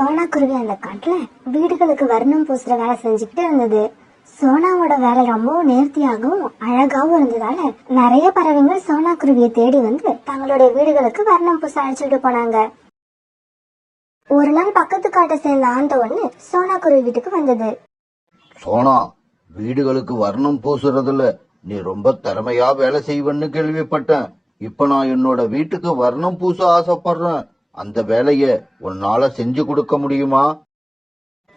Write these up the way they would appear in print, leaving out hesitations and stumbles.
சோனா குருவி அந்த காட்டுல வீடுகளுக்கு வர்ணம் பூசுற வேலை செஞ்சுக்கிட்டு இருந்தது. சோனாவோட வேலை ரொம்பவும் நேர்த்தியாகவும் அழகாவும் இருந்ததால நிறைய பறவைகள் சோனா குருவியை தேடி வந்து தங்களுடைய வீடுகளுக்கு வர்ணம் பூச அழைச்சிட்டு போனாங்க. ஒரு நாள் பக்கத்து காட்டை சேர்ந்த ஆண்ட ஒண்ணு சோனா குருவி வீட்டுக்கு வந்தது. சோனா, வீடுகளுக்கு வர்ணம் பூசுறதுல நீ ரொம்ப திறமையா வேலை செய்வன்னு கேள்விப்பட்டேன். இப்ப நான் என்னோட வீட்டுக்கு வர்ணம் பூச ஆசைப்படுறேன். அந்த வேலைய உன்னால செஞ்சு கொடுக்க முடியுமா?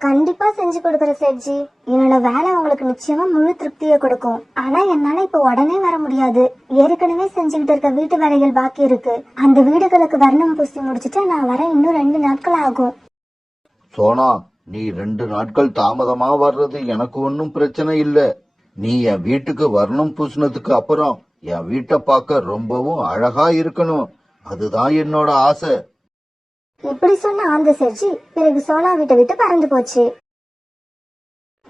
கண்டிப்பா செஞ்சு கொடுக்கற சேட்ஜி. என்னோட வேலை உங்களுக்கு நிச்சயமா முழு திருப்தியை கொடுக்கும். ஆனா என்னால இப்ப உடனே வர முடியாது. ஏற்கனவே செஞ்சுக்கிட்டு இருக்க வீட்டு வேலைகள் பாக்கி இருக்கு. அந்த வீடுகளுக்கு வர்ணம் பூசி முடிச்சுட்டு நான் வர இன்னும் 2 நாட்கள் ஆகும். சோனா, நீ 2 நாட்கள் தாமதமா வர்றது எனக்கு ஒன்னும் பிரச்சனை இல்ல. நீ என் வீட்டுக்கு வர்ணம் பூசினதுக்கு அப்புறம் என் வீட்டை பார்க்க ரொம்பவும் அழகா இருக்கணும். அதுதான் என்னோட ஆசை. இப்படி சொன்ன ஆந்த சேட்ஜி பிறகு சோனா வீட்டை விட்டு பறந்து போச்சு.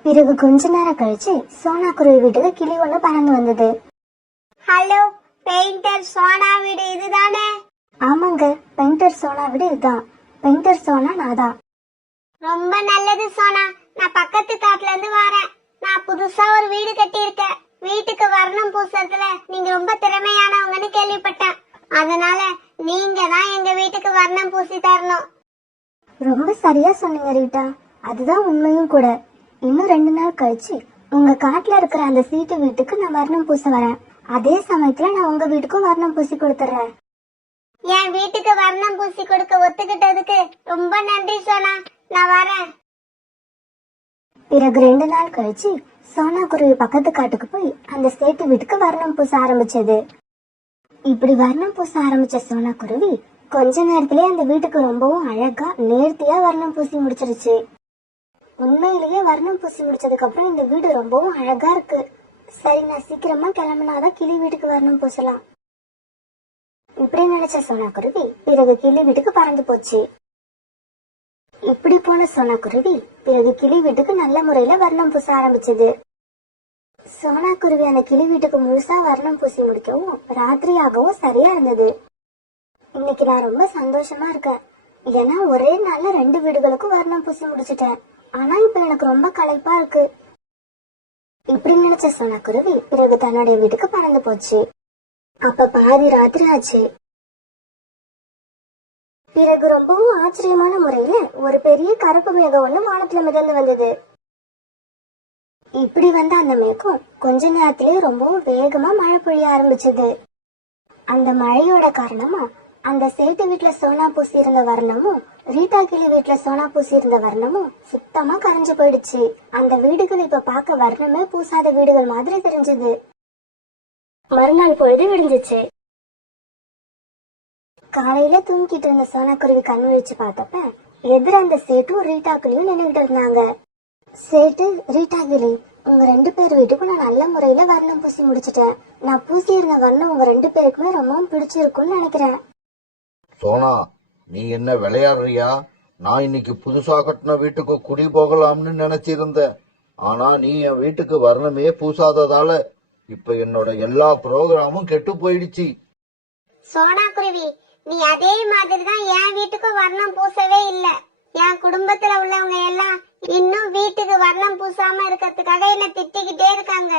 பிறகு கொஞ்ச நேரம் கழிச்சு சோனா குருவி வீட்டுக்கு கிளி ஒண்ணு பறந்து வந்தது. ஹலோ, பெயிண்டர் சோனா வீடு இதுதானே? ஆமாங்க, பெயிண்டர் சோனா வீடு இதுதான். பெயிண்டர் சோனா நாதான். ரொம்ப நல்லது சோனா. நான் பக்கத்து காட்டுல இருந்து வரேன். நான் புதுசா ஒரு வீடு கட்டி இருக்கேன். வீட்டுக்கு வர்ணம் பூசறதுல நீங்க ரொம்ப திறமையானவங்கன்னு கேள்விப்பட்டேன். அதனால நீங்க தான் எங்க வீட்டுக்கு வர்ணம் பூசி தரணும். ரொம்ப சரியா சொன்னீங்க ரீட்டா. அதுதான் உண்மையும் கூட. இன்னும் 2 நாள் கழிச்சு உங்க காட்டுல இருக்கிற அந்த சீட்டு வீட்டுக்கு நான் வர்ணம் பூச வரேன். அதே சமயத்துல நான் உங்க வீட்டுக்கும் வர்ணம் பூசி கொடுத்துறேன். என் வீட்டுக்கு வர்ணம் பூசி கொடுக்க ஒத்துக்கிட்டதுக்கு ரொம்ப நன்றி சோனா. நான் வரேன். பிறகு 2 நாள் கழிச்சு சோனா குருவி பக்கத்து காட்டுக்கு போய் அந்த சேட்டு வீட்டுக்கு வர்ணம் பூச ஆரம்பிச்சது. இப்படி வர்ணம் பூச ஆரம்பிச்ச சோனா குருவி கொஞ்ச நேரத்திலேயே அந்த வீட்டுக்கு ரொம்பவும் அழகா நேர்த்தியா வர்ணம் பூசி முடிச்சிருச்சு. உண்மையிலேயே வர்ணம் பூசி முடிச்சதுக்கு அப்புறம் இந்த வீடு ரொம்பவும் அழகா இருக்கு. சரி, நான் சீக்கிரமா கிளம்பினாதான் கிளி வீட்டுக்கு வர்ணம் பூசலாம். இப்படி நினைச்ச சோனா குருவி பிறகு கிளி வீட்டுக்கு பறந்து போச்சு. இப்படி போன சோனா குருவி பிறகு கிளி வீட்டுக்கு நல்ல முறையில வர்ணம் பூச ஆரம்பிச்சது. சோனா குருவி அந்த கிளி வீட்டுக்கு முழுசா வர்ணம் பூசி முடிக்கவும் ராத்திரியாகவும் சரியா இருந்தது. இன்னைக்கு நான் ரொம்ப சந்தோஷமா இருக்கேன். ஏன்னா ஒரே நாள்ல 2 வீடுகளுக்கும் வர்ணம் பூசி முடிச்சிட்டேன். ஆனா இப்ப எனக்கு ரொம்ப களைப்பா இருக்கு. இப்படி நினைச்ச சோனா குருவி பிறகு தன்னுடைய வீட்டுக்கு பறந்து போச்சு. அப்ப பாதி ராத்திரி ஆச்சு. பிறகு ரொம்பவும் ஆச்சரியமான முறையில ஒரு பெரிய கருப்பு மேகம் ஒண்ணு வானத்துல மிதந்து வந்தது. இப்படி வந்த அந்த மேகம் கொஞ்ச நேரத்திலே ரொம்பவும் வேகமா மழை பொழிய ஆரம்பிச்சது. அந்த மழையோட காரணமா அந்த சேட்டு வீட்டுல சோனா பூசி இருந்த வர்ணமும் ரீட்டா கிளி வீட்டுல சோனா பூசி இருந்த வர்ணமும் சுத்தமா கரைஞ்சு போயிடுச்சு. அந்த வீடுகள் இப்ப பார்க்க வர்ணமே பூசாத வீடுகள் மாதிரி தெரிஞ்சது. மறுநாள் பொழுது விடிஞ்சிச்சு. காலையில தூங்கிட்டு இருந்த சோனா குருவி கண் விழிச்சு பார்த்தப்ப எதிர அந்த சேட்டும் ரீட்டா கிளியும் நின்றுகிட்டு இருந்தாங்க. சேட்டு, ரீட்டா கிளி, உங்க 2 பேர் வீட்டுக்கும் நான் நல்ல முறையில வர்ணம் பூசி முடிச்சிட்டேன். நான் பூசி இருந்த வர்ணம் உங்க 2 பேருக்குமே ரொம்பவும் பிடிச்சிருக்கும்னு நினைக்கிறேன். சோனா, நீ என்ன விளையாடுறியா? நான் இன்னைக்கு புதுசா கட்டின வீட்டுக்கு குடி போகலாம்னு நினைச்சிருந்தேன். ஆனா நீ என் வீட்டுக்கு வர்ணமே பூசாததால இப்ப என்னோட எல்லா ப்ரோக்ராமும் கெட்டு போயிடுச்சு. சோனா குருவி, நீ அதே மாதிரிதான் என் வீட்டுக்கும் வர்ணம் பூசவே இல்ல. என் குடும்பத்துல உள்ளவங்க எல்லாம் இன்னும் வீட்டுக்கு வர்ணம் பூசாம இருக்கிறதுக்காக என்ன திட்டிக்கிட்டே இருக்காங்க.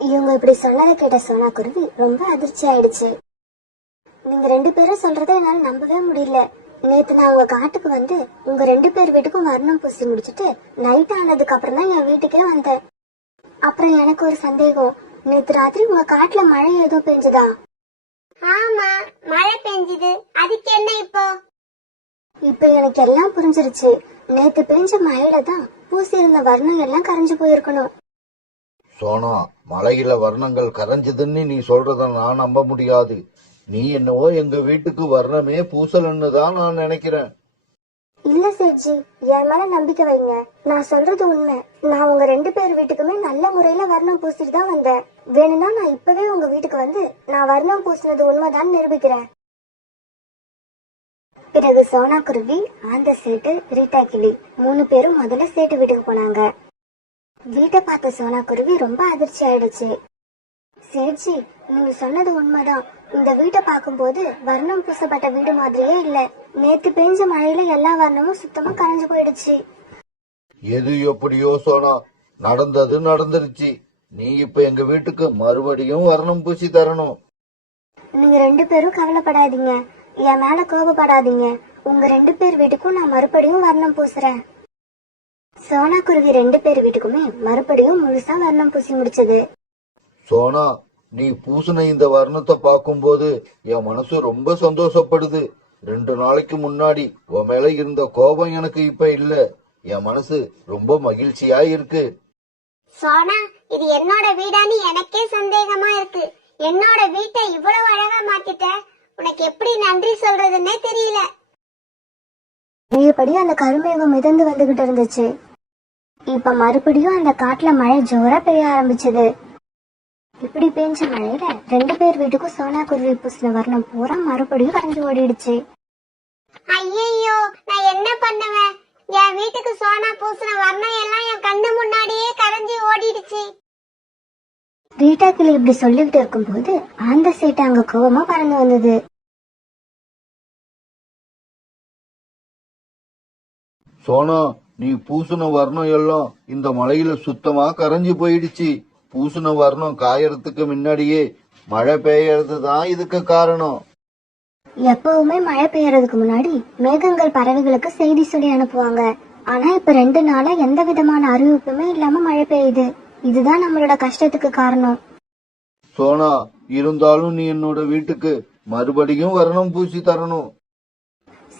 இவங்க இப்படி சொன்னதை கேட்ட சோனா குருவி ரொம்ப அதிர்ச்சி ஆயிடுச்சு. நீங்க 2 பேரும் சொல்றதை என்னால நம்பவே முடியல. நேத்து நான் உங்க காட்டுக்கு வந்து உங்க 2 பேர் வீட்டுக்கும் வர்ணம் பூசி முடிச்சுட்டு நைட் ஆனதுக்கு அப்புறம் தான் என் வீட்டுக்கே வந்தேன். அப்புறம் எனக்கு ஒரு சந்தேகம். நேத்து ராத்திரி உங்க காட்டுல மழை ஏதோ பெஞ்சுதா? ஆமா, மழை பெஞ்சுது. அதுக்கு என்ன இப்போ? இப்ப எனக்கு எல்லாம் புரிஞ்சிருச்சு. நேத்து பெஞ்ச மழையில தான் பூசி இருந்த வர்ணம் எல்லாம் கரைஞ்சு போயிருக்கணும். சோனா, மலையில வர்ணங்கள் கரைஞ்சதுன்னு நீ சொல்றத நான் நம்ப முடியாது. நீ என்னவோ எங்க வீட்டுக்கு வர்ணமே பூசலன்னு தான் நான் நினைக்கிறேன். இல்ல சேட்ஜி, என் மேல நம்பிக்கை வைங்க. நான் சொல்றது உண்மை. நான் உங்க 2 பேர் வீட்டுக்குமே நல்ல முறையில வர்ணம் பூசிட்டு தான் வந்தேன். வேணும்னா நான் இப்பவே உங்க வீட்டுக்கு வந்து நான் வர்ணம் பூசினது உண்மைதான் நிரூபிக்கிறேன். பிறகு சோனா குருவி, ஆந்த சேட்டு, ரீட்டா கிளி 3 பேரும் முதல்ல சேட்டு வீட்டுக்கு போனாங்க. வீட்டை பார்த்த சோனா குருவி ரொம்ப அதிர்ச்சி ஆயிடுச்சு. சேட்ஜி, நீங்க சொன்னது உண்மைதான். இந்த வீட்டை பார்க்கும்போது வர்ணம் பூசப்பட்ட வீடு மாதிரியே இல்ல. நேத்து பெஞ்ச மழையில எல்லா வர்ணமும் சுத்தமா கரைஞ்சு போயிடுச்சு. எது எப்படியோ சோனா, நடந்தது நடந்துருச்சு. நீ இப்ப எங்க வீட்டுக்கு மறுபடியும் வர்ணம் பூசி தரணும். நீங்க 2 பேரும் கவலைப்படாதீங்க, என் மேல கோபப்படாதீங்க. உங்க 2 பேர் வீட்டுக்கும் நான் மறுபடியும் வர்ணம் பூசுறேன். சோனா குருவி 2 பேர் வீட்டுக்குமே மறுபடியும் முழுசா வர்ணம் பூசி முடிச்சது. சோனா, நீ பூசின இந்த வர்ணத்தை பார்க்கும்போது என் மனசு ரொம்ப சந்தோஷப்படுது. 2 நாளைக்கு முன்னாடி உன் மேல இருந்த கோபம் எனக்கு இப்ப இல்ல. என் மனசு ரொம்ப மகிழ்ச்சியா இருக்கு. சோனா, இது என்னோட வீடான்னு எனக்கே சந்தேகமா இருக்கு. என்னோட வீட்டை இவ்வளவு அழகா மாத்திட்ட. உனக்கு எப்படி நன்றி சொல்றதுன்னே தெரியல. பழையபடி அந்த கருமேகம் மிதந்து வந்துகிட்டு இருந்துச்சு. இப்ப மறுபடியும் அந்த காட்டுல மழை ஜோரா பெய்ய ஆரம்பிச்சது. இப்படி பெஞ்ச மழையில 2 பேர் வீட்டுக்கும் சோனா குருவி பூசின வர்ணம் பூரா மறுபடியும் கரைஞ்சு ஓடிடுச்சு. ஐயோ, நான் என்ன பண்ணுவேன்? என் வீட்டுக்கு சோனா பூசின வர்ணம் எல்லாம் என் கண்ணு முன்னாடியே கரைஞ்சி ஓடிடுச்சு. ரீட்டா கிளி இப்படி சொல்லிக்கிட்டு இருக்கும்போது அந்த சேட்டை அங்க கோவமா பறந்து வந்தது. சோனா, நீ பூசின வர்ணம் எல்லாம் இந்த மழையில சுத்தமா கரைஞ்சு போயிடுச்சு. பூசின வர்ணம் காயறதுக்கு முன்னாடியே மழை பெய்யறது தான் இதுக்கு காரணம். எப்பவுமே மழை பெய்யறதுக்கு முன்னாடி மேகங்கள் பறவைகளுக்கு செய்தி சொல்லி அனுப்புவாங்க. ஆனா இப்ப 2 நாளா எந்த விதமான அறிவிப்புமே இல்லாம மழை பெய்யுது. இதுதான் நம்மளோட கஷ்டத்துக்கு காரணம். சோனா, இருந்தாலும் நீ என்னோட வீட்டுக்கு மறுபடியும் வர்ணம் பூசி தரணும்.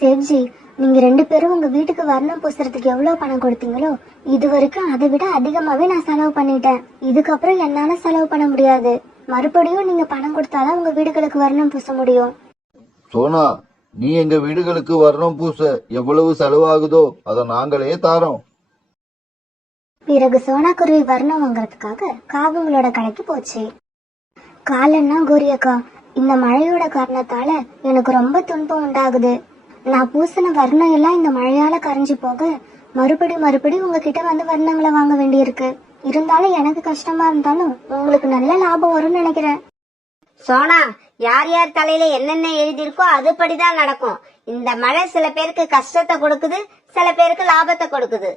சேட்ஜி, நீங்க 2 பேரும் உங்க வீட்டுக்கு வர்ணம் பூசுறதுக்கு எவ்வளவு பணம் கொடுத்தீங்களோ இது வரைக்கும் அதை விட அதிகமாவே நான் செலவு பண்ணிட்டேன். இதுக்கப்புறம் என்னால செலவு பண்ண முடியாது. மறுபடியும் நீங்க பணம் கொடுத்தாதான் உங்க வீடுகளுக்கு வர்ணம் பூச முடியும். சோனா, நீ எங்க வீடுகளுக்கு வர்ணம் பூச எவ்வளவு செலவாகுதோ அதை நாங்களே தாரோம். பிறகு சோனா குருவி வர்ணம் வாங்கறதுக்காக காகங்களோட கடைக்கு போச்சு. காலன்னா கோரியக்கா, இந்த மழையோட காரணத்தால எனக்கு ரொம்ப துன்பம் உண்டாகுது. நான் பூசின வர்ணம் எல்லாம் இந்த மழையால கரைஞ்சு போக மறுபடி உங்ககிட்ட வந்து வர்ணங்களை வாங்க வேண்டியிருக்கு. இருந்தாலும் எனக்கு கஷ்டமா இருந்தாலும் உங்களுக்கு நல்ல லாபம் வரும்னு நினைக்கிறேன். சோனா, யார் யார் தலையில என்னென்ன எழுதியிருக்கோ அதுபடிதான் நடக்கும். இந்த மழை சில பேருக்கு கஷ்டத்தை கொடுக்குது, சில பேருக்கு லாபத்தை கொடுக்குது.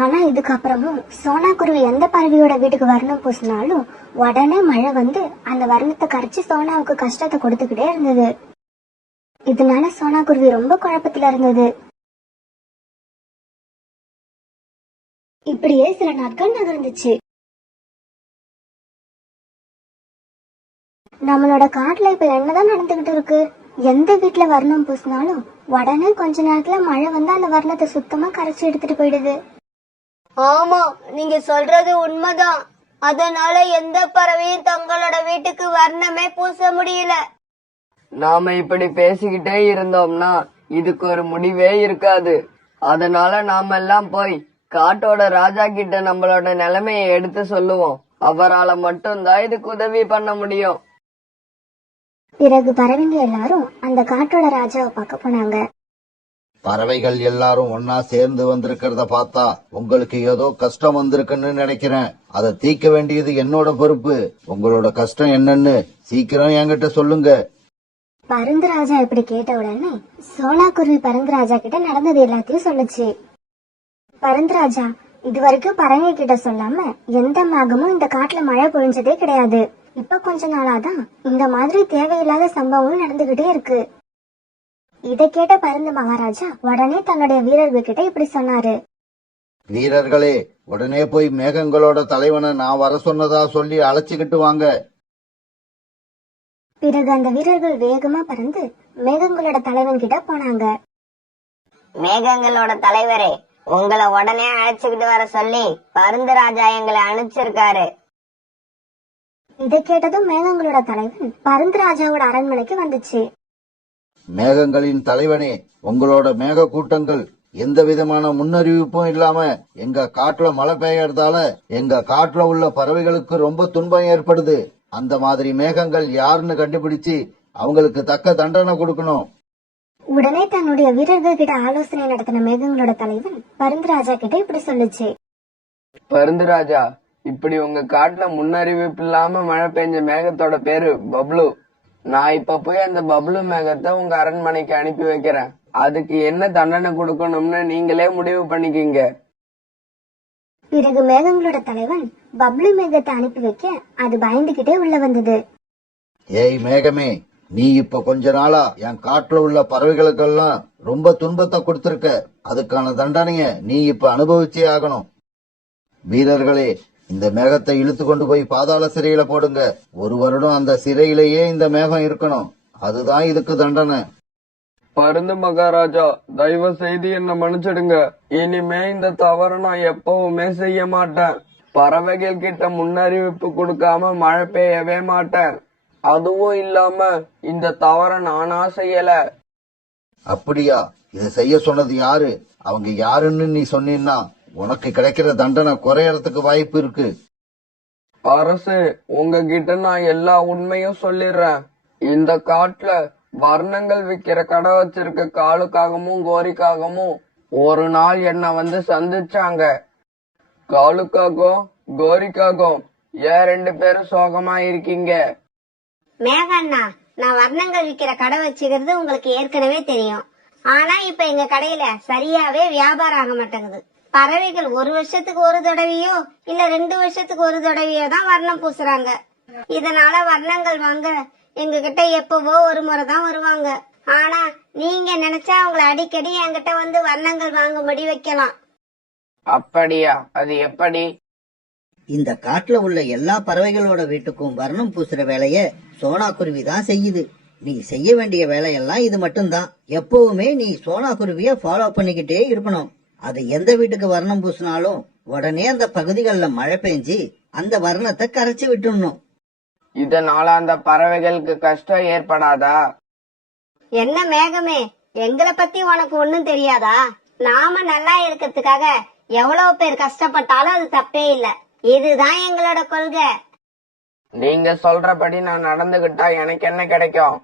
ஆனா இதுக்கப்புறமும் சோனா குருவி எந்த பறவையோட வீட்டுக்கு வர்ணம் பூசினாலும் உடனே மழை வந்து அந்த வர்ணத்தை கரைச்சு சோனாவுக்கு கஷ்டத்தை கொடுத்துக்கிட்டே இருந்தது. இதனால சோனா குருவி ரொம்ப குழப்பத்துல இருந்தது. இப்படியே சில நாட்கள் நகர்ந்துச்சு. நம்மளோட காட்டுல இப்ப என்னதான் நடந்துகிட்டு இருக்கு? எந்த வீட்டுல வர்ணம் பூசினாலும் உடனே கொஞ்ச நேரத்துல மழை வந்து அந்த வர்ணத்தை சுத்தமா கரைச்சு எடுத்துட்டு போயிடுது. ஆமா, நீங்க சொல்றது உண்மைதான். அதனால எந்த பறவையும் தங்களோட வீட்டுக்கு வர்ணமே பூச முடியல. நாம இப்படி பேசிக்கிட்டே இருந்தோம்னா இதுக்கு ஒரு முடிவே இருக்காது. அதனால நாம எல்லாம் போய் காட்டோட ராஜா கிட்ட நம்மளோட நிலைமையை எடுத்து சொல்லுவோம். அவரால மட்டும்தான் இதுக்கு உதவி பண்ண முடியும். பிறகு பறவைங்க எல்லாரும் அந்த காட்டோட ராஜாவை பார்க்க போனாங்க. பறவைகள் எல்லாரும் ஒன்னா சேர்ந்து வந்திருக்கிறத பார்த்தா உங்களுக்கு ஏதோ கஷ்டம் வந்திருக்குன்னு நினைக்கிறேன். அதை தீர்க்க வேண்டியது என்னோட பொறுப்பு. உங்களோட கஷ்டம் என்னன்னு சீக்கிரம் என்கிட்ட சொல்லுங்க. பருந்து ராஜா இப்படி கேட்ட உடனே சோனா குருவி பருந்து ராஜா கிட்ட நடந்தது எல்லாத்தையும் சொல்லுச்சு. பருந்து ராஜா, இது வரைக்கும் பறவை கிட்ட சொல்லாம எந்த மேகமும் இந்த காட்டுல மழை பொழிஞ்சதே கிடையாது. இப்ப கொஞ்ச நாளாதான் இந்த மாதிரி தேவையில்லாத சம்பவம் நடந்துகிட்டே இருக்கு. இதை கேட்ட பருந்து மகாராஜா உடனே தன்னுடைய வீரர்கள் கிட்ட இப்படி சொன்னாரு. வீரர்களே, உடனே போய் மேகங்களோட தலைவனை நான் வர சொன்னதா சொல்லி அழைச்சுக்கிட்டு வாங்க. பிறகு அந்த வீரர்கள் வேகமா பறந்து மேகங்களோட தலைவன் கிட்ட போனாங்க. மேகங்களோட தலைவரே, உங்களை உடனே அழைச்சுக்கிட்டு வர சொல்லி பருந்து ராஜா எங்களை அனுப்பிச்சிருக்காரு. இதை கேட்டதும் மேகங்களோட தலைவன் பருந்து ராஜாவோட அரண்மனைக்கு வந்துச்சு. மேகங்களின் தலைவனே, உங்களோட மேக கூட்டங்கள் எந்த விதமான முன்னறிவிப்பும் இல்லாம எங்க காட்டுல மழை பெய்யறதால எங்க காட்டுல உள்ள பறவைகளுக்கு ரொம்ப துன்பம் ஏற்படுது. அந்த மாதிரி மேகங்கள் யாருன்னு கண்டுபிடிச்சு அவங்களுக்கு தக்க தண்டனை கொடுக்கணும். உடனே தன்னுடைய வீரர்கள் கிட்ட ஆலோசனை நடத்தின மேகங்களோட தலைவன் பருந்து ராஜா கிட்ட இப்படி சொல்லுச்சு. பருந்து ராஜா, இப்படி உங்க காட்டுல முன்னறிவிப்பு இல்லாம மழை பெஞ்ச மேகத்தோட பேரு பப்ளு. நான் இப்ப போய் அந்த பப்ளு மேகத்தை உங்க அரண்மனைக்கு அனுப்பி வைக்கிறேன். அதுக்கு என்ன தண்டனை கொடுக்கணும்னு நீங்களே முடிவு பண்ணிக்கிங்க. பிறகு மேகங்களோட தலைவன் பப்ளு மேகத்தை அனுப்பி வைக்க அது பயந்துகிட்டே உள்ள வந்தது. ஏய் மேகமே, நீ இப்ப கொஞ்ச நாளா என் காட்டுல உள்ள பறவைகளுக்கெல்லாம் ரொம்ப துன்பத்தை கொடுத்திருக்க. அதுக்கான தண்டனைய நீ இப்ப அனுபவிச்சே ஆகணும். வீரர்களே, இந்த மேகத்தை இழுத்து கொண்டு போய் பாதாள சிறையில போடுங்க. 1 வருடம் அந்த சிறையிலேயே இந்த மேகம் இருக்கணும். அதுதான் இதுக்கு தண்டனை. பருந்து மகாராஜா, தயவு செய்து என்ன மன்னிச்சிடுங்க. இனிமே இந்த தவறை நான் எப்பவுமே செய்ய மாட்டேன். பறவைகள் கிட்ட முன்னறிவிப்பு கொடுக்காம மழை பெய்யவே மாட்டேன். அதுவும் இல்லாம இந்த தவறை நானா செய்யல. அப்படியா? இதை செய்ய சொன்னது யாரு? அவங்க யாருன்னு நீ சொன்னீன்னா உனக்கு கிடைக்கிற தண்டனை குறையறதுக்கு வாய்ப்பு இருக்கு. அரசு, உங்ககிட்ட நான் எல்லா உண்மையும் சொல்லிடுறேன். இந்த காட்டுல வர்ணங்கள் விக்கிற கடை வச்சிருக்க காலுக்காகவும் கோரிக்காகவும் ஒரு நாள் என்ன வந்து சந்திச்சாங்க. காலுக்காகவும் கோரிக்காகவும் ஏன் 2 பேரும் சோகமா இருக்கீங்க? மேகண்ணா, நான் வர்ணங்கள் விக்கிற கடை வச்சுக்கிறது உங்களுக்கு ஏற்கனவே தெரியும். ஆனா இப்ப எங்க கடையில சரியாவே வியாபாரம் ஆக மாட்டேங்குது. பறவைகள் 1 வருஷத்துக்கு ஒரு தடவையோ இல்ல 2 வருஷத்துக்கு ஒரு தடவையோ தான் வர்ணம் பூசுறாங்க. இதனால வர்ணங்கள் வாங்க எங்க கிட்ட எப்பவோ ஒரு முறை தான் வருவாங்க. ஆனா நீங்க நினைச்சா அவங்கள அடிக்கடி என்கிட்ட வந்து வர்ணங்கள் வாங்கும்படி வைக்கலாம். அப்படியா? அது எப்படி? இந்த காட்டுல உள்ள எல்லா பறவைகளோட வீட்டுக்கும் வர்ணம் பூசுற வேலைய சோனா குருவி தான் செய்யுது. நீ செய்ய வேண்டிய வேலையெல்லாம் இது மட்டும்தான். எப்பவுமே நீ சோனா குருவிய ஃபாலோ பண்ணிக்கிட்டே இருக்கணும். அது எந்த வீட்டுக்கு வர்ணம் பூசினாலும் உடனே அந்த பகுதிகளில் மழை பெஞ்சு அந்த வர்ணத்தை கரைச்சு விட்டுடணும். இதனால அந்த பறவைகளுக்கு கஷ்டம் ஏற்படாதா? என்ன மேகமே, எங்களை பத்தி உனக்கு ஒண்ணும் தெரியாதா? நாம நல்லா இருக்கிறதுக்காக எவ்வளவு பேர் கஷ்டப்பட்டாலும் அது தப்பே இல்ல. இதுதான் எங்களோட கொள்கை. நீங்க சொல்றபடி நான் நடந்துகிட்டா எனக்கு என்ன கிடைக்கும்?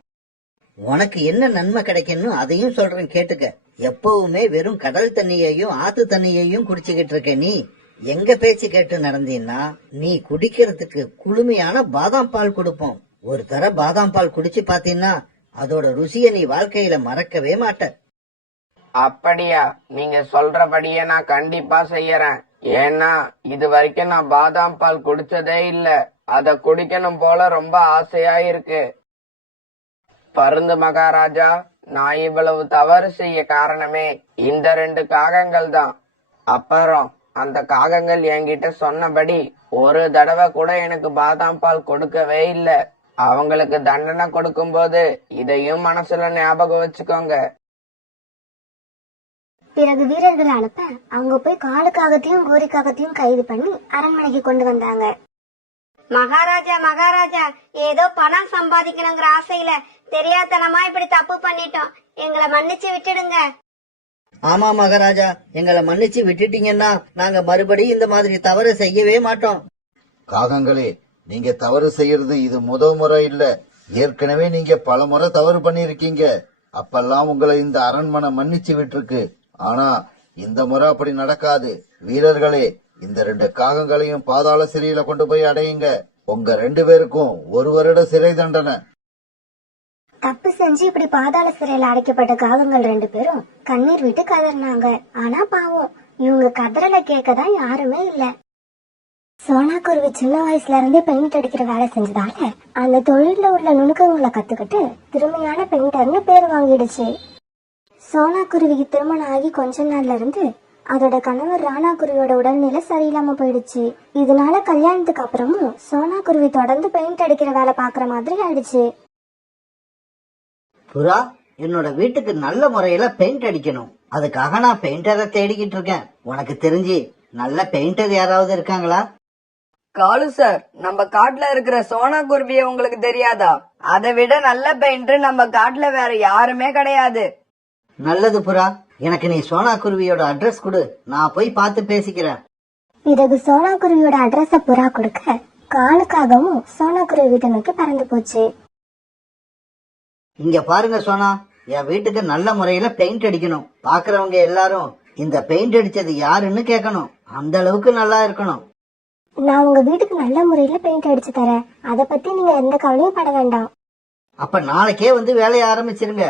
உனக்கு என்ன நன்மை கிடைக்கும்னு அதையும் சொல்றேன் கேட்டுக்க. எப்பவுமே வெறும் கடல் தண்ணியையும் ஆத்து தண்ணியையும் குடிச்சுக்கிட்டு இருக்க நீ எங்க பேச்சு கேட்டு நடந்தீன்னா நீ குடிக்கிறதுக்கு குளுமையான பாதாம் பால் கொடுப்போம். ஒரு தர பாதாம் பால் குடிச்சு பாத்தீங்கன்னா அதோட ருசிய நீ வாழ்க்கையில மறக்கவே மாட்ட. அப்படியா? நீங்க சொல்றபடியே நான் கண்டிப்பா செய்யறேன். ஏன்னா இது வரைக்கும் நான் பாதாம் பால் குடிச்சதே இல்ல. அத குடிக்கணும் போல ரொம்ப ஆசையா இருக்கு. பருந்து மகாராஜா, நான் இவ்வளவு தவறு செய்ய காரணமே இந்த 2 காகங்கள் தான். அப்புறம் அந்த காகங்கள் என்கிட்ட சொன்னபடி ஒரு தடவை கூட எனக்கு பாதாம் பால் கொடுக்கவே இல்ல. அவங்களுக்கு தண்டனை கொடுக்கும்போது இதையும் மனசுல ஞாபகம் வச்சுக்கோங்க. பிறகு வீரர்களை அனுப்ப அவங்க போய் காலுக்காகத்தையும் கோரிக்காகத்தையும் கைது பண்ணி அரண்மனைக்கு கொண்டு வந்தாங்க. மகாராஜா மகாராஜா, ஏதோ பணம் சம்பாதிக்கணுங்கிற ஆசையில தெரியாதனமா இப்படி தப்பு பண்ணிட்டோம். எங்களை மன்னிச்சு விட்டுடுங்க. ஆமா மகாராஜா, எங்களை மன்னிச்சு விட்டுட்டீங்கன்னா நாங்க மறுபடியும் இந்த மாதிரி தவறு செய்யவே மாட்டோம். காகங்களே, நீங்க தவறு செய்யறது இது முதல் முறை இல்ல. ஏற்கனவே நீங்க பல முறை தவறு பண்ணிருக்கீங்க. அப்பெல்லாம் உங்களை இந்த அரண்மனை மன்னிச்சு விட்டுருக்கு. ஆனா இந்த முறை அப்படி நடக்காது. வீரர்களே, இந்த 2 காகங்களையும் பாதாள சிறையில கொண்டு போய் அடையுங்க. உங்க 2 பேருக்கும் 1 வருட சிறை தண்டனை. தப்பு செஞ்சு இப்படி பாதாள சிறையில அடைக்கப்பட்ட காகங்கள் 2 பேரும் கண்ணீர் விட்டு கதறினாங்க. ஆனா பாவம், இவங்க கதறல கேட்கதான் யாருமே இல்ல. சோனா குருவி சின்ன வயசுல இருந்தே பெயிண்ட் அடிக்கிற வேலை செஞ்சதால அந்த தொழில உள்ள நுணுக்கங்களை கத்துக்கிட்டு திறமையான பெயிண்டர்னு பேர் வாங்கிடுச்சு. சோனா குருவிக்கு திருமணம் ஆகி கொஞ்ச நாள்ல இருந்து அதோட கணவர் ராணா குருவியோட உடல்நிலை சரியில்லாம போயிடுச்சு. இதனால கல்யாணத்துக்கு அப்புறமும் சோனா குருவி தொடர்ந்து பெயிண்ட் அடிக்கிற வேலை பாக்குற மாதிரி ஆயிடுச்சு. புறா, என்னோட வீட்டுக்கு நல்ல முறையில பெயிண்ட் அடிக்கணும். அதுக்காக நான் பெயிண்டரை தேடிக்கிட்டு இருக்கேன். உனக்கு தெரிஞ்சு நல்ல பெயிண்டர் யாராவது இருக்காங்களா? காலு சார், நம்ம காட்டுல இருக்கிற சோனா குருவிய உங்களுக்கு தெரியாதா? அதை விட நல்ல பெயிண்டர் நம்ம காட்டுல வேற யாருமே கிடையாது. நல்லது புறா, எனக்கு நீ சோனா குருவியோட அட்ரஸ் கொடு, நான் போய் பார்த்து பேசிக்கிறேன். பிறகு சோனா குருவியோட அட்ரஸ புறா கொடுக்க காலுக்காகவும் சோனா குருவி வீட்டை நோக்கி பறந்து போச்சு. இங்க பாருங்க சோனா, என் வீட்டுக்கு நல்ல முறையில பெயிண்ட் அடிக்கணும். பாக்குறவங்க எல்லாரும் இந்த பெயிண்ட் அடிச்சது யாருன்னு கேட்கணும். அந்த அளவுக்கு நல்லா இருக்கணும். நான் உங்க வீட்டுக்கு நல்ல முறையில பெயிண்ட் அடிச்சு தரேன். அத பத்தி நீங்க எந்த கவலையும் பட வேண்டாம். அப்ப நாளைக்கே வந்து வேலையை ஆரம்பிச்சிருங்க.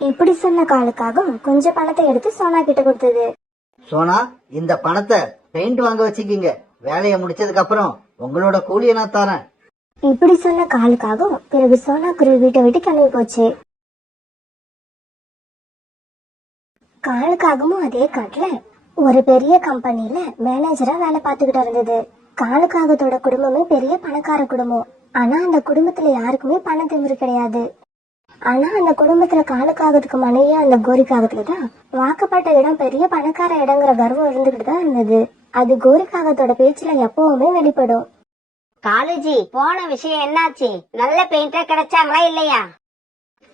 இப்படி சொன்ன காலுக்காகவும் கொஞ்சம் பணத்தை எடுத்து சோனா கிட்ட கொடுத்தது. சோனா, இந்த பணத்தை பெயிண்ட் வாங்க வச்சுக்கிங்க. வேலையை முடிச்சதுக்கு அப்புறம் உங்களோட கூலியை நான் தரேன். இப்படி சொன்ன காலுக்காகவும் பிறகு சோனா குருவி வீட்டை விட்டு கிளம்பி போச்சு. காலுக்காகவும் அதே காட்டுல ஒரு பெரிய கம்பெனில மேனேஜரா வேலை பார்த்துக்கிட்டு இருந்தது. காலுக்காகத்தோட குடும்பமே பெரிய பணக்கார குடும்பம். ஆனா அந்த குடும்பத்துல யாருக்குமே பண திமிரு கிடையாது. ஆனா அந்த குடும்பத்துல காலுக்காகத்துக்கு மனைவியா அந்த கோரிக்காகத்துல தான் வாக்கப்பட்ட இடம் பெரிய பணக்கார இடங்கிற கர்வம் இருந்துகிட்டு தான் இருந்தது. அது கோரிக்காகத்தோட பேச்சுல எப்பவுமே வெளிப்படும். காலுஜி, போன விஷயம் என்னாச்சு? நல்ல பெயிண்டர் கிடைச்சாங்களா இல்லையா?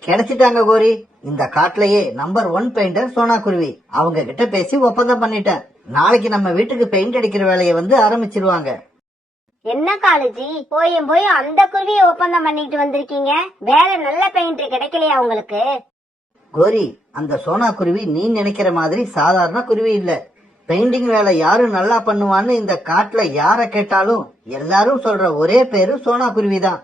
கிடைச்சிட்டாங்க கோரி. இந்த காட்டுலயே நம்பர் 1 பெயிண்டர் சோனா குருவி. அவங்க கிட்ட பேசி ஒப்பந்தம் பண்ணிட்டேன். நாளைக்கு நம்ம வீட்டுக்கு பெயிண்ட் அடிக்கிற வேலையை வந்து ஆரம்பிச்சிருவாங்க. என்ன காலுஜி, போய் அந்த குருவியை ஒப்பந்தம் பண்ணிட்டு வந்திருக்கீங்க? வேலை நல்ல பெயிண்டர் கிடைக்கலையா உங்களுக்கு? கோரி, அந்த சோனா குருவி நீ நினைக்கிற மாதிரி சாதாரண குருவி இல்ல. பெயிண்டிங் வேலை யாரு நல்லா பண்ணுவான்னு இந்த காட்டுல யார கேட்டாலும் எல்லாரும் சொல்ற ஒரே பேரு சோனா குருவி தான்.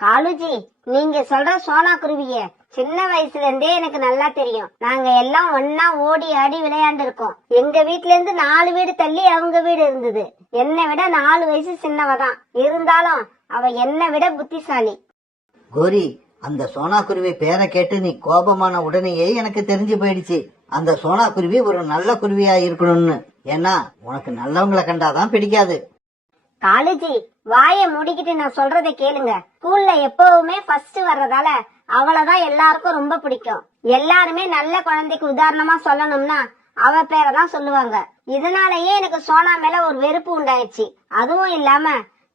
காலுஜி, நீங்க சொல்ற சோனா குருவிய சின்ன வயசுல இருந்தே எனக்கு நல்லா தெரியும். நாங்க எல்லாம் ஒன்னா ஓடி ஆடி விளையாண்டு இருக்கோம். எங்க வீட்ல இருந்து 4 வீடு தள்ளி அவங்க வீடு இருந்தது. என்னை விட 4 வயசு சின்னவதான். இருந்தாலும் அவ என்னை விட புத்திசாலி. கோரி, அந்த சோனா குருவி பேரை கேட்டு நீ கோபமான உடனேயே எனக்கு தெரிஞ்சு போயிடுச்சு. அந்த சோனா குருவி ஒரு நல்ல குருவியா இருக்கணும்னு. ஏன்னா உனக்கு நல்லவங்களை கண்டாதான் பிடிக்காது. காலுஜி, வாய மூடிக்கிட்டு நான் சொல்றதை கேளுங்க. ஸ்கூல்ல எப்பவுமே ஃபர்ஸ்ட் வர்றதால அவளதான் எல்லாருக்கும் ரொம்ப பிடிக்கும். எல்லாருமே நல்ல குழந்தைக்கு உதாரணமா சொல்லணும்னா அவ பேரை தான் சொல்லுவாங்க. இதனாலயே எனக்கு சோனா மேல ஒரு வெறுப்பு உண்டாயிடுச்சு. அதுவும் இல்லாம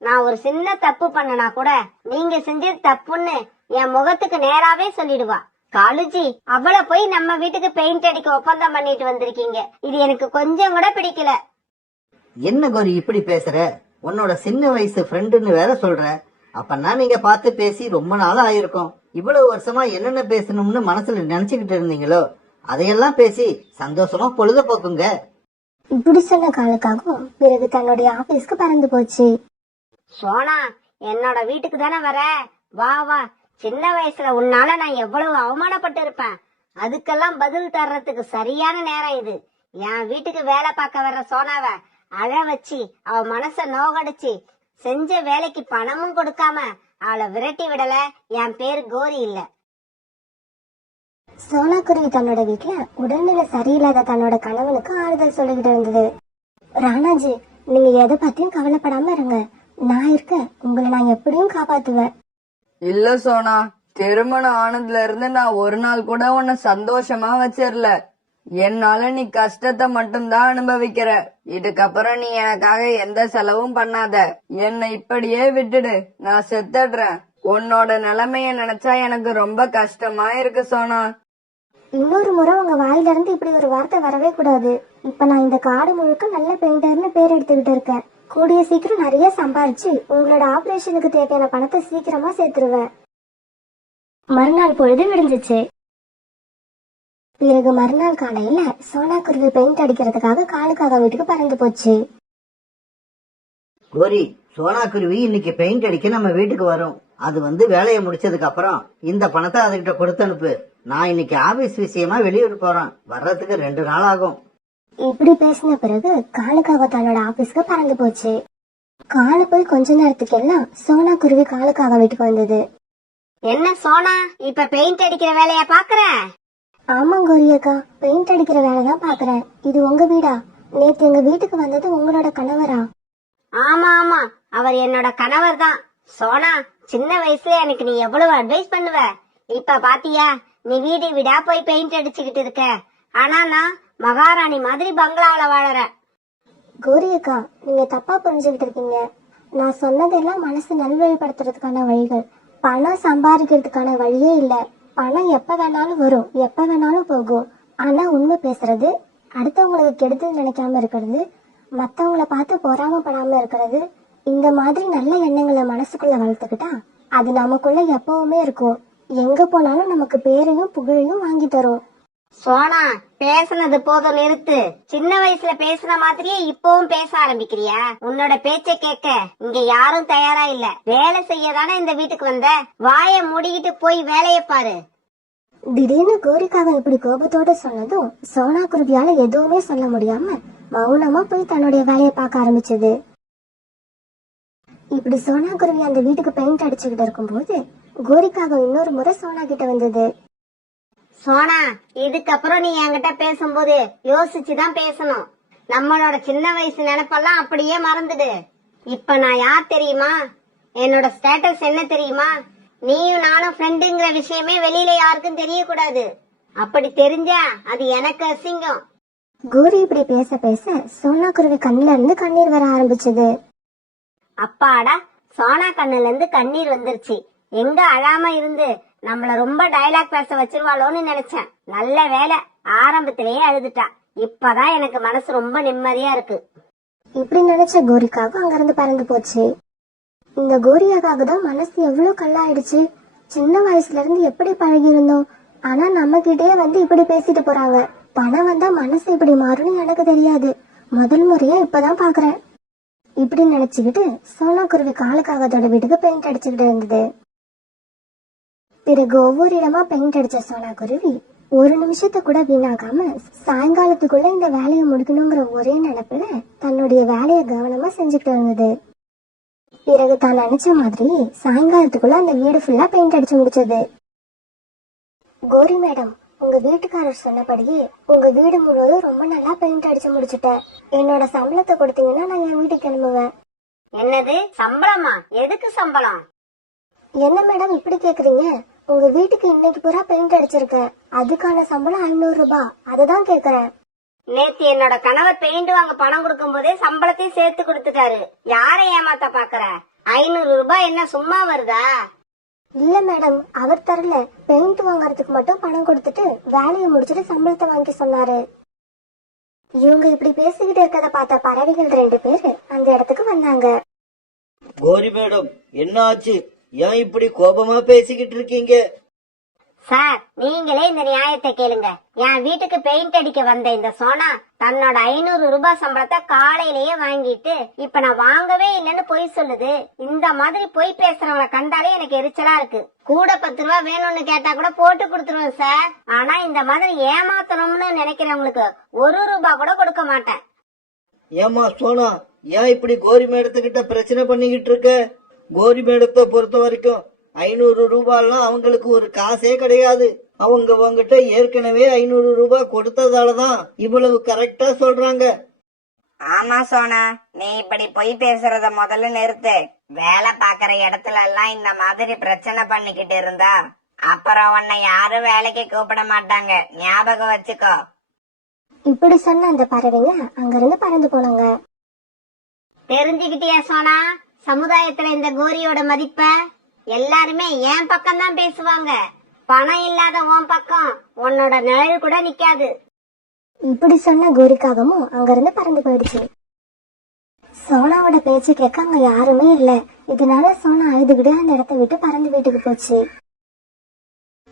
நான் ஒரு சின்ன தப்பு பண்ணனா கூட நீங்க செஞ்சது தப்புன்னு என் முகத்துக்கு நேராவே சொல்லிடுவா. காலுஜி, அவளை போய் நம்ம வீட்டுக்கு பெயிண்ட் அடிக்க ஒப்பந்தம் பண்ணிட்டு வந்திருக்கீங்க. இது எனக்கு கொஞ்சம் கூட பிடிக்கல. என்ன கோரி இப்படி பேசுற? உன்னோட சின்ன வயசு ஃப்ரெண்டுன்னு வேற சொல்ற. அப்பன்னா நீங்க பார்த்து பேசி ரொம்ப நாள் ஆயிருக்கும். இவ்வளவு வருஷமா என்னென்ன பேசணும்னு மனசுல நினைச்சுக்கிட்டு இருந்தீங்களோ அதையெல்லாம் பேசி சந்தோஷமா பொழுத போக்குங்க. இப்படி சொன்ன காலுக்காகவும் பிறகு தன்னுடைய ஆபீஸ்க்கு பறந்து போச்சு. சோனா, என்னோட வீட்டுக்கு தானே வர? வா வா. சின்ன வயசுல உன்னால நான் எவ்வளவு அவமானப்பட்டு இருப்பேன். அதுக்கெல்லாம் பதில் தர்றதுக்கு சரியான நேரம் இது. என் வீட்டுக்கு வேலை பார்க்க வர்ற சோனாவ அழ வச்சு அவ மனச நோகடிச்சு செஞ்ச வேலைக்கு பணமும் கொடுக்காம அவளை விரட்டி விடல என் பேரு கோரி இல்ல. சோனா குருவி தன்னோட வீட்டுல உடல்நிலை சரியில்லாத தன்னோட கணவனுக்கு ஆறுதல் சொல்லிக்கிட்டு இருந்தது. ராணாஜி, நீங்க எதை பத்தியும் கவலைப்படாம இருங்க. நான் இருக்க, உங்களை நான் எப்படியும் காப்பாத்துவேன். இல்ல சோனா, திருமணம் ஆனதுல இருந்து நான் ஒரு நாள் கூட உன்னை சந்தோஷமா வச்சிரல. என்னால நீ கஷ்டத்தை மட்டும்தான் அனுபவிக்கிற. இதுக்கப்புறம் நீ எனக்காக எந்த செலவும் பண்ணாத. என்னை இப்படியே விட்டுடு, நான் செத்துடுறேன். உன்னோட நிலைமைய நினைச்சா எனக்கு ரொம்ப கஷ்டமா இருக்கு சோனா. இன்னொரு முறை உங்க வாயில இருந்து இப்படி ஒரு வார்த்தை வரவே கூடாது. இப்ப நான் இந்த காடு முழுக்க நல்ல பெயிண்டர்னு பேர் எடுத்துக்கிட்டு இருக்கேன். கூடிய சீக்கிரம் நிறைய சம்பாரிச்சு உங்களோட ஆபரேஷனுக்கு தேவையான பணத்தை சீக்கிரமா சேர்த்துருவேன். மறுநாள் பொழுது விடிஞ்சிச்சு. பிறகு மறுநாள் காலையில சோனா குருவி பெயிண்ட் அடிக்கிறதுக்காக காலுக்காக வீட்டுக்கு பறந்து போச்சு. கோரி, சோனா குருவி இன்னைக்கு பெயிண்ட் அடிக்க நம்ம வீட்டுக்கு வரும். அது வந்து வேலையை முடிச்சதுக்கு அப்புறம் இந்த பணத்தை அதுகிட்ட கொடுத்து அனுப்பு. நான் இன்னைக்கு ஆபீஸ் விஷயமா வெளியூர் போறேன். வர்றதுக்கு 2 நாள் ஆகும். இப்படி பேசின பிறகு காலுக்காக தன்னோட ஆபீஸ்க்கு பறந்து போச்சு. காலு போய் கொஞ்ச நேரத்துக்கு எல்லாம் சோனா குருவி காலுக்காக வீட்டுக்கு வந்தது. என்ன சோனா, இப்ப பெயிண்ட் அடிக்கிற வேலைய பாக்குற? ஆமா கோரியக்கா, பெயிண்ட் அடிக்கிற வேலைதான் பாக்குறேன். இது உங்க வீடா? நேத்து எங்க வீட்டுக்கு வந்தது உங்களோட கணவரா? ஆமா ஆமா, அவர் என்னோட கணவர் தான். சோனா, சின்ன வயசுல எனக்கு நீ எவ்வளவு அட்வைஸ் பண்ணுவ. இப்ப பாத்தியா, நீ வீடு வீடா போய் பெயிண்ட் அடிச்சுக்கிட்டு இருக்க. ஆனா நான் மகாராணி மாதிரி பங்களாவில வாழறேன். கோரியக்கா, நீங்க தப்பா புரிஞ்சுக்கிட்டு இருக்கீங்க. நான் சொன்னதெல்லாம் மனசு நல்வழிப்படுத்துறதுக்கான வழிகள். பணம் சம்பாதிக்கிறதுக்கான வழியே இல்ல. பணம் எப்ப வேணாலும் வரும், எப்ப வேணாலும் போகும். ஆனா உண்மை பேசுறது, அடுத்தவங்களுக்கு கெடுதல் நினைக்காம இருக்கிறது, மத்தவங்கள பார்த்து பொறாமப்படாம இருக்கிறது, இந்த மாதிரி நல்ல எண்ணங்களை மனசுக்குள்ள வளர்த்துக்கிட்டா அது நமக்குள்ள எப்பவுமே இருக்கும். எங்க போனாலும் நமக்கு பேரையும் புகழையும் வாங்கி தரும். சோனா, பேசுனது போதும் நிறுத்து. சின்ன வயசுல பேசுன மாதிரியே இப்பவும் பேச ஆரம்பிக்கிறியா? உன்னோட பேச்ச கேட்க இங்க யாரும் தயாரா இல்ல. வேலை செய்யதானே இந்த வீட்டுக்கு வந்த. வாய மூடிக்கிட்டு போய் வேலைய பாரு. திடீர்னு கோரிக்காக இப்படி கோபத்தோட சொன்னதும் சோனா குருவியால எதுவுமே சொல்ல முடியாம மௌனமா போய் தன்னுடைய வேலையை பார்க்க ஆரம்பிச்சது. இப்படி சோனா குருவி அந்த வீட்டுக்கு பெயிண்ட் அடிச்சுக்கிட்டு இருக்கும்போது கோரிக்காக இன்னொரு முறை சோனா கிட்ட வந்தது. சோனா, இதுக்கப்புறம் நீ என்கிட்ட பேசும்போது யோசிச்சுதான் பேசணும். நம்மளோட சின்ன வயசு நினைப்பெல்லாம் அப்படியே மறந்துடு. இப்ப நான் யார் தெரியுமா? என்னோட ஸ்டேட்டஸ் என்ன தெரியுமா? நீயும் நானும் ஃப்ரெண்டுங்கிற விஷயமே வெளியில யாருக்கும் தெரியக்கூடாது. அப்படி தெரிஞ்சா அது எனக்கு அசிங்கம். கோரி இப்படி பேச பேச சோனா குருவி கண்ணுல இருந்து கண்ணீர் வர ஆரம்பிச்சது. அப்பாடா, சோனா கண்ணுல இருந்து கண்ணீர் வந்துருச்சு. எங்க அழாம இருந்து நம்மள ரொம்ப டயலாக் பேச வச்சிருவாளோன்னு நினைச்சேன். நல்ல வேலை, ஆரம்பத்திலேயே அழுதுட்டா. இப்பதான் எனக்கு மனசு ரொம்ப நிம்மதியா இருக்கு. இப்படி நினைச்ச கோரிக்காக அங்கிருந்து பறந்து போச்சு. இந்த கோரியாக்காக தான் மனசு எவ்வளவு கல்லாயிடுச்சு. சின்ன வயசுல இருந்து எப்படி பழகி இருந்தோம், ஆனா நம்ம கிட்டே வந்து இப்படி பேசிட்டு போறாங்க. பணம் வந்தா மனசு இப்படி மாறும்னு எனக்கு தெரியாது. முதல் முறையா இப்பதான் பாக்குறேன். இப்படி நினைச்சுக்கிட்டு சோனா குருவி காலுக்காகத்தோட வீட்டுக்கு பெயிண்ட் அடிச்சுக்கிட்டு இருந்தது. பிறகு ஒவ்வொரு இடமா பெயிண்ட் அடிச்ச சோனா குருவி ஒரு நிமிஷத்தை கூட வீணாகாம சாயங்காலத்துக்குள்ள இந்த வேலையை முடிக்கணுங்கிற ஒரே நினைப்புல தன்னுடைய வேலையை கவனமா செஞ்சுக்கிட்டு இருந்தது. பிறகு தான் நினைச்ச மாதிரி சாயங்காலத்துக்குள்ள அந்த வீடு ஃபுல்லா பெயிண்ட் அடிச்சு முடிச்சது. கோரி மேடம், உங்க வீட்டுக்காரர் சொன்னபடியே உங்க வீடு முழுவதும் ரொம்ப நல்லா பெயிண்ட் அடிச்சு முடிச்சுட்டேன். என்னோட சம்பளத்தை கொடுத்தீங்கன்னா நான் என் வீட்டுக்கு கிளம்புவேன். என்னது சம்பளமா? எதுக்கு சம்பளம்? என்ன மேடம் இப்படி கேக்குறீங்க? உங்க வீட்டுக்கு இன்னைக்கு பூரா பெயிண்ட் அடிச்சிருக்கேன், அதுக்கான சம்பளம் 500 ரூபாய். அததான் கேக்குறேன். நேத்து என்னோட கணவர் பெயிண்ட் வாங்க பணம் கொடுக்கும் போதே சம்பளத்தையும் சேர்த்து கொடுத்துட்டாரு. யாரை ஏமாத்த பாக்குற? 500 ரூபாய் என்ன சும்மா வருதா? இல்ல மேடம், அவர் தரல. பெயிண்ட் வாங்கறதுக்கு மட்டும் பணம் கொடுத்துட்டு வேலையை முடிச்சிட்டு சம்பளத்தை வாங்கி சொன்னாரு. இவங்க இப்படி பேசிக்கிட்டு இருக்கத பார்த்த பறவைகள் 2 பேரு அந்த இடத்துக்கு வந்தாங்க. கோரி மேடம், என்ன ஆச்சு? ஏன் இப்படி கோபமா பேசிக்கிட்டு இருக்கீங்க? சார், நீங்களே இந்த நியாயத்தை கேளுங்க. என் வீட்டுக்கு பெயிண்ட் அடிக்க வந்த இந்த சோனா தன்னோட 500 ரூபாய் சம்பளத்தை காலையிலேயே வாங்கிட்டு இப்ப நான் வாங்கவே இல்லைன்னு பொய் சொல்லுது. இந்த மாதிரி பொய் பேசுறவங்களை கண்டாலே எனக்கு எரிச்சலா இருக்கு. கூட 10 ரூபாய் வேணும்னு கேட்டா கூட போட்டு கொடுத்துருவேன் சார். ஆனா இந்த மாதிரி ஏமாத்தணும்னு நினைக்கிறவங்களுக்கு 1 ரூபாய் கூட கொடுக்க மாட்டேன். ஏமா சோனா, ஏன் இப்படி கோரி மேடத்துக்கிட்ட பிரச்சனை பண்ணிக்கிட்டு இருக்க? கோரி மேடத்தை பொறுத்த வரைக்கும் 500 ரூபாய்லாம் அவங்களுக்கு ஒரு காசே கிடையாது. அவங்க உங்ககிட்ட ஏற்கனவே 500 ரூபாய் கொடுத்ததாலதான் இவ்வளவு கரெக்டா சொல்றாங்க. ஆமா சோனா, நீ இப்படி பொய் பேசுறத முதல்ல நிறுத்து. வேலை பாக்குற இடத்துல எல்லாம் இந்த மாதிரி பிரச்சனை பண்ணிக்கிட்டு இருந்தா அப்புறம் உன்னை யாரும் வேலைக்கு கூப்பிட மாட்டாங்க. ஞாபகம் வச்சுக்கோ. இப்படி சொன்ன அந்த பறவைங்க அங்கிருந்து பறந்து போனாங்க. தெரிஞ்சுக்கிட்டியா சோனா, சமுதாயத்துல இந்த கோரியோட மதிப்ப? எல்லாருமே என் பக்கம் தான் பேசுவாங்க. பணம் இல்லாத உன் பக்கம் உன்னோட நிழல் கூட நிக்காது. இப்படி சொன்ன கோரிக்காகவும் அங்கிருந்து பறந்து போயிடுச்சு. சோனாவோட பேச்சு கேட்க அங்க யாருமே இல்ல. இதனால சோனா அழுதுகிட்டே அந்த இடத்த விட்டு பறந்து வீட்டுக்கு போச்சு.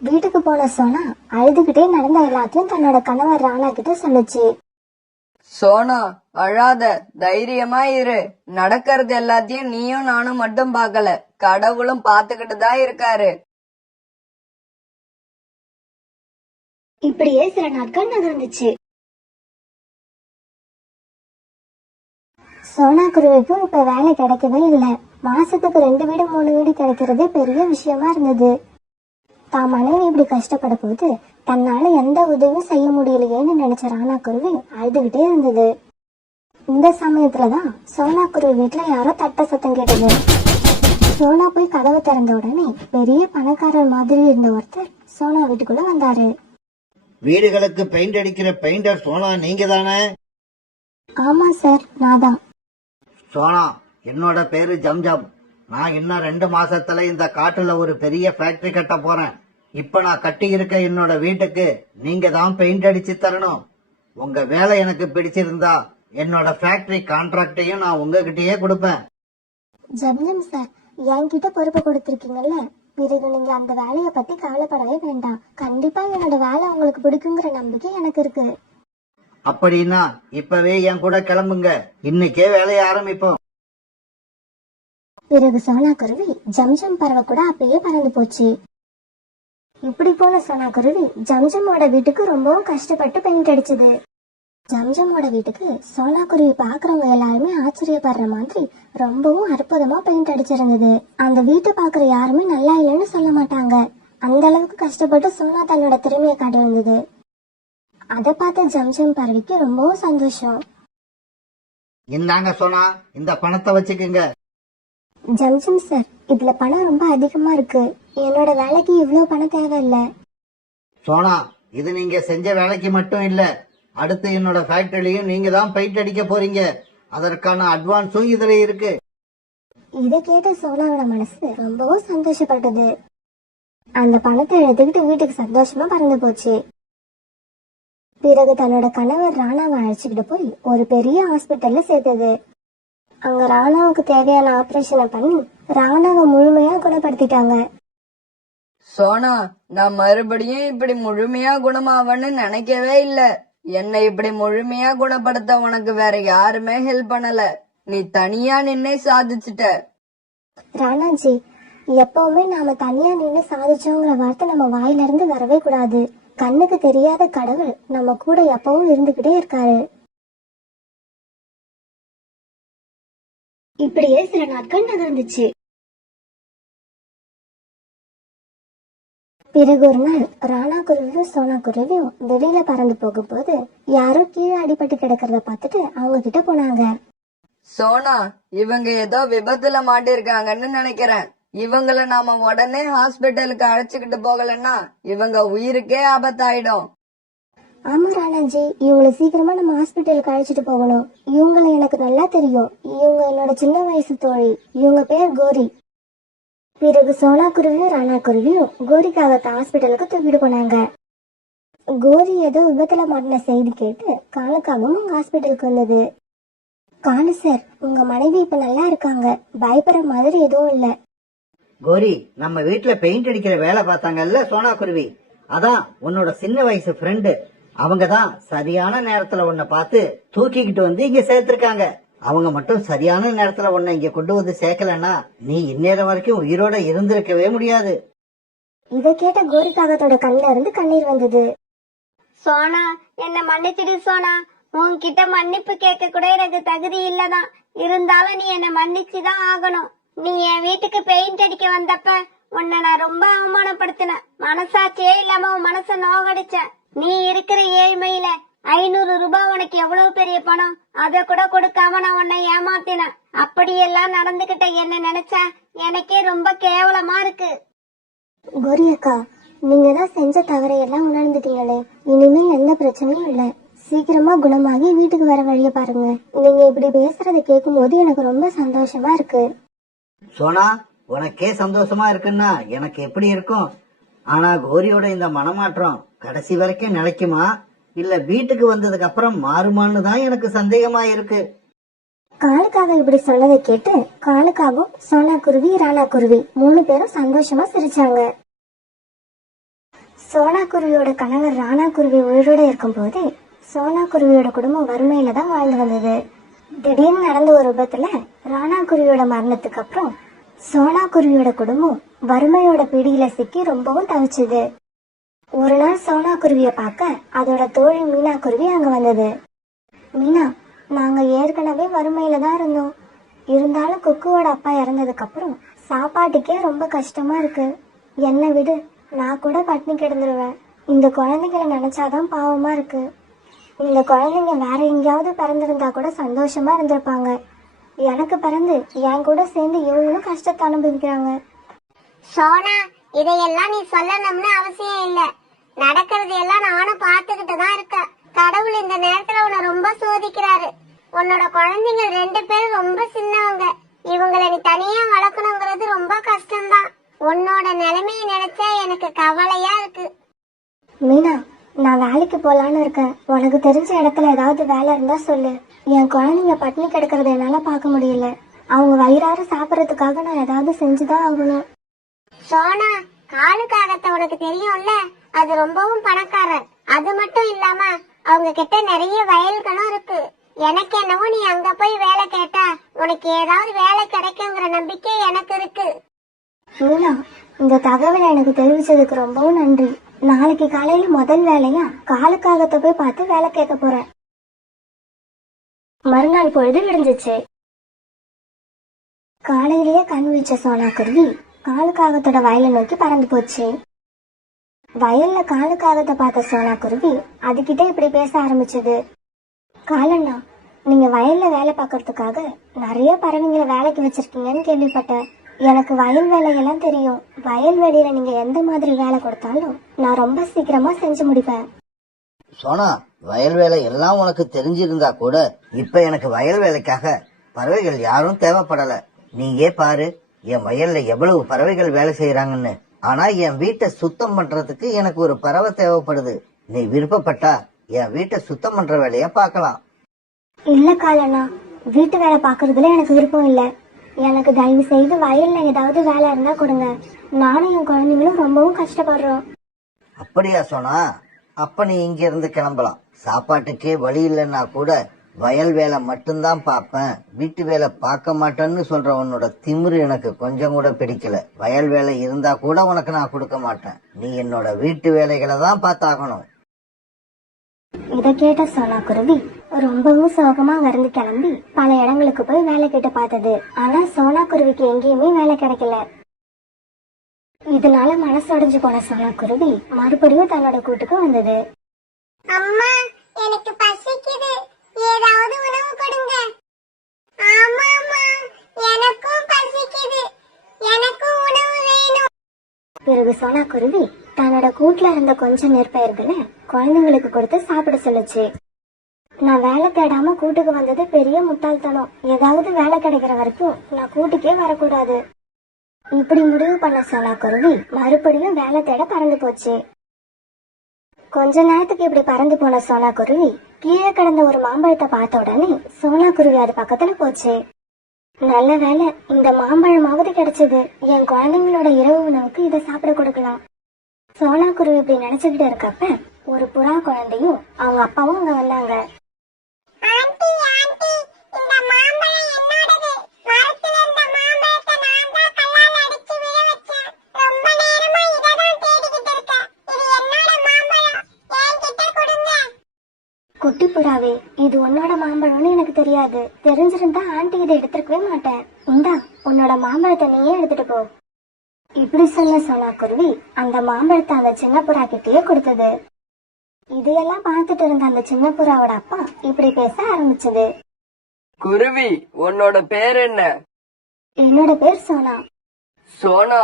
வீட்டுக்கு போன சோனா அழுதுகிட்டே நடந்த எல்லாத்தையும் தன்னோட கணவர் ராணா கிட்ட சொல்லுச்சு. சோனா, அழாத, தைரியமா இரு. நடக்கிறது எல்லாத்தையும் நீயும் நானும் மட்டும் பார்க்கல, கடவுளும் பாத்துக்கிட்டு தான் இருக்காரு. இப்படியே சில நாட்கள் நகர்ந்துச்சு. சோனா குருவிக்கும் இப்ப வேலை கிடைக்கவே இல்லை. மாசத்துக்கு 2 வீடு 3 வீடு கிடைக்கிறது பெரிய விஷயமா இருந்தது. தான் மனைவி இப்படி கஷ்டப்பட போது தன்னால எந்த உதவியும் செய்ய முடியலையேன்னு நினைச்ச ராணா குருவி அழுதுகிட்டே இருந்தது. இந்த சமயத்துலதான் சோனா குருவி வீட்டுல யாரோ தட்ட சத்தம் கேட்டது. சோனா போய் கதவை திறந்த உடனே பெரிய பணக்காரர் மாதிரி இருந்த ஒருத்தர் சோனா வீட்டுக்குள்ள வந்தாரு. வீடுகளுக்கு பெயிண்ட் அடிக்கிற பெயிண்டர் சோனா நீங்க தானே? ஆமா சார், நான் தான். சோனா, என்னோட பேரு ஜம்ஜம். நான் இன்னும் 2 மாசத்துல இந்த காட்டுல ஒரு பெரிய ஃபேக்டரி கட்ட போறேன். இப்ப நான் கட்டி இருக்க என்னோட வீட்டுக்கு நீங்க தான் பெயிண்ட் அடிச்சு தரணும். உங்க வேலை எனக்கு பிடிச்சிருந்தா என்னோட ஃபேக்டரி கான்ட்ராக்டையும் நான் உங்ககிட்டயே கொடுப்பேன். ஜம்ஜம் சார், என்கிட்ட பொறுப்பு கொடுத்திருக்கீங்கல்ல, பிறகு நீங்க அந்த வேலையை பத்தி கவலைப்படவே வேண்டாம். கண்டிப்பா என்னோட வேலை உங்களுக்கு பிடிக்குங்கிற நம்பிக்கை எனக்கு இருக்கு. அப்படின்னா இப்பவே என் கூட கிளம்புங்க, இன்னைக்கே வேலையை ஆரம்பிப்போம். பிறகு சோனா குருவி ஜம்ஜம் பறவை கூட அப்பயே பறந்து போச்சு. இப்படி போன சோனா குருவி ஜம்ஜமோட வீட்டுக்கு ரொம்பவும் கஷ்டப்பட்டு பெயிண்ட் அடிச்சது. ஜம்ஜமோட வீட்டுக்கு சோனா குருவி பாக்குறவங்க எல்லாருமே ஆச்சரியப்படுற மாதிரி ரொம்பவும் அற்புதமா பெயிண்ட் அடிச்சிருந்தது. அந்த வீட்டை பாக்குற யாருமே நல்லா இல்லைன்னு சொல்ல மாட்டாங்க. அந்த அளவுக்கு கஷ்டப்பட்டு சோனா தன்னோட திறமையை காட்டியிருந்தது. அதை பார்த்த ஜம்ஜம் பறவைக்கு ரொம்பவும் சந்தோஷம். இந்தாங்க சோனா, இந்த பணத்தை வச்சுக்குங்க. ஜம்ஜம் சார், இதுல பணம் ரொம்ப அதிகமா இருக்கு. என்னோட வேலைக்கு இவ்வளவு பணம் தேவையில்லை. சோனா, இது நீங்க செஞ்ச வேலைக்கு மட்டும் இல்ல, அடுத்து என்னோட ஃபேக்டரியிலையும் நீங்க தான் பெயிண்ட் அடிக்க போறீங்க. அதற்கான அட்வான்ஸும் இதுல இருக்கு. இதை கேட்ட சோனாவோட மனசு ரொம்பவும் சந்தோஷப்பட்டது. அந்த பணத்தை எடுத்துக்கிட்டு வீட்டுக்கு சந்தோஷமா பறந்து போச்சு. பிறகு தன்னோட கணவர் ராணாவை அழைச்சிக்கிட்டு போய் ஒரு பெரிய ஹாஸ்பிட்டல்ல சேர்த்தது. அங்க ராணாவுக்கு தேவையான ஆபரேஷனை பண்ணி ராணாவை முழுமையா குணப்படுத்திட்டாங்க. சோனா, நான் மறுபடியும் இப்படி முழுமையா குணமாவன்னு நினைக்கவே இல்ல. என்னை இப்படி முழுமையா குணப்படுத்த உனக்கு வேற யாருமே ஹெல்ப் பண்ணல. நீ தனியா நின்னே சாதிச்சுட்ட. ராணாஜி, எப்பவுமே நாம தனியா நின்று சாதிச்சோங்கிற வார்த்தை நம்ம வாயில இருந்து வரவே கூடாது. கண்ணுக்கு தெரியாத கடவுள் நம்ம கூட எப்பவும் இருந்துகிட்டே இருக்காரு. இப்படியே சில நாட்கள் நகர்ந்துச்சு. பிறகு ஒரு நாள் ராணா குருவியும் சோனா குருவியும் வெளியில பறந்து போகும்போது யாரோ கீழே அடிபட்டு கிடக்கிறத பார்த்துட்டு அவங்க கிட்ட போனாங்க. சோனா, இவங்க ஏதோ விபத்துல மாட்டிருக்காங்கன்னு நினைக்கிறேன். இவங்கள நாம உடனே ஹாஸ்பிட்டலுக்கு அழைச்சுக்கிட்டு போகலன்னா இவங்க உயிருக்கே ஆபத்தாயிடும். ஆமா ராணாஜி, இவங்களை சீக்கிரமா நம்ம ஹாஸ்பிட்டலுக்கு அழைச்சிட்டு போகணும். இவங்களை எனக்கு நல்லா தெரியும். இவங்க என்னோட சின்ன வயசு தோழி. இவங்க பேர் கோரி. பிறகு சோனா குருவியும் ராணா குருவியும் கோரிக்காக ஹாஸ்பிட்டலுக்கு தூக்கிட்டு போனாங்க. கோரி ஏதோ விபத்துல மாட்டின செய்தி கேட்டு காலுக்காகவும் உங்க ஹாஸ்பிட்டலுக்கு வந்தது. காலு சார், உங்க மனைவி இப்ப நல்லா இருக்காங்க. பயப்படுற மாதிரி எதுவும் இல்ல. கோரி, நம்ம வீட்டுல பெயிண்ட் அடிக்கிற வேலை பார்த்தாங்கல்ல சோனா குருவி, அதான் உன்னோட சின்ன வயசு ஃப்ரெண்டு. அவங்கதான் சரியான நேரத்துல உன்னை பார்த்து தூக்கிக்கிட்டு வந்து இங்க சேர்த்திருக்காங்க. அவங்க மட்டும் சரியான நேரத்துல உன்னை இங்க கொண்டு வந்து சேர்க்கலன்னா நீ இந்நேரம் வரைக்கும் உயிரோட இருந்திருக்கவே முடியாது. இதை கேட்ட கோரிக்காகத்தோட கண்ணுல இருந்து கண்ணீர் வந்தது. சோனா, என்ன மன்னிச்சிடு சோனா. உன்கிட்ட மன்னிப்பு கேட்க கூட எனக்கு தகுதி இல்லதான். இருந்தாலும் நீ என்ன மன்னிச்சுதான் ஆகணும். நீ என் வீட்டுக்கு பெயிண்ட் அடிக்க வந்தப்ப உன்னை நான் ரொம்ப அவமானப்படுத்தினேன். மனசாட்சியே இல்லாம உன் மனச நோகடிச்சேன். நீ இருக்கிற ஏழ்மையில 500 ரூபாய் உனக்கு எவ்வளவு பெரிய பணம், அத கூட கொடுக்காம நான் உன்னை ஏமாத்தினேன். அப்படியெல்லாம் நடந்துகிட்ட என்ன நினைச்சா எனக்கே ரொம்ப கேவலமா இருக்கு. கோரி அக்கா, நீங்க தான் செஞ்ச தவறையெல்லாம் உணர்ந்துட்டீங்களே. இனிமேல் எந்த பிரச்சனையும் இல்ல. சீக்கிரமா குணமாகி வீட்டுக்கு வர வழிய பாருங்க. நீங்க இப்படி பேசுறத கேட்கும் போது எனக்கு ரொம்ப சந்தோஷமா இருக்கு. சோனா, உனக்கே சந்தோஷமா இருக்குன்னா எனக்கு எப்படி இருக்கும்? ஆனா கோரியோட இந்த மனமாற்றம் கடைசி வரைக்கும் நிலைக்குமா இல்ல வீட்டுக்கு வந்ததுக்கு அப்புறம் மாறுமான்னு தான் எனக்கு சந்தேகமா இருக்கு. காலுக்காக இப்படி சொன்னதை கேட்டு காலுக்காகவும் சோனா குருவி ராணா குருவி 3 பேரும் சந்தோஷமா சிரிச்சாங்க. சோனா குருவியோட கணவர் ராணா குருவி உயிரோட இருக்கும் போது சோனா குருவியோட குடும்பம் வறுமையில தான் வாழ்ந்து வந்தது. திடீர்னு நடந்த ஒரு விபத்துல ராணா குருவியோட மரணத்துக்கு அப்புறம் சோனா குருவியோட குடும்பம் வறுமையோட பிடியில சிக்கி ரொம்பவும் தவிச்சது. ஒரு நாள் சோனா குருவிய பார்க்க அதோட தோழி மீனா குருவி அங்க வந்தது. மீனா, நாங்க ஏற்கனவே வறுமையில தான் இருந்தோம். இருந்தாலும் குக்குவோட அப்பா இறந்ததுக்கு அப்புறம் சாப்பாட்டுக்கே ரொம்ப கஷ்டமா இருக்கு. என்னை விடு, நான் கூட பட்டினி கிடந்துருவேன். இந்த குழந்தைங்களை நினைச்சாதான் பாவமா இருக்கு. இந்த குழந்தைங்க வேற எங்கேயாவது பிறந்திருந்தா கூட சந்தோஷமா இருந்திருப்பாங்க. எனக்கு பிறந்து என் கூட சேர்ந்து இவங்களும் கஷ்டத்தை அனுபவிக்கிறாங்க. சோனா, இதையெல்லாம் நீ சொல்லணும்னு அவசியம் இல்ல. நடக்கிறது எல்லாம் நானும் பார்த்துக்கிட்டு தான் இருக்கேன். கடவுள் இந்த நேரத்துல உன்னை ரொம்ப சோதிக்கிறாரு. உன்னோட குழந்தைங்க 2 பேரும் ரொம்ப சின்னவங்க. இவங்களை நீ தனியா வளர்க்கணுங்கிறது ரொம்ப கஷ்டம்தான். உன்னோட நிலைமையை நினைச்சா எனக்கு கவலையா இருக்கு. மீனா, நான் வேலைக்கு போலான்னு இருக்கேன். உனக்கு தெரிஞ்ச இடத்துல ஏதாவது வேலை இருந்தா சொல்லு. என் குழந்தைங்க பட்டினி கிடக்கிறத என்னால பார்க்க முடியல. அவங்க வயிறார சாப்பிடறதுக்காக நான் ஏதாவது செஞ்சுதான் ஆகணும். சோனா, காலுக்காகத்த உனக்கு தெரியும்ல, அது ரொம்பவும் பணக்காரர். அது மட்டும் இல்லாம அவங்க கிட்ட நிறைய வயல்களும் இருக்கு. எனக்கு என்னவோ நீ அங்க போய் வேலை கேட்டா உனக்கு ஏதாவது வேலை கிடைக்குங்கிற நம்பிக்கை எனக்கு இருக்கு. சோனா, இந்த தகவலை எனக்கு தெரிவிச்சதுக்கு ரொம்பவும் நன்றி. நாளைக்கு காலையில முதல் வேலையா காலுக்காகத்த போய் பார்த்து வேலை கேட்க போறேன். மறுநாள் பொழுது விடிஞ்சிச்சு. காலையிலேயே கண் விழிச்ச சோனா குருவி காலுக்காகத்தோட வயலை நோக்கி பறந்து போச்சு. வயல்ல காலுக்காகத்தை பார்த்த சோனா குருவி அதுகிட்ட இப்படி பேச ஆரம்பிச்சது. காலண்ணா, நீங்க வயல்ல வேலை பார்க்கறதுக்காக நிறைய பறவைங்களை வேலைக்கு வச்சிருக்கீங்கன்னு கேள்விப்பட்டேன். எனக்கு வயல் வேலையெல்லாம் தெரியும். வயல்வெளியில நீங்க எந்த மாதிரி வேலை கொடுத்தாலும் நான் ரொம்ப சீக்கிரமா செஞ்சு முடிப்பேன். சோனா, வயல் வேலை எல்லாம் உனக்கு தெரிஞ்சிருந்தா கூட இப்ப எனக்கு வயல் வேலைக்காக பறவைகள் யாரும் தேவைப்படல. நீயே பாரு, என் வயல்ல எவ்வளவு பறவைகள் வேலை செய்யறாங்கன்னு. ஆனா என் வீட்டை சுத்தம் பண்றதுக்கு எனக்கு ஒரு பறவை தேவைப்படுது. நீ விருப்பப்பட்டா என் வீட்டை சுத்தம் பண்ற வேலைய பார்க்கலாம். இல்ல காலண்ணா, வீட்டு வேலை பாக்குறதுல எனக்கு விருப்பம் இல்ல. எனக்கு தயவு செய்து வயல்ல ஏதாவது வேலை இருந்தா கொடுங்க. நானும் என் குழந்தைங்களும் ரொம்பவும் கஷ்டப்படுறோம். அப்படியா சோனா? அப்ப நீ இங்க இருந்து கிளம்பலாம். சாப்பாட்டுக்கே வழி இல்லைன்னா கூட வயல் வேலை மட்டும்தான் பார்ப்பேன், வீட்டு வேலை பார்க்க மாட்டேன்னு சொல்ற உன்னோட திமிரு எனக்கு கொஞ்சம் கூட பிடிக்கல. வயல் வேலை இருந்தா கூட உனக்கு நான் கொடுக்க மாட்டேன். நீ என்னோட வீட்டு வேலைகளை தான் பார்த்தாகணும். இத கேட்ட சோனா குருவி ரொம்பவும் சோகமா அங்கிருந்து கிளம்பி பல இடங்களுக்கு போய் வேலை கேட்டு பார்த்தது. ஆனா சோனா குருவிக்கு எங்கேயுமே வேலை கிடைக்கல. இதனால மனசொடைஞ்சு போன சோனா குருவி மறுபடியும் தன்னோட கூட்டுக்கு வந்தது. அம்மா, எனக்கு பசிக்குது, ஏதாவது உணவு கொடுங்க. ஆமா அம்மா, எனக்கும் பசிக்குது, எனக்கும் உணவு வேணும். பிறகு சோனா குருவி தன்னோட கூட்டுல இருந்த கொஞ்சம் நெற்பயிர்களை குழந்தைங்களுக்கு கொடுத்து சாப்பிட சொல்லுச்சு. நான் வேலை தேடாம கூட்டுக்கு வந்தது பெரிய முட்டாள்தனம். ஏதாவது வேலை கிடைக்கிற வரைக்கும் நான் கூட்டுக்கே வரக்கூடாது. இப்படி முடிவு பண்ண சோனா குருவி மறுபடியும் வேலை தேட பறந்து போச்சு. கொஞ்ச நேரத்துக்கு இப்படி பறந்து போன சோனா குருவி கீழே கிடந்த ஒரு மாம்பழத்தை பார்த்த உடனே சோனா குருவி அது பக்கத்துல போச்சு. நல்ல வேலை, இந்த மாம்பழமாவது கிடைச்சது. என் குழந்தைங்களோட இரவு உணவுக்கு இதை சாப்பிட கொடுக்கலாம். சோனா குருவி இப்படி நினைச்சுக்கிட்டு இருக்கப்ப ஒரு புறா குழந்தையும் அவங்க அப்பாவும் அங்க வந்தாங்க. ஆண்டி, ஆண்டி, இந்த மாம்பழம் என்னோடது. மரத்துல இருந்த மாம்பழத்தை நான் தான் கல்லால அடிச்சு விழ வச்சேன். ரொம்ப நேரமா இதை தான் தேடிக்கிட்டு இருக்கேன். இது என்னோட மாம்பழம், என்கிட்ட கொடுங்க. குட்டி புறாவே, இது உன்னோட மாம்பழம்னு எனக்கு தெரியாது. தெரிஞ்சிருந்தா ஆண்டி இதை எடுத்துருக்கவே மாட்டேன். இந்தா, உன்னோட மாம்பழத்தை நீயே எடுத்துட்டு போ. இப்படி சொல்ல சோனா குருவி அந்த மாம்பழத்தை அந்த சின்ன புறா கிட்டயே கொடுத்தது. இதையெல்லாம் பார்த்துட்டு இருந்த அந்த சின்ன புறாவோட அப்பா இப்படி பேச ஆரம்பிச்சது. குருவி, உன்னோட பேர் என்ன? என்னோட பேர் சோனா. சோனா,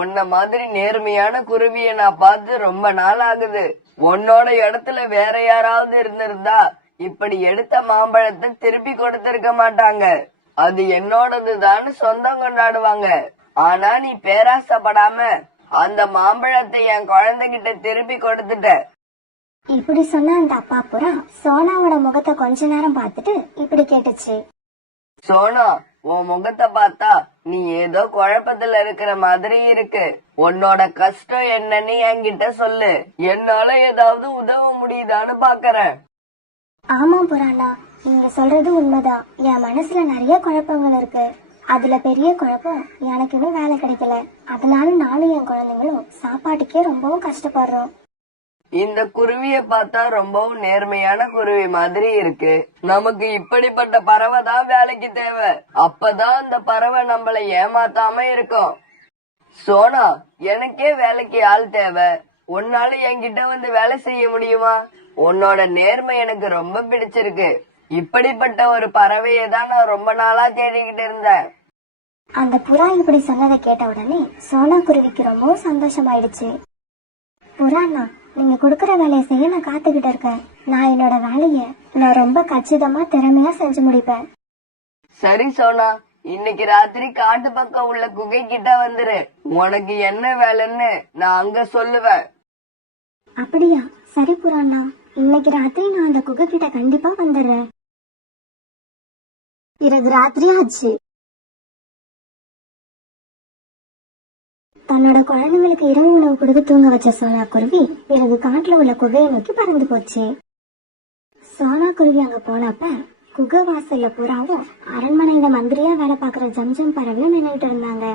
உன்ன மாதிரி நேர்மையான குருவிய நான் பார்த்து ரொம்ப நாள் ஆகுது. உன்னோட இடத்துல வேற யாராவது இருந்திருந்தா இப்படி எடுத்த மாம்பழத்தை திருப்பி கொடுத்திருக்க மாட்டாங்க. அது என்னோடதுதான் சொந்தம் கொண்டாடுவாங்க. ஆனா நீ பேராசப்படாம அந்த மாம்பழத்தை என் குழந்தைகிட்ட திருப்பி கொடுத்துட்ட. இப்படி சொன்ன அந்த அப்பா புறா சோனாவோட முகத்தை கொஞ்ச நேரம் பார்த்துட்டு இப்படி கேட்டுச்சு. சோனா, உன் முகத்தை பார்த்தா நீ ஏதோ குழப்பத்துல இருக்கிற மாதிரி இருக்கு. உன்னோட கஷ்டம் என்னன்னு என்கிட்ட சொல்லு. என்னால ஏதாவது உதவ முடியுதான்னு பாக்குறேன். ஆமா புறாண்ணா, நீங்க சொல்றது உண்மைதான். என் மனசுல நிறைய குழப்பங்கள் இருக்கு. அதுல பெரிய குழப்பம், எனக்கு இன்னும் வேலை கிடைக்கல. அதனால நானும் என் குழந்தைங்களும் சாப்பாட்டுக்கே ரொம்பவும் கஷ்டப்படுறோம். இந்த குருவிய பார்த்தா ரொம்பவும் நேர்மையான குருவி மாதிரி இருக்கு. நமக்கு இப்படிப்பட்ட பறவை தான் வேலைக்கு தேவை. அப்பதான் அந்த பறவை நம்மள ஏமாத்தாம இருக்கும். சோனா, எனக்கே வேலைக்கு ஆள் தேவை. உன்னால என்கிட்ட வந்து வேலை செய்ய முடியுமா? உன்னோட நேர்மை எனக்கு ரொம்ப பிடிச்சிருக்கு. இப்படிப்பட்ட ஒரு பறவையை தான் நான் ரொம்ப நாளா தேடிக்கிட்டு இருந்தேன். அந்த புறா இப்படி சொன்னதை கேட்ட உடனே சோனா குருவிக்கு ரொம்பவும் சந்தோஷமாயிடுச்சு. புறாண்ணா, நீங்க கொடுக்கற வேலையை செய்ய நான் காத்துக்கிட்டு இருக்கேன். நான் என்னோட வேலைய நான் ரொம்ப கச்சிதமா திறமையா செஞ்சு முடிப்பேன். சரி சோனா, இன்னைக்கு ராத்திரி காட்டு பக்கம் உள்ள குகை கிட்ட வந்துரு. உனக்கு என்ன வேலைன்னு நான் அங்க சொல்லுவேன். அப்படியா? சரி புறாண்ணா, இன்னைக்கு ராத்திரி நான் அந்த குகை கிட்ட கண்டிப்பா வந்துடுறேன். பிறகு ராத்திரி ஆச்சு. தன்னோட குழந்தைங்களுக்கு இரவு உணவு கொடுத்து தூங்க வச்ச சோனா குருவி பிறகு காட்டுல உள்ள குகையை நோக்கி பறந்து போச்சு. சோனா குருவி அங்க போனப்ப குகை வாசல்ல புறாவும் அரண்மனையில மந்திரியா வேலை பார்க்கற ஜம்ஜம் பறவையும் நின்னுட்டு இருந்தாங்க.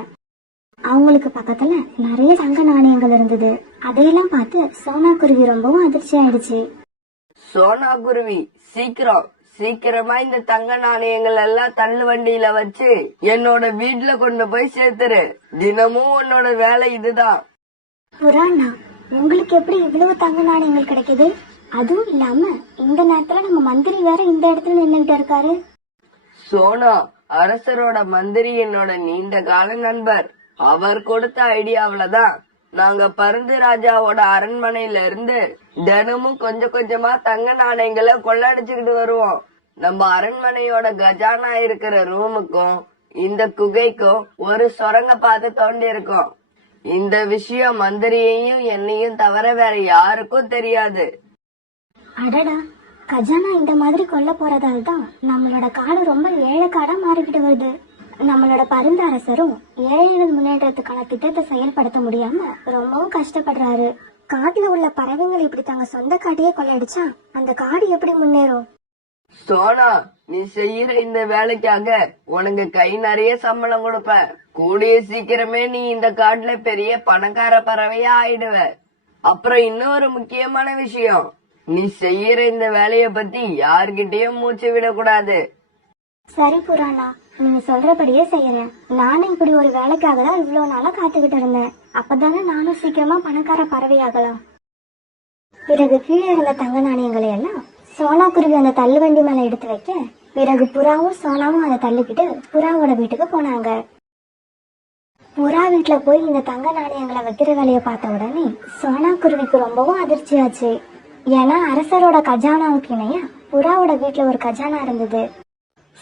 அவங்களுக்கு பக்கத்துல நிறைய தங்க நாணயங்கள் இருந்தது. அதையெல்லாம் பார்த்து சோனா குருவி ரொம்பவும் அதிர்ச்சி ஆயிடுச்சு. சோனா குருவி, சீக்கிரமா இந்த தங்க நாணயங்கள் எல்லாம் தள்ளு வண்டியில வச்சு என்னோட வீட்டுல கொண்டு போய் சேர்த்துரு. தினமும் உன்னோட வேலை இதுதான். புறாண்ணா, உங்களுக்கு எப்படி இவ்வளவு தங்க நாணயங்கள் கிடைக்குது? அதுவும் இல்லாம இந்த நேரத்துல நம்ம மந்திரி வேற இந்த இடத்துல நின்னுட்டு இருக்காரு. சோனா, அரசரோட மந்திரி என்னோட நீண்ட கால நண்பர். அவர் கொடுத்த ஐடியாவிலதான் நாங்க பருந்து ராஜாவோட அரண்மனையில இருந்து தினமும் கொஞ்சம் கொஞ்சமா தங்க நாணயங்களை கொள்ளடிச்சுக்கிட்டு வருவோம். நம்ம அரண்மனையோட கஜானா இருக்கிற ரூமுக்கும் இந்த குகைக்கும் ஒரு சுரங்க பாதை தோண்டி இருக்கோம். இந்த விஷயம் மந்திரியையும் என்னையும் தவிர வேற யாருக்கும் தெரியாது. அடடா, கஜானா இந்த மாதிரி கொல்ல போறதால தான் நம்மளோட காடு ரொம்ப ஏழை காடா மாறிக்கிட்டு வருது. நம்மளோட பருந்து அரசரும் ஏழைகள் முன்னேற்றத்துக்கான திட்டத்தை செயல்படுத்த முடியாம ரொம்பவும் கஷ்டப்படுறாரு. காட்டுல உள்ள பறவைகள் இப்படி தங்க சொந்த காட்டையே கொள்ளடிச்சா அந்த காடு எப்படி முன்னேறும்? சோனா, நீ செய்யற இந்த வேலைக்காக உனக்கு கை நிறைய சம்பளம் கொடுப்பேன். கூடிய சீக்கிரமே நீ இந்த காட்டுல பெரிய பணக்கார பறவையா ஆயிடுவ. அப்புறம் இன்னொரு முக்கியமான விஷயம், நீ செய்யற இந்த வேலைய பத்தி யார்கிட்டயும் மூச்சு விடக்கூடாது. சரி புராணா, நீங்க சொல்றபடியே செய்யறேன். நானும் இப்படி ஒரு வேலைக்காக தான் இவ்வளவு நாளா காத்துக்கிட்டு இருந்தேன். அப்பதானே நானும் சீக்கிரமா பணக்கார பறவையாகலாம். பிறகு கீழே இருந்த தங்க நாணயங்களை எல்லாம் சோனா குருவி அந்த தள்ளுவண்டி மேல எடுத்து வைக்க, பிறகு புறாவும் சோனாவும் அதை தள்ளிக்கிட்டு புறாவோட வீட்டுக்கு போனாங்க. புறா வீட்டுல போய் இந்த தங்க நாணயங்களை வைக்கிற வேலையை பார்த்த உடனே சோனா குருவிக்கு ரொம்பவும் அதிர்ச்சியாச்சு. ஏன்னா அரசரோட கஜானாவுக்கு இணையா புறாவோட வீட்டுல ஒரு கஜானா இருந்தது.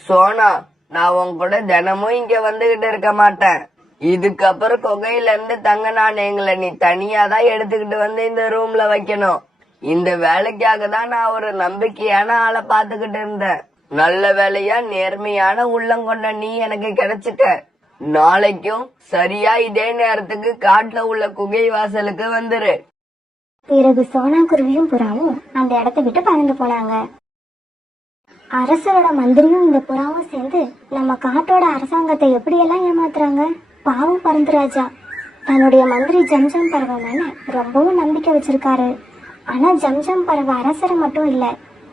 சோனா, நான் உன் கூட தினமும் இங்க வந்துகிட்டு இருக்க மாட்டேன். இதுக்கப்புறம் குகையில இருந்து தங்க நாணயங்களை நீ தனியா தான் எடுத்துக்கிட்டு வந்து இந்த ரூம்ல வைக்கணும். இந்த வேலைக்காக தான் நான் ஒரு நம்பிக்கையான ஆளை பாத்துக்கிட்டு இருந்தேன். நல்ல வேலையா நேர்மையான உள்ளம் கொண்ட நீ எனக்கு கிடைச்சிட்ட. நாளைக்கும் சரியா இதே நேரத்துக்கு காட்டுல உள்ள குகை வாசலுக்கு வந்துரு. பிறகு சோனா குருவியும் புறாவும் அந்த இடத்தை விட்டு பறந்து போனாங்க. அரசரோட மந்திரியும் இந்த புறாவும் சேர்ந்து நம்ம காட்டோட அரசாங்கத்தை எப்படியெல்லாம் ஏமாத்துறாங்க. பாவம் பருந்து ராஜா தன்னுடைய மந்திரி ஜம்ஜம் பறவை மேல ரொம்பவும் நம்பிக்கை வச்சிருக்காரு. ஆனா ஜம்ஜம் பறவை அரசரை மட்டும் இல்ல,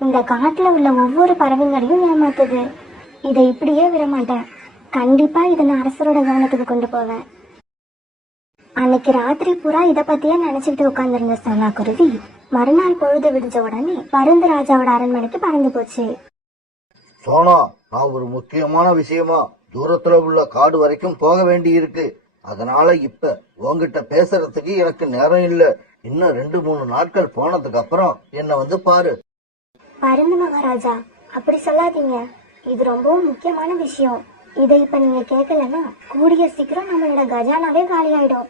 இந்த காட்டுல உள்ள ஒவ்வொரு பறவைங்களையும் ஏமாத்துது. இதை இப்படியே விடமாட்டேன். கண்டிப்பா இதை நான் அரசரோட கவனத்துக்கு கொண்டு போவேன். அன்னைக்கு ராத்திரி பூரா இத பத்தியே நினைச்சுக்கிட்டு உட்கார்ந்துருந்த சோனா குருவி மறுநாள் பொழுது விடிஞ்ச உடனே பருந்து ராஜாவோட அரண்மனைக்கு பறந்து போச்சு. சோனா, நான் ஒரு முக்கியமான விஷயமா தூரத்துல உள்ள காடு வரைக்கும் போக வேண்டி இருக்கு. அதனால இப்ப உங்ககிட்ட பேசுறதுக்கு எனக்கு நேரம் இல்ல. இன்னும் 2-3 நாட்கள் போனதுக்கு அப்புறம் என்ன வந்து பாரு. பருந்து மகாராஜா, அப்படி சொல்லாதீங்க. இது ரொம்பவும் முக்கியமான விஷயம். இதை இப்ப நீங்க கேட்கலன்னா கூடிய சீக்கிரம் நம்மளோட கஜானாவே காலியாயிடும்.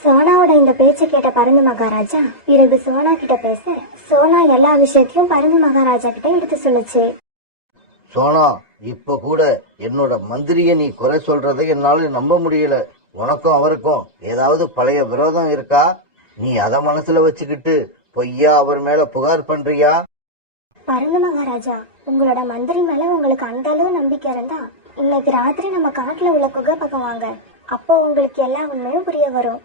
சோனாவோட இந்த பேச்சை கேட்ட பருந்து மகாராஜா பிறகு சோனா கிட்ட பேச, சோனா எல்லா விஷயத்தையும் பருந்து மகாராஜா கிட்ட எடுத்து சொல்லுச்சு. சோனா, இப்ப கூட என்னோட மந்திரிய நீ குறை சொல்றதை என்னால நம்ப முடியல. உனக்கும் அவருக்கும் ஏதாவது பழைய விரோதம் இருக்கா? நீ அத மனசுல வச்சுக்கிட்டு பொய்யா அவர் மேல புகார் பண்றியா? பருந்து மகாராஜா, உங்களோட மந்திரி மேல உங்களுக்கு அந்த அளவு நம்பிக்கை இருந்தா இன்னைக்கு ராத்திரி நம்ம காட்டுல உள்ள குகை பக்கம் வாங்க. அப்போ உங்களுக்கு எல்லா உண்மையும் புரிய வரும்.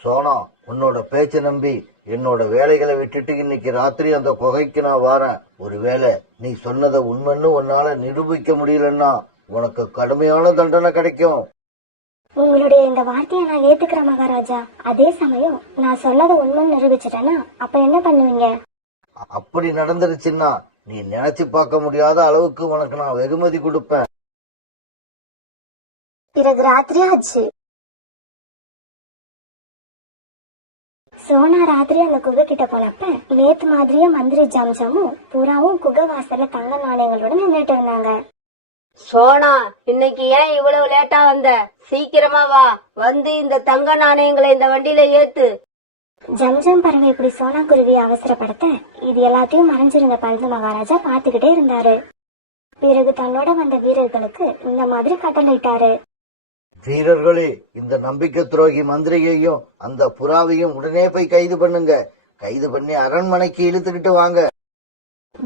சோனா, உன்னோட பேச்ச நம்பி என்னோட வேலைகளை விட்டுட்டு இன்னைக்கு ராத்திரி அந்த குகைக்கு நான் வாரேன். ஒருவேளை நீ சொன்னதை உண்மைன்னு உன்னால நிரூபிக்க முடியலன்னா உனக்கு கடுமையான தண்டனை கிடைக்கும். உங்களுடைய இந்த வார்த்தையை நான் ஏத்துக்கிறேன் மகாராஜா. அதே சமயம் நான் சொன்னதை உண்மைன்னு நிரூபிச்சிட்டேன்னா அப்ப என்ன பண்ணுவீங்க? அப்படி நடந்துருச்சுன்னா நீ நினைச்சு பார்க்க முடியாத அளவுக்கு உனக்கு நான் வெகுமதி கொடுப்பேன். பிறகு ராத்திரி ஆச்சு. சோனா ராத்திரி அந்த குகை கிட்ட போனப்ப நேத்து மாதிரியே மந்திரி ஜம்ஜமும் புறாவும் குகை வாசல்ல தங்க நாணயங்களோட நின்றுட்டு இருந்தாங்க. சோனா, இன்னைக்கு ஏன் இவ்வளவு லேட்டா வந்த? சீக்கிரமா வா, வந்து இந்த தங்க நாணயங்களை இந்த வண்டியில ஏத்து. ஜம்ஜம் பறவை இப்படி சோனா குருவியை அவசரப்படுத்த இது எல்லாத்தையும் மறைஞ்சிருந்த பருந்து மகாராஜா பாத்துக்கிட்டே இருந்தாரு. பிறகு தன்னோட வந்த வீரர்களுக்கு இந்த மாதிரி கட்டளையிட்டாரு. வீரர்களே, இந்த நம்பிக்கை துரோகி மந்திரியையும் அந்த புறாவையும் உடனே போய் கைது பண்ணுங்க. கைது பண்ணி அரண்மனைக்கு இழுத்துக்கிட்டு வாங்க.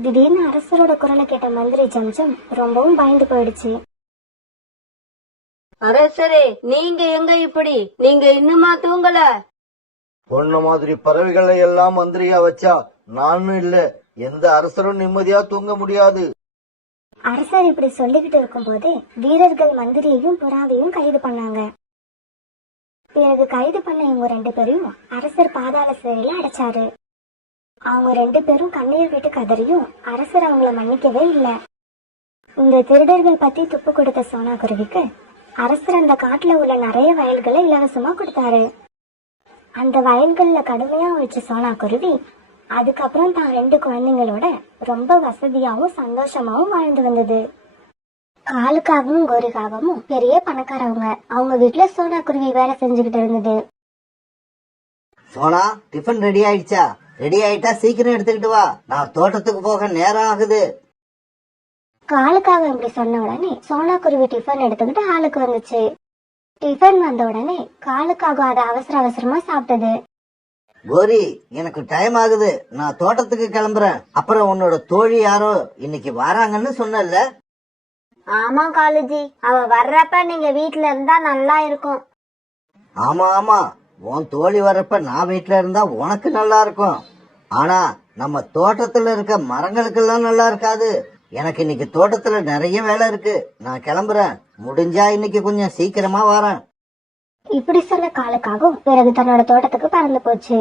திடீர்னு அரசரோட குரலை கேட்ட மந்திரி ஜம்ஜம் ரொம்பவும் பயந்து போயிடுச்சு. அரசரே, நீங்க எங்க இப்படி? நீங்க இன்னுமா தூங்கல? பொண்ணு மாதிரி பறவைகளை எல்லாம் மந்திரியா வச்சா நானும் இல்ல, எந்த அரசரும் நிம்மதியா தூங்க முடியாது. அரசர் இப்படி சொல்லிக்கிட்டு இருக்கும் போதே வீரர்கள் மந்திரியையும் புறாவையும் கைது பண்ணாங்க. பிறகு கைது பண்ண இவங்க 2 பேரையும் அரசர் பாதாள சிறையில அடைச்சாரு. அவங்க 2 பேரும் கண்ணீர் விட்டு கதறியும் அரசர் அவங்கள மன்னிக்கவே இல்லை. இந்த திருடர்கள் பத்தி துப்பு கொடுத்த சோனா குருவிக்கு அரசர் அந்த காட்டுல உள்ள நிறைய வயல்களை இலவசமா கொடுத்தாரு. அந்த வயல்கள்ல கடுமையா உழைச்ச சோனா குருவி அதுக்கப்புறம் தான் 2 குழந்தைங்களோட ரொம்ப வசதியாவும் சந்தோஷமாவும் வாழ்ந்து வந்தது. காலுக்காகவும் கோரிக்காகவும் பெரிய பணக்காரவங்க. அவங்க வீட்டுல சோனா குருவி வேலை செஞ்சுக்கிட்டு இருந்தது. சோனா, டிஃபன் ரெடி ஆயிடுச்சா? ரெடி ஆயிட்டா சீக்கிரம் எடுத்துக்கிட்டு வா, நான் தோட்டத்துக்கு போக நேரம் ஆகுது. காலுக்காக இப்படி சொன்ன உடனே சோனா குருவி டிஃபன் எடுத்துக்கிட்டு ஆளுக்கு வந்துச்சு. டிஃபன் வந்த உடனே காலுக்காக அதை அவசர அவசரமா சாப்பிட்டது. கோரி, எனக்கு டைம் ஆகுது, நான் தோட்டத்துக்கு கிளம்புறேன். அப்புறம் உன்னோட தோழி யாரோ இன்னைக்கு வராங்கன்னு சொன்னல? ஆமா காலுஜி, அவ வர்றப்ப நீங்க வீட்ல இருந்தா நல்லா இருக்கும். ஆமா ஆமா, உன் தோழி வர்றப்ப நான் வீட்டுல இருந்தா உனக்கு நல்லா இருக்கும். ஆனா நம்ம தோட்டத்துல இருக்க மரங்களுக்கெல்லாம் நல்லா இருக்காது. எனக்கு இன்னைக்கு தோட்டத்துல நிறைய வேலை இருக்கு, நான் கிளம்புறேன். முடிஞ்சா இன்னைக்கு கொஞ்சம் சீக்கிரமா வரேன். இப்படி சொன்ன காலுக்காகவும் பிறகு தன்னோட தோட்டத்துக்கு பறந்து போச்சு.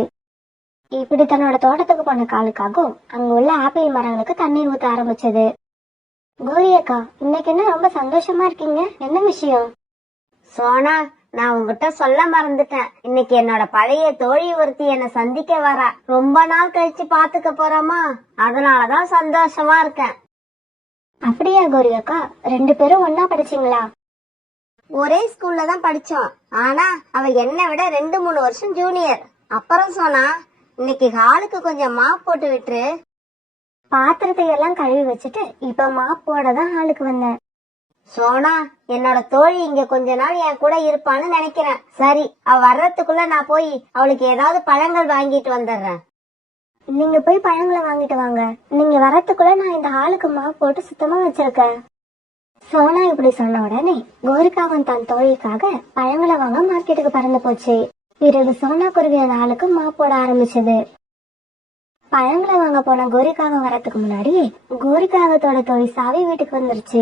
இப்படி தன்னோட தோட்டத்துக்கு போன காலுக்காகவும் அங்க உள்ள ஆப்பிள் மரங்களுக்கு தண்ணீர் ஊத்த ஆரம்பிச்சது. கோரி அக்கா, இன்னைக்கு என்ன ரொம்ப சந்தோஷமா இருக்கீங்க? என்ன விஷயம்? சோனா, நான் உங்ககிட்ட சொல்ல மறந்துட்டேன். இன்னைக்கு என்னோட பழைய தோழி ஒருத்தி என்னை சந்திக்க வரா. ரொம்ப நாள் கழிச்சு பாத்துக்க போறோமா, அதனாலதான் சந்தோஷமா இருக்கேன். அப்படியா கோரி அக்கா? 2 பேரும் ஒன்னா படிச்சீங்களா? ஒரே ஸ்கூல்ல தான் படிச்சோம். ஆனா அவ என்னை விட 2-3 வருஷம் ஜூனியர். அப்புறம் சோனா, இன்னைக்கு ஹாலுக்கு கொஞ்சம் மாப் போட்டு விட்டுரு. பாத்திரத்தை எல்லாம் கழுவி வச்சுட்டு இப்ப மாப்போட தான் ஆளுக்கு வந்தேன். சோனா, என்னோட தோழி இங்க கொஞ்ச நாள் என் கூட இருப்பான்னு நினைக்கிறேன். சரி, அவ வர்றதுக்குள்ள நான் போய் அவளுக்கு ஏதாவது பழங்கள் வாங்கிட்டு வந்துடுறேன். நீங்க போய் பழங்களை வாங்கிட்டு வாங்க. நீங்க வரத்துக்குள்ள நான் இந்த ஆளுக்கு மாப் போட்டு சுத்தமா வச்சிருக்கேன். சோனா இப்படி சொன்ன உடனே கோரிக்காவும் தன் தோழிக்காக பழங்களை வாங்க மார்க்கெட்டுக்கு பறந்து போச்சு. பிறகு சோனா குருவி அந்த ஆளுக்கு மாப் போட ஆரம்பிச்சது. பழங்களை வாங்க போன கோரிக்காக வரத்துக்கு முன்னாடி கோரிக்காகத்தோட தோழி சாவி வீட்டுக்கு வந்துருச்சு.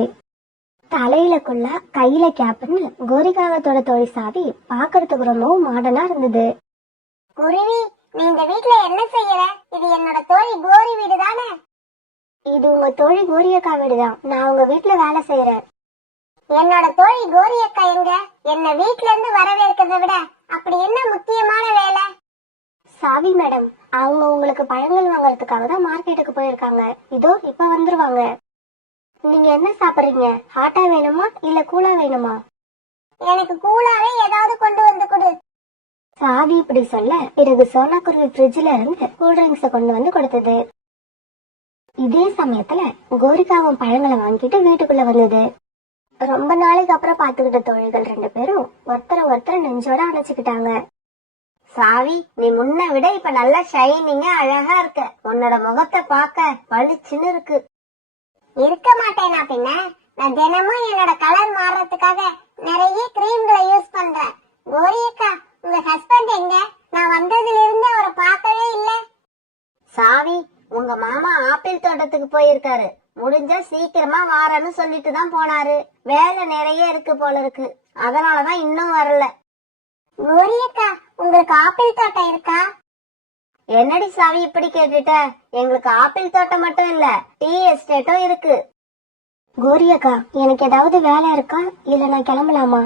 தலையிலக்குள்ள கையில கேப்னு கோரிக்காகத்தோட தோழி சாவி பாக்குறதுக்கு ரொம்பவும் மாடர்னா இருந்தது. குருவி, நீ இந்த வீட்ல என்ன செய்யற? இது என்னோட தோழி கோரி வீடு தானே? இது உங்க தோழி கோரியக்கா வீடுதான். நான் உங்க வீட்டுல வேலை செய்யறேன். என்னோட தோழி கோரி அக்கா எங்க? என்ன வீட்ல இருந்து வரவேற்கிறத விட அப்படி என்ன முக்கியமான வேலை? சாவி மேடம், அவங்க உங்களுக்கு பழங்கள் வாங்கறதுக்காக தான் மார்க்கெட்டுக்கு போயிருக்காங்க. இதோ இப்ப வந்துருவாங்க. நீங்க என்ன சாப்பிடுறீங்க? ஹாட்டா வேணுமா இல்ல கூலா வேணுமா? எனக்கு கூலாவே ஏதாவது கொண்டு வந்து கொடு. சாவி இப்படி சொல்ல பிறகு சோனா குருவி ஃப்ரிட்ஜ்ல இருந்து கூல்ட்ரிங்க்ஸ கொண்டு வந்து கொடுத்தது. இதே சமயத்துல கோரிக்காவும் பழங்களை வாங்கிட்டு வீட்டுக்குள்ள வந்தது. ரொம்ப நாளைக்கு அப்புறம் பாத்துக்கிட்ட தோழிகள் 2 பேரும் ஒருத்தரை நெஞ்சோட அணைச்சுக்கிட்டாங்க. சாவி, நீ முன்ன விட இப்ப நல்லா ஷைனிங்கா அழகா இருக்க. உன்னோட முகத்தை பார்க்க பளிச்சுன்னு இருக்கு. இருக்க மாட்டேனா பின்ன? நான் தினமும் என்னோட கலர் மாறுறதுக்காக நிறைய கிரீம்களை யூஸ் பண்றேன். கோரியக்கா, உங்க ஹஸ்பண்ட் எங்க? நான் வந்ததுல இருந்து அவரை பார்க்கவே இல்ல. சாவி, உங்க மாமா ஆப்பிள் தோட்டத்துக்கு போயிருக்காரு. முடிஞ்சா சீக்கிரமா வாரன்னு சொல்லிட்டு தான் போனாரு. வேலை நிறைய இருக்கு போல இருக்கு, அதனாலதான் இன்னும் வரல. கோரியக்கா, உங்களுக்கு ஆப்பிள் தோட்டம் இருக்கா? என்னடி சாவி இப்படி கேட்டுட்ட? எங்களுக்கு ஆப்பிள் தோட்டம் மட்டும் இல்ல, டீ எஸ்டேட்டும் இருக்கு. கோரியக்கா, எனக்கு ஏதாவது வேலை இருக்கா இல்ல நான் கிளம்பலாமா?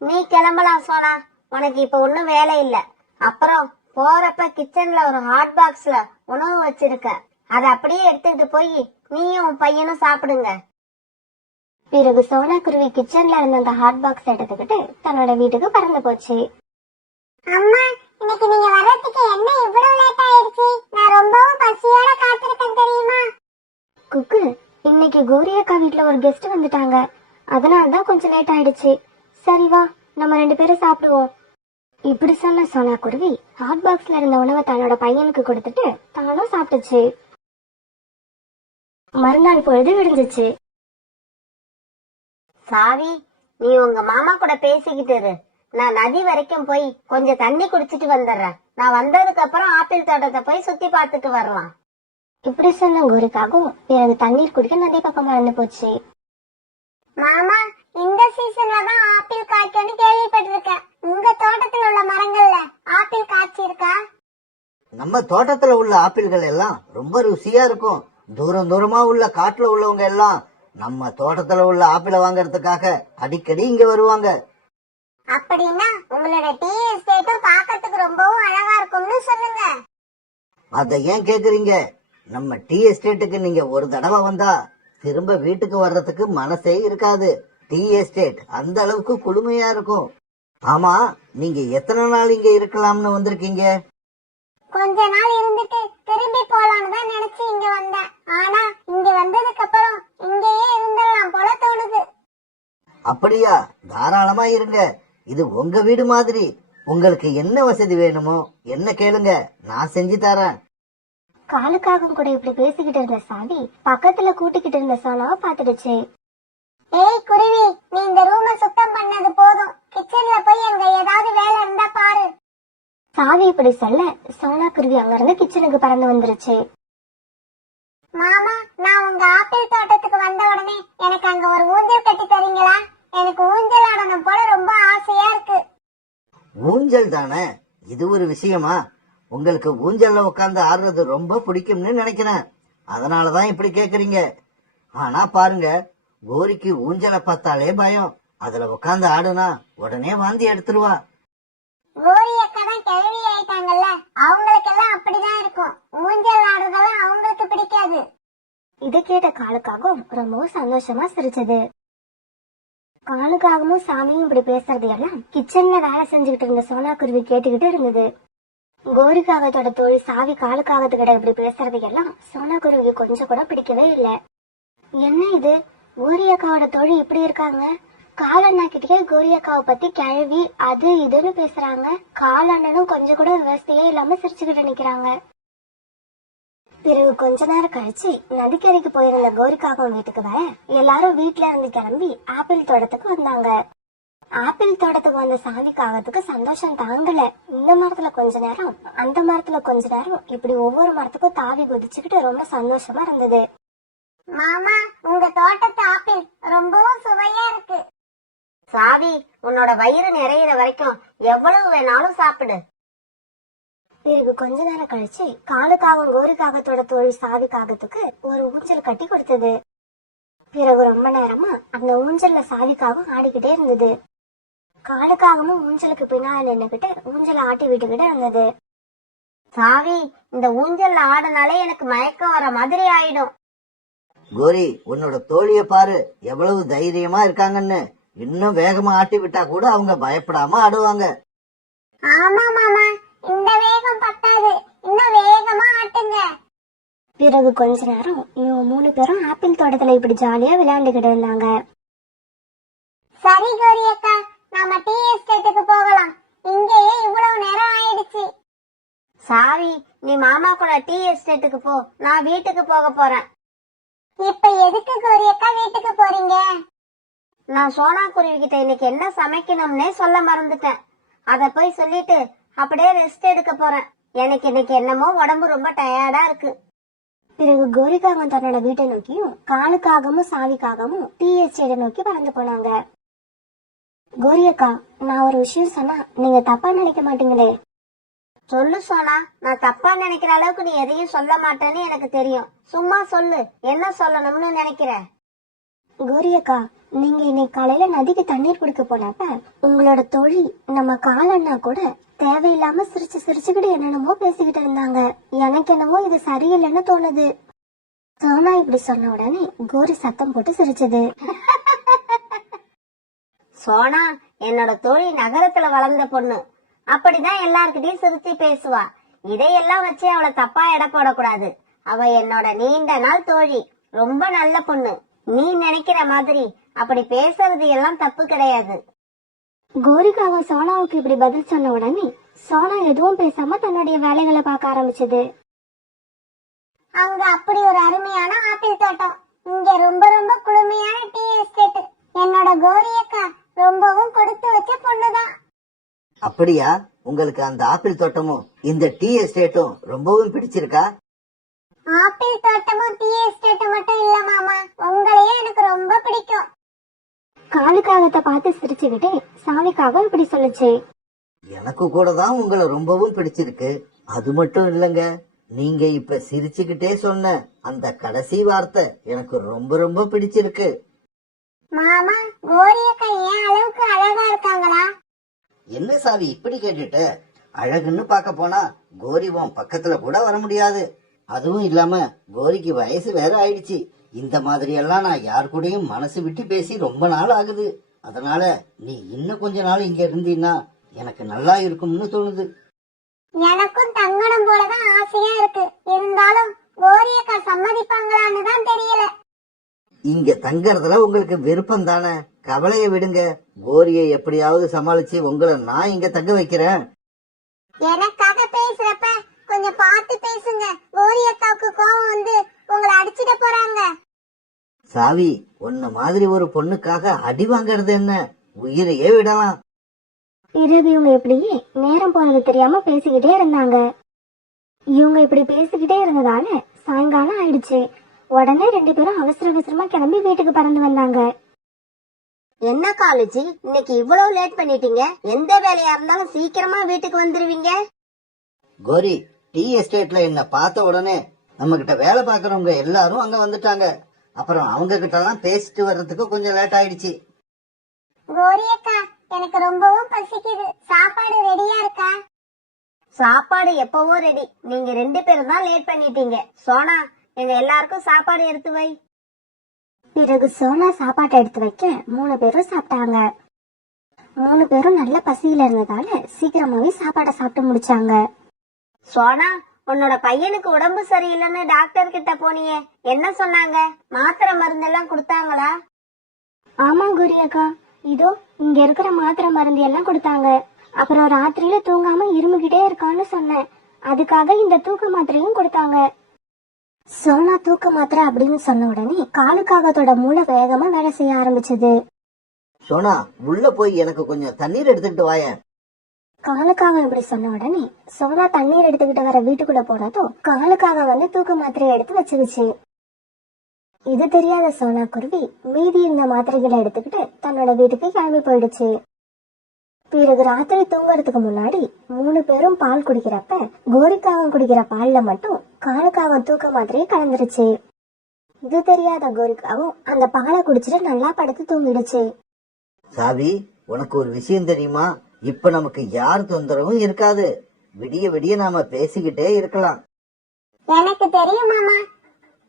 நீ கிளம்பலாம் சோனா, உனக்கு இப்ப ஒன்னும் வேலை இல்ல. அப்புறம் போறப்ப கிச்சன்ல ஒரு ஹாட் பாக்ஸ்ல உணவு வச்சிருக்க, அதை அப்படியே எடுத்துக்கிட்டு போய் நீயும் உன் பையனும் சாப்பிடுங்க. பிறகு சோனா குருவி கிச்சன்ல இருந்த அந்த ஹாட் பாக்ஸ் எடுத்துக்கிட்டு தன்னோட வீட்டுக்கு பறந்து போச்சு. அம்மா, இன்னைக்கு நீங்க வர்றதுக்கு என்ன இவ்வளவு லேட் ஆயிருச்சு? நான் ரொம்பவும் பசியோட காத்திருக்கேன் தெரியுமா? குக்கு, இன்னைக்கு கோரியக்கா வீட்டுல ஒரு கெஸ்ட் வந்துட்டாங்க, அதனாலதான் கொஞ்சம் லேட் ஆயிடுச்சு. சரி வா, நம்ம 2 பேரும் சாப்பிடுவோம். இப்படி சொன்ன சோனா குருவி ஹாட் பாக்ஸ்ல இருந்த உணவை தன்னோட பையனுக்கு கொடுத்துட்டு தானும் சாப்பிட்டுச்சு. மறுநாள் பொழுது விடிஞ்சிச்சு. சாவி, நீ உங்க மாமா கூட பேசிக்கிட்டு இரு. நான் நதி வரைக்கும் போய் கொஞ்சம் தண்ணி குடிச்சிட்டு வந்துடுறேன். நான் வந்ததுக்கு அப்புறம் ஆப்பிள் தோட்டத்தை போய் சுத்தி பார்த்துட்டு வரலாம். இப்படி சொன்ன கோரிக்காகவும் பிறகு தண்ணீர் குடிக்க நதி பக்கம் மறந்து போச்சு. மாமா, இந்த சீசன்ல தான் ஆப்பிள் காய்க்கும்னு கேள்விப்பட்டிருக்கேன். உங்க தோட்டத்தில் உள்ள மரங்கள்ல ஆப்பிள் காய்ச்சி இருக்கா? நம்ம தோட்டத்துல உள்ள ஆப்பிள்கள் எல்லாம் ரொம்ப ருசியா இருக்கும். தூரம் தூரமா உள்ள காட்டுல உள்ளவங்க எல்லாம் நம்ம தோட்டத்துல உள்ள ஆப்பிளை வாங்கறதுக்காக அடிக்கடி இங்க வருவாங்க. அப்படின்னா உங்களோட டீ எஸ்டேட்டும் பார்க்கறதுக்கு ரொம்பவும் அழகா இருக்கும்னு சொல்லுங்க. அத ஏன் கேக்குறீங்க? நம்ம டீ எஸ்டேட்டுக்கு நீங்க ஒரு தடவை வந்தா திரும்ப வீட்டுக்கு வர்றதுக்கு மனசே இருக்காது. டீ எஸ்டேட் அந்த அளவுக்கு குளுமையா இருக்கும். ஆமா, நீங்க எத்தனை நாள் இங்க இருக்கலாம்னு வந்திருக்கீங்க? கொஞ்ச நாள் இருந்துட்டு திரும்பி போலான்னு தான் நினைச்சு இங்க வந்தேன். ஆனா இங்க வந்ததுக்கு அப்புறம் இங்கேயே இருந்துடலாம் போல தோணுது. அப்படியா? தாராளமா இருங்க. இது உங்க வீடு மாதிரி. உங்களுக்கு என்ன வசதி வேணுமோ என்ன கேளுங்க, நான் செஞ்சு தரேன். காலுக்காகவும் கூட இப்படி பேசிக்கிட்டு இருந்த சாவி பக்கத்துல கூட்டிக்கிட்டு இருந்த சோனாவை பாத்துடுச்சு. ஏய் குருவி, நீ இந்த ரூமை சுத்தம் பண்ணது போதும். கிச்சன்ல போய் அங்க ஏதாவது வேலை இருந்தா பாரு. சாவி இப்படி சொல்ல சோனா குருவி அங்க இருந்து கிச்சனுக்கு பறந்து வந்துருச்சு. மாமா, நான் உங்க ஆப்பிள் தோட்டத்துக்கு வந்த உடனே எனக்கு அங்க ஒரு ஊஞ்சல் கட்டி தரீங்களா? எனக்கு ஊஞ்சல் ஆடணும் போல ரொம்ப ஆசையா இருக்கு. ஊஞ்சல் தானே, இது ஒரு விஷயமா? உங்களுக்கு ஊஞ்சல்ல உட்கார்ந்து ஆடுறது ரொம்ப பிடிக்கும்னு நினைக்கிறேன். அதனாலதான் இப்படி கேக்குறீங்க. ஆனா பாருங்க, கோரிக்கு ஊஞ்சலை பார்த்தாலே பயம். அதுல உட்கார்ந்து ஆடுனா உடனே வாந்தி எடுத்துருவா. கோரி அக்கா தான் கிழவி ஆயிட்டாங்கல்ல, அவங்களுக்கெல்லாம் அப்படிதான் இருக்கும். ஊஞ்சல் ஆடுறதெல்லாம் அவங்களுக்கு பிடிக்காது. இதை கேட்ட காலுக்காகவும் ரொம்பவும் சந்தோஷமா சிரிச்சது. காலுக்காகவும் சாமியும் இப்படி பேசுறது எல்லாம் கிச்சன்ல வேலை செஞ்சுக்கிட்டு இருந்த சோனா குருவி கேட்டுக்கிட்டு இருந்தது. கோரிக்காகத்தோட தோழி சாவி காலுக்காகத்துக்கிட்ட இப்படி பேசுறது எல்லாம் சோனா குருவிக்கு கொஞ்சம் கூட பிடிக்கவே இல்ல. என்ன இது, கோரி அக்காவோட தோழி இப்படி இருக்காங்க? காலண்ணா கிட்டே கோரி அக்காவை பத்தி கிழவி அது இதுன்னு பேசுறாங்க. காலண்ணனும் கொஞ்சம் கூட விவசாயே இல்லாம சிரிச்சுக்கிட்டு நிக்கிறாங்க. பிறகு கொஞ்ச நேரம் கழிச்சு நதிக்கரைக்கு போயிருந்த கோரிக்காகவும் வீட்டுக்கு வர எல்லாரும் வீட்டுல இருந்து கிளம்பி ஆப்பிள் தோட்டத்துக்கு வந்தாங்க. ஆப்பிள் தோட்டத்துக்கு வந்த சாவிக்காகத்துக்கு சந்தோஷம் தாங்கல. இந்த மரத்துல கொஞ்ச நேரம், அந்த மரத்துல கொஞ்ச நேரம், இப்படி ஒவ்வொரு மரத்துக்கும் தாவி குதிச்சுக்கிட்டு ரொம்ப சந்தோஷமா இருந்தது. மாமா, உங்க தோட்டத்து ஆப்பிள் ரொம்பவும் சுவையா இருக்கு. சாவி, உன்னோட வயிறு நிறையிற வரைக்கும் எவ்வளவு வேணாலும் சாப்பிடு. பிறகு கொஞ்ச நேரம் கழிச்சு காலுக்காகவும் கோரிக்காகத்தோட தோழி சாவிக்காகத்துக்கு ஒரு ஊஞ்சல் கட்டி கொடுத்தது. பிறகு ரொம்ப நேரமா அந்த ஊஞ்சல்ல சாவிக்காகவும் ஆடிக்கிட்டே இருந்தது. காலுக்காகவும் ஊஞ்சலுக்கு பின்னால நின்னுகிட்டு ஊஞ்சலை ஆட்டி விட்டுக்கிட்டு இருந்தது. சாவி, இந்த ஊஞ்சல்ல ஆடினாலே எனக்கு மயக்கம் வர மாதிரி ஆயிடும். கோரி, உன்னோட தோழிய பாரு, எவ்வளவு தைரியமா இருக்காங்கன்னு. இன்னும் வேகமா ஆட்டி விட்டா கூட அவங்க பயப்படாம ஆடுவாங்க. ஆமா மாமா, இந்த வேகம் பத்தாது, இன்னும் வேகமா ஆட்டுங்க. பிறகு கொஞ்ச நேரம் இவங்க 3 பேரும் ஆப்பிள் தோட்டத்துல இப்படி ஜாலியா விளையாண்டுகிட்டு இருந்தாங்க. சரி கோரி அக்கா, நாம டீ எஸ்டேட்டுக்கு போகலாம். இங்கேயே இவ்வளவு நேரம் ஆயிடுச்சு. சாரி, நீ மாமா கூட டீ எஸ்டேட்டுக்கு போ, நான் வீட்டுக்கு போக போறேன். இப்ப எதுக்கு கோரி அக்கா வீட்டுக்கு போறீங்க? நான் சோனா குருவி கிட்ட இன்னைக்கு என்ன சமைக்கணும்னே சொல்ல மறந்துட்டேன். அத போய் சொல்லிட்டு அப்படியே ரெஸ்ட் எடுக்க போறேன். எனக்கு இன்னைக்கு என்னமோ உடம்பு ரொம்ப டயர்டா இருக்கு. பிறகு கோரிக்காகம் தன்னோட வீட்டை நோக்கியும் காலுக்காகவும் சாவிக்காகவும் டீ எஸ்டேட்டை நோக்கி பறந்து போனாங்க. கோரியக்கா, நான் ஒரு விஷயம் சொன்னா நீங்க தப்பா நினைக்க மாட்டீங்களே? சொல்லு சோனா, நான் தப்பா நினைக்கிற அளவுக்கு நீ எதையும் சொல்ல மாட்டேன்னு எனக்கு தெரியும். சும்மா சொல்லு, என்ன சொல்லணும்னு நினைக்கிற? கோரியக்கா, நீங்க இன்னைக்கு காலையில நதிக்கு தண்ணீர் குடிக்க போனப்ப உங்களோட தோழி நம்ம காலண்ணா கூட தேவையில்லாம சிரிச்சுக்கிட்டு என்னென்னமோ பேசிக்கிட்டு இருந்தாங்க. எனக்கு என்னமோ இது சரியில்லைன்னு தோணுது. சோனா இப்படி சொன்ன உடனே கோரி சத்தம் போட்டு சிரிச்சது. சோனா, என்னோட தோழி நகரத்துல வளர்ந்த பொண்ணு. அப்படிதான் எல்லார்கிட்டயும் சிரிச்சு பேசுவா. இதையெல்லாம் வச்சு அவளை தப்பா எடை போடக்கூடாது. அவ என்னோட நீண்ட நாள் தோழி, ரொம்ப நல்ல பொண்ணு. நீ நினைக்கிற மாதிரி அப்படி பேசுறது எல்லாம் தப்பு கிடையாது. கோரிக்காவும் சோனாவுக்கு இப்படி பதில் சொன்ன உடனே சோனா எதுவும் பேசாம தன்னுடைய வேலைகளை பார்க்க ஆரம்பிச்சது. அங்க அப்படி ஒரு அருமையான ஆப்பிள் தோட்டம், இங்க ரொம்ப ரொம்ப குளுமையான டீ எஸ்டேட். என்னோட கோரி அக்கா ரொம்பவும் கொடுத்து வச்ச பொண்ணுதான். அப்படியா? உங்களுக்கு அந்த ஆப்பிள் தோட்டமும் இந்த டீ எஸ்டேட்டும் ரொம்பவும் பிடிச்சிருக்கா? ஆப்பிள் தோட்டமும் டீ எஸ்டேட்டும் மட்டும் இல்ல மாமா, உங்களையே எனக்கு ரொம்ப பிடிக்கும். காலுக்காகத்தை பார்த்து சிரிச்சுக்கிட்டே சாமிக்காகவும் இப்படி சொல்லுச்சு. எனக்கு கூட தான் உங்களை ரொம்பவும் பிடிச்சிருக்கு. அது மட்டும் இல்லங்க, நீங்க இப்ப சிரிச்சுக்கிட்டே சொன்ன அந்த கடைசி வார்த்தை எனக்கு ரொம்ப ரொம்ப பிடிச்சிருக்கு. மாமா, கோரி அக்கா ஏன் அளவுக்கு அழகா இருக்காங்களா? என்ன சாவி இப்படி கேட்டுட்ட? அழகுன்னு பார்க்க போனா கோரிவம் பக்கத்துல கூட வர முடியாது. அதுவும் இல்லாம கோரிக்கு வயசு வேற ஆயிடுச்சு. இந்த மாதிரி எல்லாம் நான் யார் கூடயும் மனசு விட்டு பேசி ரொம்ப நாள் ஆகுது. அதனால நீ இன்னும் கொஞ்ச நாள் இங்க இருந்தீன்னா எனக்கு நல்லா இருக்கும்னு தோணுது. எனக்கும் தங்கணும் போலதான் ஆசையா இருக்கு. இருந்தாலும் கோரி அக்கா சம்மதிப்பாங்களான்னு தான் தெரியல. இங்க தங்கறதுல உங்களுக்கு விருப்பம் தானே? கவலைய விடுங்க. கோரியை எப்படியாவது சமாளிச்சு உங்களை நான் இங்க தங்க வைக்கிறேன். எனக்காக பேசுறப்ப கொஞ்சம் பார்த்து பேசுங்க. கோரி அக்காவுக்கு கோவம் வந்து உங்களை அடிச்சிட போறாங்க. சாவி, உன்ன மாதிரி ஒரு பொண்ணுக்காக அடி வாங்கறது என்ன? உயிரையே விடலாம். பிறகு இவங்க இப்படியே நேரம் போனது தெரியாம பேசிக்கிட்டே இருந்தாங்க. இவங்க இப்படி பேசிக்கிட்டே இருந்ததால சாயங்காலம் ஆயிடுச்சு. உடனே 2 பேரும் அவசர அவசரமா கிளம்பி வீட்டுக்கு பறந்து வந்தாங்க. என்ன காலேஜி, இன்னைக்கு இவ்வளவு லேட் பண்ணிட்டீங்க? எந்த வேலையா இருந்தாலும் சீக்கிரமா வீட்டுக்கு வந்துருவீங்க. கோரி, டீ எஸ்டேட்ல என்ன பார்த்த உடனே நம்ம கிட்ட வேலை பாக்குறவங்க எல்லாரும் அங்க வந்துட்டாங்க. அப்புறம் அவங்க கிட்ட எல்லாம் பேசிட்டு வர்றதுக்கு கொஞ்சம் லேட் ஆயிடுச்சு. கோரி அக்கா, எனக்கு ரொம்பவும் பசிக்குது. சாப்பாடு ரெடியா இருக்கா? சாப்பாடு எப்பவோ ரெடி. நீங்க 2 பேரும் தான் லேட் பண்ணிட்டீங்க. சோனா, எங்க எல்லாருக்கும் சாப்பாடு எடுத்து வை. பிறகு சோனா சாப்பாட்டை எடுத்து வைக்க 3 பேரும் சாப்பிட்டாங்க. 3 பேரும் நல்ல பசியில இருந்ததால சீக்கிரமாவே சாப்பாடை சாப்பிட்டு முடிச்சாங்க. சோனா, உன்னோட பையனுக்கு உடம்பு சரியில்லைன்னு டாக்டர் கிட்ட போனியே, என்ன சொன்னாங்க? மாத்திரை மருந்தெல்லாம் கொடுத்தாங்களா? ஆமா கோரி அக்கா, இதோ இங்க இருக்கிற மாத்திரை மருந்து எல்லாம் கொடுத்தாங்க. அப்புறம் ராத்திரியில தூங்காம இருமுகிட்டே இருக்கான்னு சொன்னேன். அதுக்காக இந்த தூக்க மாத்திரையும் கொடுத்தாங்க. சோனா தூக்க மாத்திரை அப்படின்னு சொன்ன உடனே காலுக்காகத்தோட மூளை வேகமா வேலை செய்ய ஆரம்பிச்சது. சோனா, உள்ள போய் எனக்கு கொஞ்சம் தண்ணீர் எடுத்துக்கிட்டு வாயேன். காலுக்காக இப்படி சொன்ன உடனே சோனா தண்ணீர் எடுத்துக்கிட்டு வர வீட்டுக்குள்ள போனதும் காலுக்காக வந்து தூக்க மாத்திரையை எடுத்து வச்சிருச்சு. இது தெரியாத சோனா குருவி மீதி இருந்த மாத்திரைகளை எடுத்துக்கிட்டு தன்னோட வீட்டுக்கு கிளம்பி போயிடுச்சு. பிறகு ராத்திரி தூங்குறதுக்கு முன்னாடி 3 பேரும் பால் குடிக்கிறப்ப கோரிக்காகம் குடிக்கிற பால்ல மட்டும் காலுக்காகம் தூக்க மாத்திரையை கலந்துருச்சு. இது தெரியாத கோரிக்காவும் அந்த பாலை குடிச்சிட்டு நல்லா படுத்து தூங்கிடுச்சு. சாவி, உனக்கு ஒரு விஷயம் தெரியுமா? இப்ப நமக்கு யார் தொந்தரவும் இருக்காது. விடிய விடிய நாம பேசிக்கிட்டே இருக்கலாம். எனக்கு தெரியும் மாமா.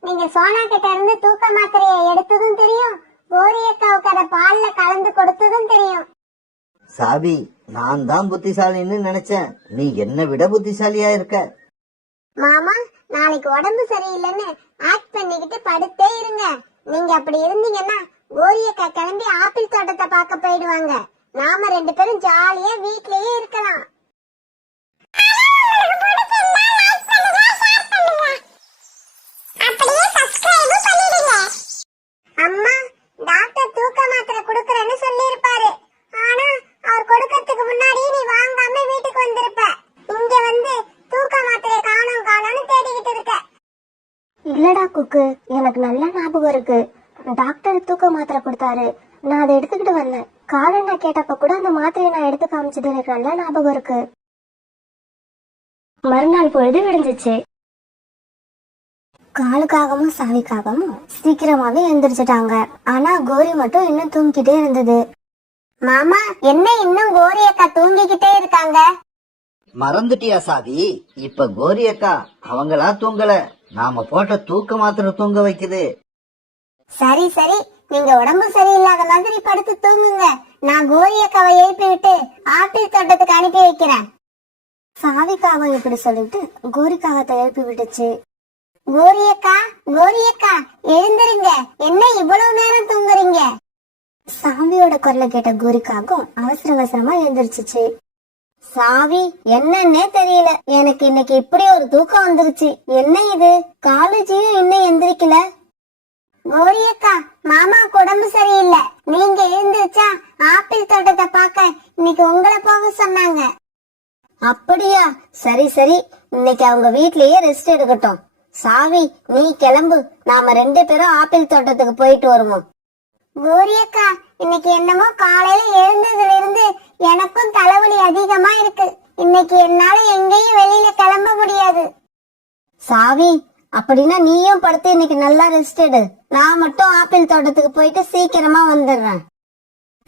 நீங்க சோனா கிட்ட இருந்து தூக்க மாத்திரையை எடுத்ததும் தெரியும். கோரி அக்காவுக்கு அதை பால்ல கலந்து கொடுத்ததும் தெரியும். சாவி, நான் தான் புத்திசாலின்னு நினைச்சேன். நீ என்னை விட புத்திசாலியா இருக்க. மாமா, நாளைக்கு உடம்பு சரியில்லைன்னு ஆக்ட் பண்ணிக்கிட்டு படுத்தே இருங்க. நீங்க அப்படி இருந்தீங்கன்னா கோரி அக்கா கிளம்பி ஆப்பிள் தோட்டத்தை பார்க்க போயிடுவாங்க. நாம 2 பேரும் ஜாலியா வீட்லயே இருக்கலாம். அம்மா, டாக்டர் தூக்க மாத்திரை குடுக்கறேன்னு சொல்லிருப்பாரு. ஆனா அவர் கொடுக்கறதுக்கு முன்னாடி நீ வாங்காம வீட்டுக்கு வந்திருப்ப. இங்க வந்து தூக்க மாத்திரை காணோம் காணோம்னு தேடிக்கிட்டு இருக்க. இல்லடா குக்கு, எனக்கு நல்ல ஞாபகம் இருக்கு. டாக்டர் தூக்க மாத்திரை கொடுத்தாரு, நான் அதை எடுத்துக்கிட்டு வந்தேன். காலண்டா கேட்டப்ப கூட அந்த மாத்திரையை நான் எடுத்து காமிச்சது எனக்கு நல்ல ஞாபகம் இருக்கு. மறுநாள் பொழுது விடிஞ்சிச்சு. காலுக்காகவும் சாவிக்காகவும் சீக்கிரமாவே எழுந்திரிச்சிட்டாங்க. ஆனா கோரி மட்டும் இன்னும் தூங்கிட்டே இருந்தது. மாமா, என்ன இன்னும் கோரி அக்கா தூங்கிக்கிட்டே இருக்காங்க? மறந்துட்டியா சாவி? இப்ப கோரி அக்கா அவங்களா தூங்கல, நாம போட்ட தூக்க மாத்திரை தூங்க வைக்குது. சரி சரி, நீங்க உடம்பு சரியில்லாத மாதிரி படுத்து தூங்குங்க. நான் கோரி அக்காவை எழுப்பி விட்டு ஆப்பிள் தோட்டத்துக்கு அனுப்பி வைக்கிறேன். சாவிக்காகவும் இப்படி சொல்லிட்டு கோரிக்காகத்தை எழுப்பி விட்டுச்சு. கோரி அக்கா, கோரி அக்கா, எழுந்திருங்க. என்ன இவ்வளவு நேரம் தூங்குறீங்க? சாவியோட குரலை கேட்ட கோரிக்காகவும் அவசர அவசரமா எழுந்திருச்சுச்சு. சாவி என்னன்னே தெரியல, எனக்கு இன்னைக்கு இப்படி ஒரு தூக்கம் வந்துருச்சு. என்ன இது, காலேஜியும் இன்னும் எந்திரிக்கல. கோரி அக்கா, மாமாவுக்கு உடம்பு சரியில்லை. நீங்க எழுந்திருச்சா ஆப்பிள் தோட்டத்தை பார்க்க இன்னைக்கு உங்களை போக சொன்னாங்க. அப்படியா, சரி சரி, இன்னைக்கு அவங்க வீட்லயே ரெஸ்ட் எடுக்கட்டும். சாவி நீ கிளம்பு, நாம 2 பேரும் ஆப்பிள் தோட்டத்துக்கு போயிட்டு வருவோம். கோரி அக்கா, இன்னைக்கு என்னமோ காலையில எழுந்ததுல இருந்து எனக்கும் தலைவலி அதிகமா இருக்கு. இன்னைக்கு என்னால எங்கேயும் வெளியில கிளம்ப முடியாது. சாவி அப்படின்னா நீயும் படுத்து இன்னைக்கு நல்லா ரெஸ்ட் எடு. நான் மட்டும் ஆப்பிள் தோட்டத்துக்கு போயிட்டு சீக்கிரமா வந்துடுறேன்.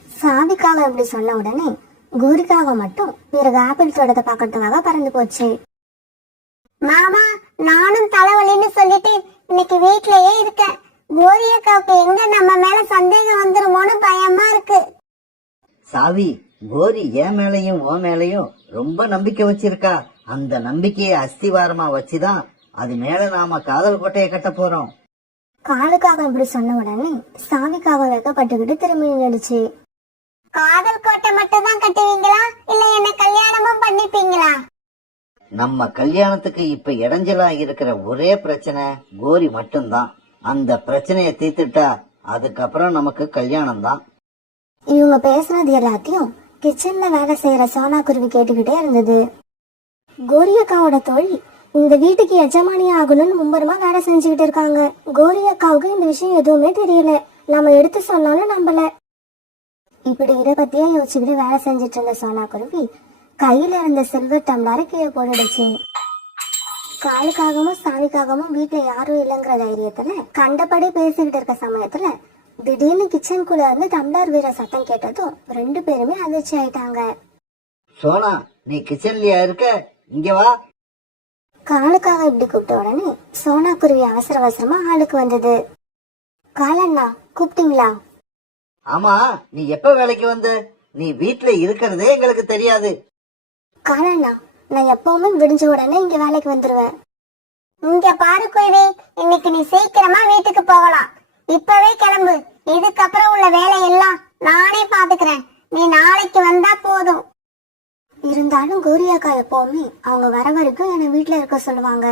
சாவிக்காக அப்படி சொன்ன உடனே கோரிக்காக மட்டும் பிறகு ஆப்பிள் தோட்டத்தை பார்க்கறதுக்காக பறந்து போச்சு. மாமா, நானும் தலைவலின்னு சொல்லிட்டு இன்னைக்கு வீட்லயே இருக்கேன். கோரி அக்காவுக்கு எங்க நம்ம மேல சந்தேகம் வந்துருமோன்னு பயமா இருக்கு. சாவி, கோரி என் மேலையும் உன் மேலையும் ரொம்ப நம்பிக்கை வச்சிருக்கா. அந்த நம்பிக்கையை அஸ்திவாரமா வச்சுதான் அது மேல நாம காதல் கோட்டையை கட்ட போறோம். காலுக்காக இப்படி சொன்ன உடனே சாவிக்காக வெக்கப்பட்டுக்கிட்டு திரும்பி நின்னுடுச்சு. காதல் கோட்டை மட்டும் தான் கட்டுவீங்களா, இல்ல என்ன கல்யாணமும் பண்ணிப்பீங்களா? நம்ம கல்யாணத்துக்கு இப்ப இடைஞ்சலா இருக்கிற ஒரே பிரச்சனை கோரி மட்டும்தான். அந்த பிரச்சனையை தீர்த்துட்டா அதுக்கப்புறம் நமக்கு கல்யாணம் தான். இவங்க பேசுனது எல்லாத்தையும் கிச்சன்ல வேலை செய்யற சோனா குருவி கேட்டுக்கிட்டே இருந்தது. கோரியக்காவோட தோழி இந்த வீட்டுக்கு எஜமானி ஆகணும்னு மும்பரமா வேலை செஞ்சுக்கிட்டு இருக்காங்க. கோரியக்காவுக்கு இந்த விஷயம் எதுவுமே தெரியல. நம்ம எடுத்து சொன்னாலும் நம்பல. இப்படி இதை பத்தியே யோசிச்சுக்கிட்டு வேலை செஞ்சுட்டு இருந்த சோனா குருவி கையில இருந்த சில்வர் டம்ளரை கீழே போட்டுடுச்சு. காலுக்காகவும் சாவிக்காகவும் வீட்டுல யாரும் இல்லைங்கிற தைரியத்துல கண்டபடி பேசிக்கிட்டு இருக்க சமயத்துல திடீர்னு கிச்சனுக்குள்ள இருந்து டம்ளர் வீர சத்தம் கேட்டதும் 2 பேருமே அதிர்ச்சி ஆயிட்டாங்க. சோனா, நீ கிச்சன்லயா இருக்க? இங்க வா. காலுக்காக இப்படி கூப்பிட்ட உடனே சோனா குருவி அவசர அவசரமா ஆளுக்கு வந்தது. காலண்ணா கூப்பிட்டீங்களா? ஆமா, நீ எப்ப வேலைக்கு வந்த? நீ வீட்டுல இருக்கிறதே எங்களுக்கு தெரியாது. காலண்ணா, நான் எப்பவுமே விடிஞ்ச உடனே இங்க வேலைக்கு வந்துருவேன். இங்க பாரு குருவி, இன்னைக்கு நீ சீக்கிரமா வீட்டுக்கு போகலாம். இப்பவே கிளம்பு. இதுக்கப்புறம் உள்ள வேலையெல்லாம் நானே பாத்துக்கிறேன். நீ நாளைக்கு வந்தா போதும். இருந்தாலும் கோரியாக்கா எப்பவுமே அவங்க வர வரைக்கும் என்ன வீட்டுல இருக்க சொல்லுவாங்க.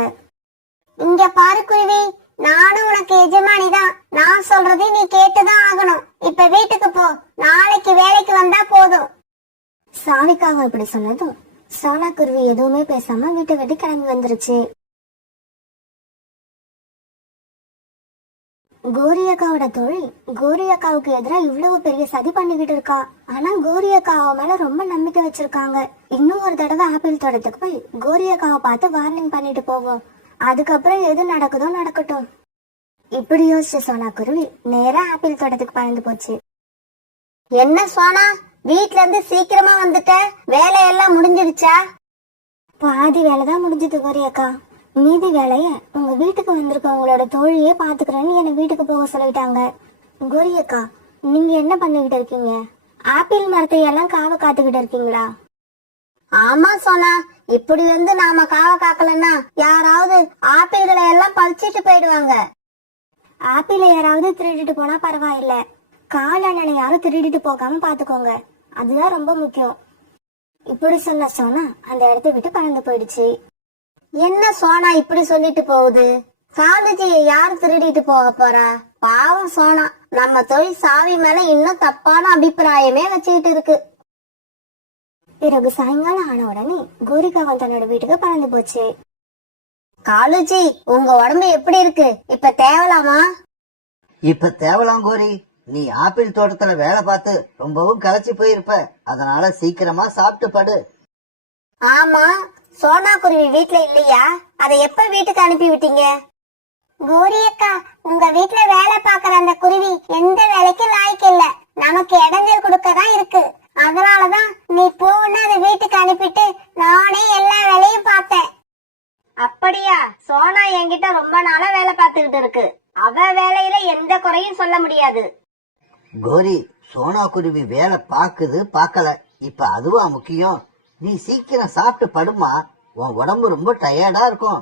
இங்க பாரு குருவி, நானும் உனக்கு எஜமானி தான். நான் சொல்றதை நீ கேட்டுதான் ஆகணும். இப்ப வீட்டுக்கு போ. நாளைக்கு வேலைக்கு வந்தா போதும். சாவிக்காக இப்படி சொன்னதும் சோனா குருவி எதுவுமே பேசாம வீட்டை விட்டு கிளம்பி வந்துருச்சு. கோரியக்காவோட தோழி கோரியக்காவுக்கு எதிராக இவ்வளவு பெரிய சதி பண்ணிக்கிட்டு இருக்கா. ஆனா கோரியக்காவ மேல ரொம்ப நம்பிக்கை வச்சிருக்காங்க. இன்னும் ஒரு தடவை ஆப்பிள் தோட்டத்துக்கு போய் கோரியக்காவை பார்த்து வார்னிங் பண்ணிட்டு போவோம். அதுக்கப்புறம் எது நடக்குதோ நடக்கட்டும். இப்படி யோசிச்ச சோனா குருவி நேரா ஆப்பிள் தோட்டத்துக்கு பறந்து போச்சு. என்ன சோனா, வீட்ல இருந்து சீக்கிரமா வந்துட்ட? வேலையெல்லாம் முடிஞ்சிடுச்சா? பாதி வேலைதான் முடிஞ்சது கோரியக்கா. மீதி வேலைய உங்க வீட்டுக்கு வந்திருக்க உங்களோட தோழியே பாத்துக்கிறேன்னு என்ன வீட்டுக்கு போக சொல்லிட்டாங்க. கோரியக்கா, நீங்க என்ன பண்ணிக்கிட்டு இருக்கீங்க? ஆப்பிள் மரத்தை எல்லாம் காவ காத்துக்கிட்டு இருக்கீங்களா? ஆமா சோனா, இப்படி வந்து நாம காவ காக்கலன்னா யாராவது ஆப்பிள்களை எல்லாம் பறிச்சிட்டு போயிடுவாங்க. ஆப்பிளை யாராவது திருடிட்டு போனா பரவாயில்ல, காலண்ணனை யாரும் திருடிட்டு போகாம பாத்துக்கோங்க, அதுதான் ரொம்ப முக்கியம். இப்படி சொன்ன சோனா அந்த இடத்தை விட்டு பறந்து போயிடுச்சு. என்ன சோனா இப்படி சொல்லிட்டு போகுது? காலேஜியை யார் திருடிட்டு போக போறா? பாவம் சோனா, நம்ம தொழில் சாவி மேல இன்னும் தப்பான அபிப்பிராயமே வச்சுக்கிட்டு இருக்கு. பிறகு சாயங்காலம் ஆன உடனே கோரிக்காவன் தன்னோட வீட்டுக்கு பறந்து போச்சு. காலுஜி, உங்க உடம்பு எப்படி இருக்கு? இப்ப தேவலாமா? இப்ப தேவலாம் கோரி. நீ ஆப்பிள் தோட்டத்துல வேலை பார்த்து ரொம்பவும் களைச்சு போயிருப்ப. அதனால சீக்கிரமா சாப்பிட்டு படு. ஆமா, சோனா குருவி வீட்ல இல்லையா? அதை எப்ப வீட்டுக்கு அனுப்பி விட்டீங்க? கோரி அக்கா, உங்க வீட்டுல வேலை பாக்குற அந்த குருவி எந்த வேலைக்கும் லாய்க்கு இல்ல. நமக்கு இடைஞ்சல் கொடுக்கதான் இருக்கு. அதனாலதான் நீ போன்னு அதை வீட்டுக்கு அனுப்பிட்டு நானே எல்லா வேலையும் பார்த்தேன். அப்படியா? சோனா என்கிட்ட ரொம்ப நாளா வேலை பார்த்துக்கிட்டு இருக்கு. அவ வேலையில எந்த குறையும் சொல்ல முடியாது. கோரி, சோனா குருவி வேலை பாக்குது பாக்கல, இப்ப அதுவா முக்கியம். நீ சீக்கிரம் சாப்பிட்டு படுமா, உன் உடம்பு ரொம்ப டயர்டா இருக்கும்.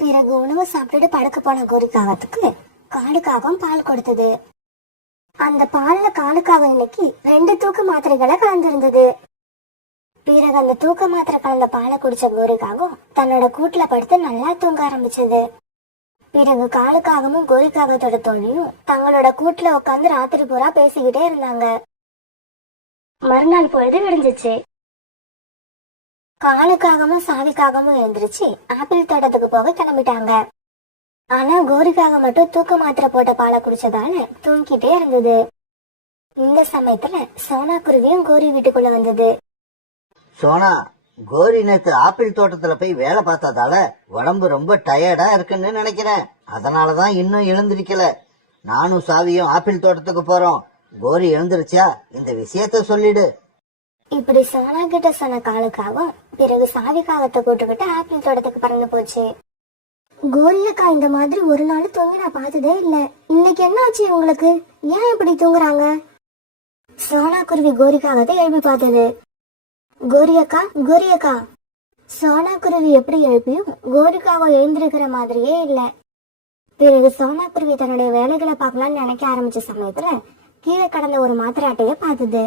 பிறகு உணவு சாப்பிட்டுட்டு படுக்க போன கோரிக்காகத்துக்கு காடுக்காகவும் பால் கொடுத்தது. அந்த பால்ல காலுக்காக இன்னைக்கு 2 தூக்க மாத்திரைகளை கலந்திருந்தது. பிறகு அந்த தூக்க மாத்திரை கலந்த பாலை குடிச்ச கோரிக்காகவும் தன்னோட கூட்டுல படுத்து நல்லா தூங்க ஆரம்பிச்சது. பிறகு காலுக்காகவும் கோரிக்காகத்தோட தோழியும் தங்களோட கூட்டுல உட்காந்து ராத்திரி பூரா பேசிக்கிட்டே இருந்தாங்க. மறுநாள் பொழுது விடிஞ்சிச்சு. காலுக்காகவும் சாவிக்காகவும் எழுந்திருச்சு ஆப்பிள் தோட்டத்துக்கு போக கிளம்பிட்டாங்க. ஆனா கோரிக்காக மட்டும் தூக்க மாத்திரை போட்ட பாலை குடிச்சதால தூங்கிட்டே இருந்தது. இந்த சமயத்துல சோனா குருவியும் கோரி வீட்டுக்குள்ள வந்தது. சோனா, கோரி நேத்து ஆப்பிள் தோட்டத்துல போய் வேலை பார்த்ததால உடம்பு ரொம்ப டயர்டா இருக்குன்னு நினைக்கிறேன். அதனாலதான் இன்னும் எழுந்திருக்கல. நானும் சாவியும் ஆப்பிள் தோட்டத்துக்கு போறோம். கோரி எழுந்திருச்சா இந்த விஷயத்த சொல்லிடு. இப்படி சோனா கிட்ட சொன்ன காலுக்காகவும் பிறகு சாவிக்காகத்தை கூட்டுக்கிட்டு ஆப்பிள் தோட்டத்துக்கு பறந்து போச்சு. கோரியக்கா இந்த மாதிரி ஒரு நாள் தூங்கி நான் பார்த்ததே இல்ல. இன்னைக்கு என்ன ஆச்சு உங்களுக்கு? ஏன் இப்படி தூங்குறாங்க? சோனா குருவி கோரிக்காகத்தை எழுப்பி பார்த்தது. கோரியக்கா, கோரியக்கா. சோனா குருவி எப்படி எழுப்பியும் கோரிக்காக எழுந்திருக்கிற மாதிரியே இல்ல. பிறகு சோனா குருவி தன்னுடைய வேலைகளை பார்க்கலாம்னு நினைக்க ஆரம்பிச்ச சமயத்துல கீழே கடந்த ஒரு மாத்திரை அட்டையை பார்த்தது.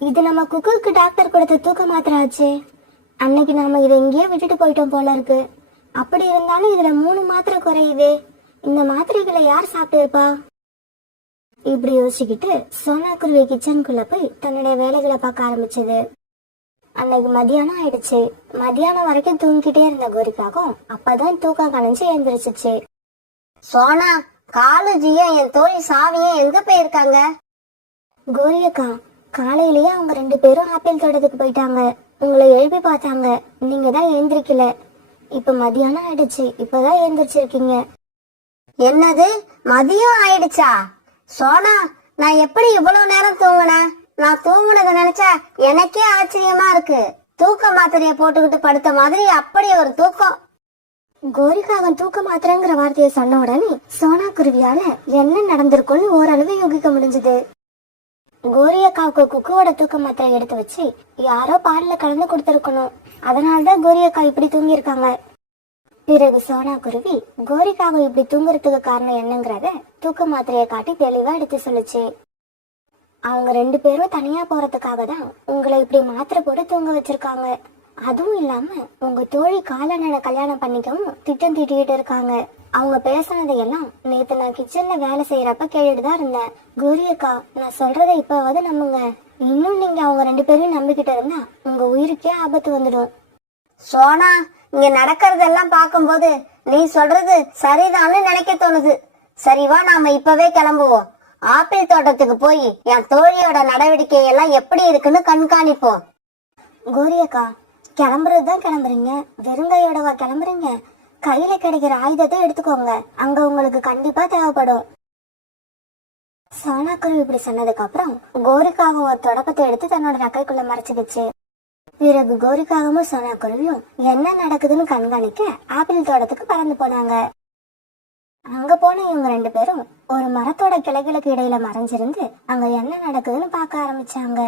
இது நம்ம குக்குக்கு டாக்டர் கொடுத்த தூக்க மாத்திரை ஆச்சு. அன்னைக்கு நாம இதை எங்கேயோ விட்டுட்டு போயிட்டோம் போல இருக்கு. அப்படி இருந்தாலும் இதுல 3 மாத்திரை குறையுதே. இந்த மாத்திரைகளை யார் சாப்பிட்டு இருப்பா? இப்படி யோசிச்சுக்கிட்டு சோனா குருவி கிச்சனுக்குள்ள போய் தன்னுடைய வேலைகளை பார்க்க ஆரம்பிச்சது. அன்னைக்கு மதியானம் ஆயிடுச்சு. மதியானம் வரைக்கும் தூங்கிட்டே இருந்த கோரிக்காகவும் அப்பதான் தூக்கம் கலைஞ்சு எழுந்திருச்சுச்சு. சோனா, காலுஜியும் என் தோழி சாவியும் எங்க போயிருக்காங்க? கோரியக்கா, காலையிலேயே அவங்க 2 பேரும் ஆப்பிள் தோட்டத்துக்கு போயிட்டாங்க. உங்களை எழுப்பி பார்த்தாங்க. நீங்க தான் எழுந்திருக்கல. இப்ப மதியானம் ஆயிடுச்சு. இப்பதான் எழுந்திரிச்சிருக்கீங்க. என்னது, மதியம் ஆயிடுச்சா? சோனா, நான் எப்படி இவ்வளவு நேரம் தூங்குனேன்? நான் தூங்குனதை நினைச்சா எனக்கே ஆச்சரியமா இருக்கு. தூக்க மாத்திரைய போட்டுக்கிட்டு படுத்த மாதிரி அப்படி ஒரு தூக்கம். கோரிக்காகன் தூக்க மாத்திரைங்கிற வார்த்தையை சொன்ன உடனே சோனா குருவியால என்ன நடந்திருக்கும்னு ஓரளவு யோகிக்க முடிஞ்சது. கோரியக்காவுக்கு குக்குவோட தூக்க மாத்திரை எடுத்து வச்சு யாரோ பால்ல கலந்து கொடுத்திருக்கணும். அதனாலதான் கோரியக்கா இப்படி தூங்கியிருக்காங்க. பிறகு சோனா குருவி கோரிக்காக இப்படி தூங்குறதுக்கு காரணம் என்னங்கறத தூக்க மாத்திரையை காட்டி தெளிவா எடுத்து சொல்லுச்சு. அவங்க 2 பேரும் தனியா போறதுக்காக தான் உங்களை இப்படி மாத்திரை போட்டு தூங்க வச்சிருக்காங்க. அதுவும் இல்லாம உங்க தோழி காலண்ணனை கல்யாணம் பண்ணிக்கவும் திட்டம் தீட்டிக்கிட்டு இருக்காங்க. அவங்க பேசினதையெல்லாம் நேத்து நான் கிச்சன்ல வேலை செய்யறப்ப கேட்டுதான் இருந்தேன். கோரியக்கா, நான் சொல்றதை இப்பவாவது நம்புங்க. இன்னும் நீங்க அவங்க 2 பேரையும் நம்பிக்கிட்டு இருந்தா உங்க உயிருக்கே ஆபத்து வந்துடும். சோனா, இங்க நடக்கிறதெல்லாம் பார்க்கும்போது நீ சொல்றது சரிதான்னு நினைக்க தோணுது. சரிவா, நாம இப்பவே கிளம்புவோம். ஆப்பிள் தோட்டத்துக்கு போய் என் தோழியோட நடவடிக்கை எல்லாம் எப்படி இருக்குன்னு கண்காணிப்போம். கோரியக்கா, கிளம்புறதுதான் கிளம்புறீங்க, வெறுங்கையோடவா கிளம்புறீங்க? கையில கிடைக்கிற ஆயுதத்தை எடுத்துக்கோங்க. அங்க உங்களுக்கு கண்டிப்பா தேவைப்படும். சோனாக்குருவி இப்படி சொன்னதுக்கு அப்புறம் கோரிக்காக ஒரு தொடப்பத்தை எடுத்து தன்னோட நக்கைக்குள்ள மறைச்சுக்கிச்சு. பிறகு கோரிக்காகவும் சோனாக்குருவியும் என்ன நடக்குதுன்னு கண்காணிக்க ஆப்பிள் தோட்டத்துக்கு பறந்து போனாங்க. அங்க போன இவங்க 2 பேரும் ஒரு மரத்தோட கிளைகளுக்கு இடையில மறைஞ்சிருந்து அங்க என்ன நடக்குதுன்னு பார்க்க ஆரம்பிச்சாங்க.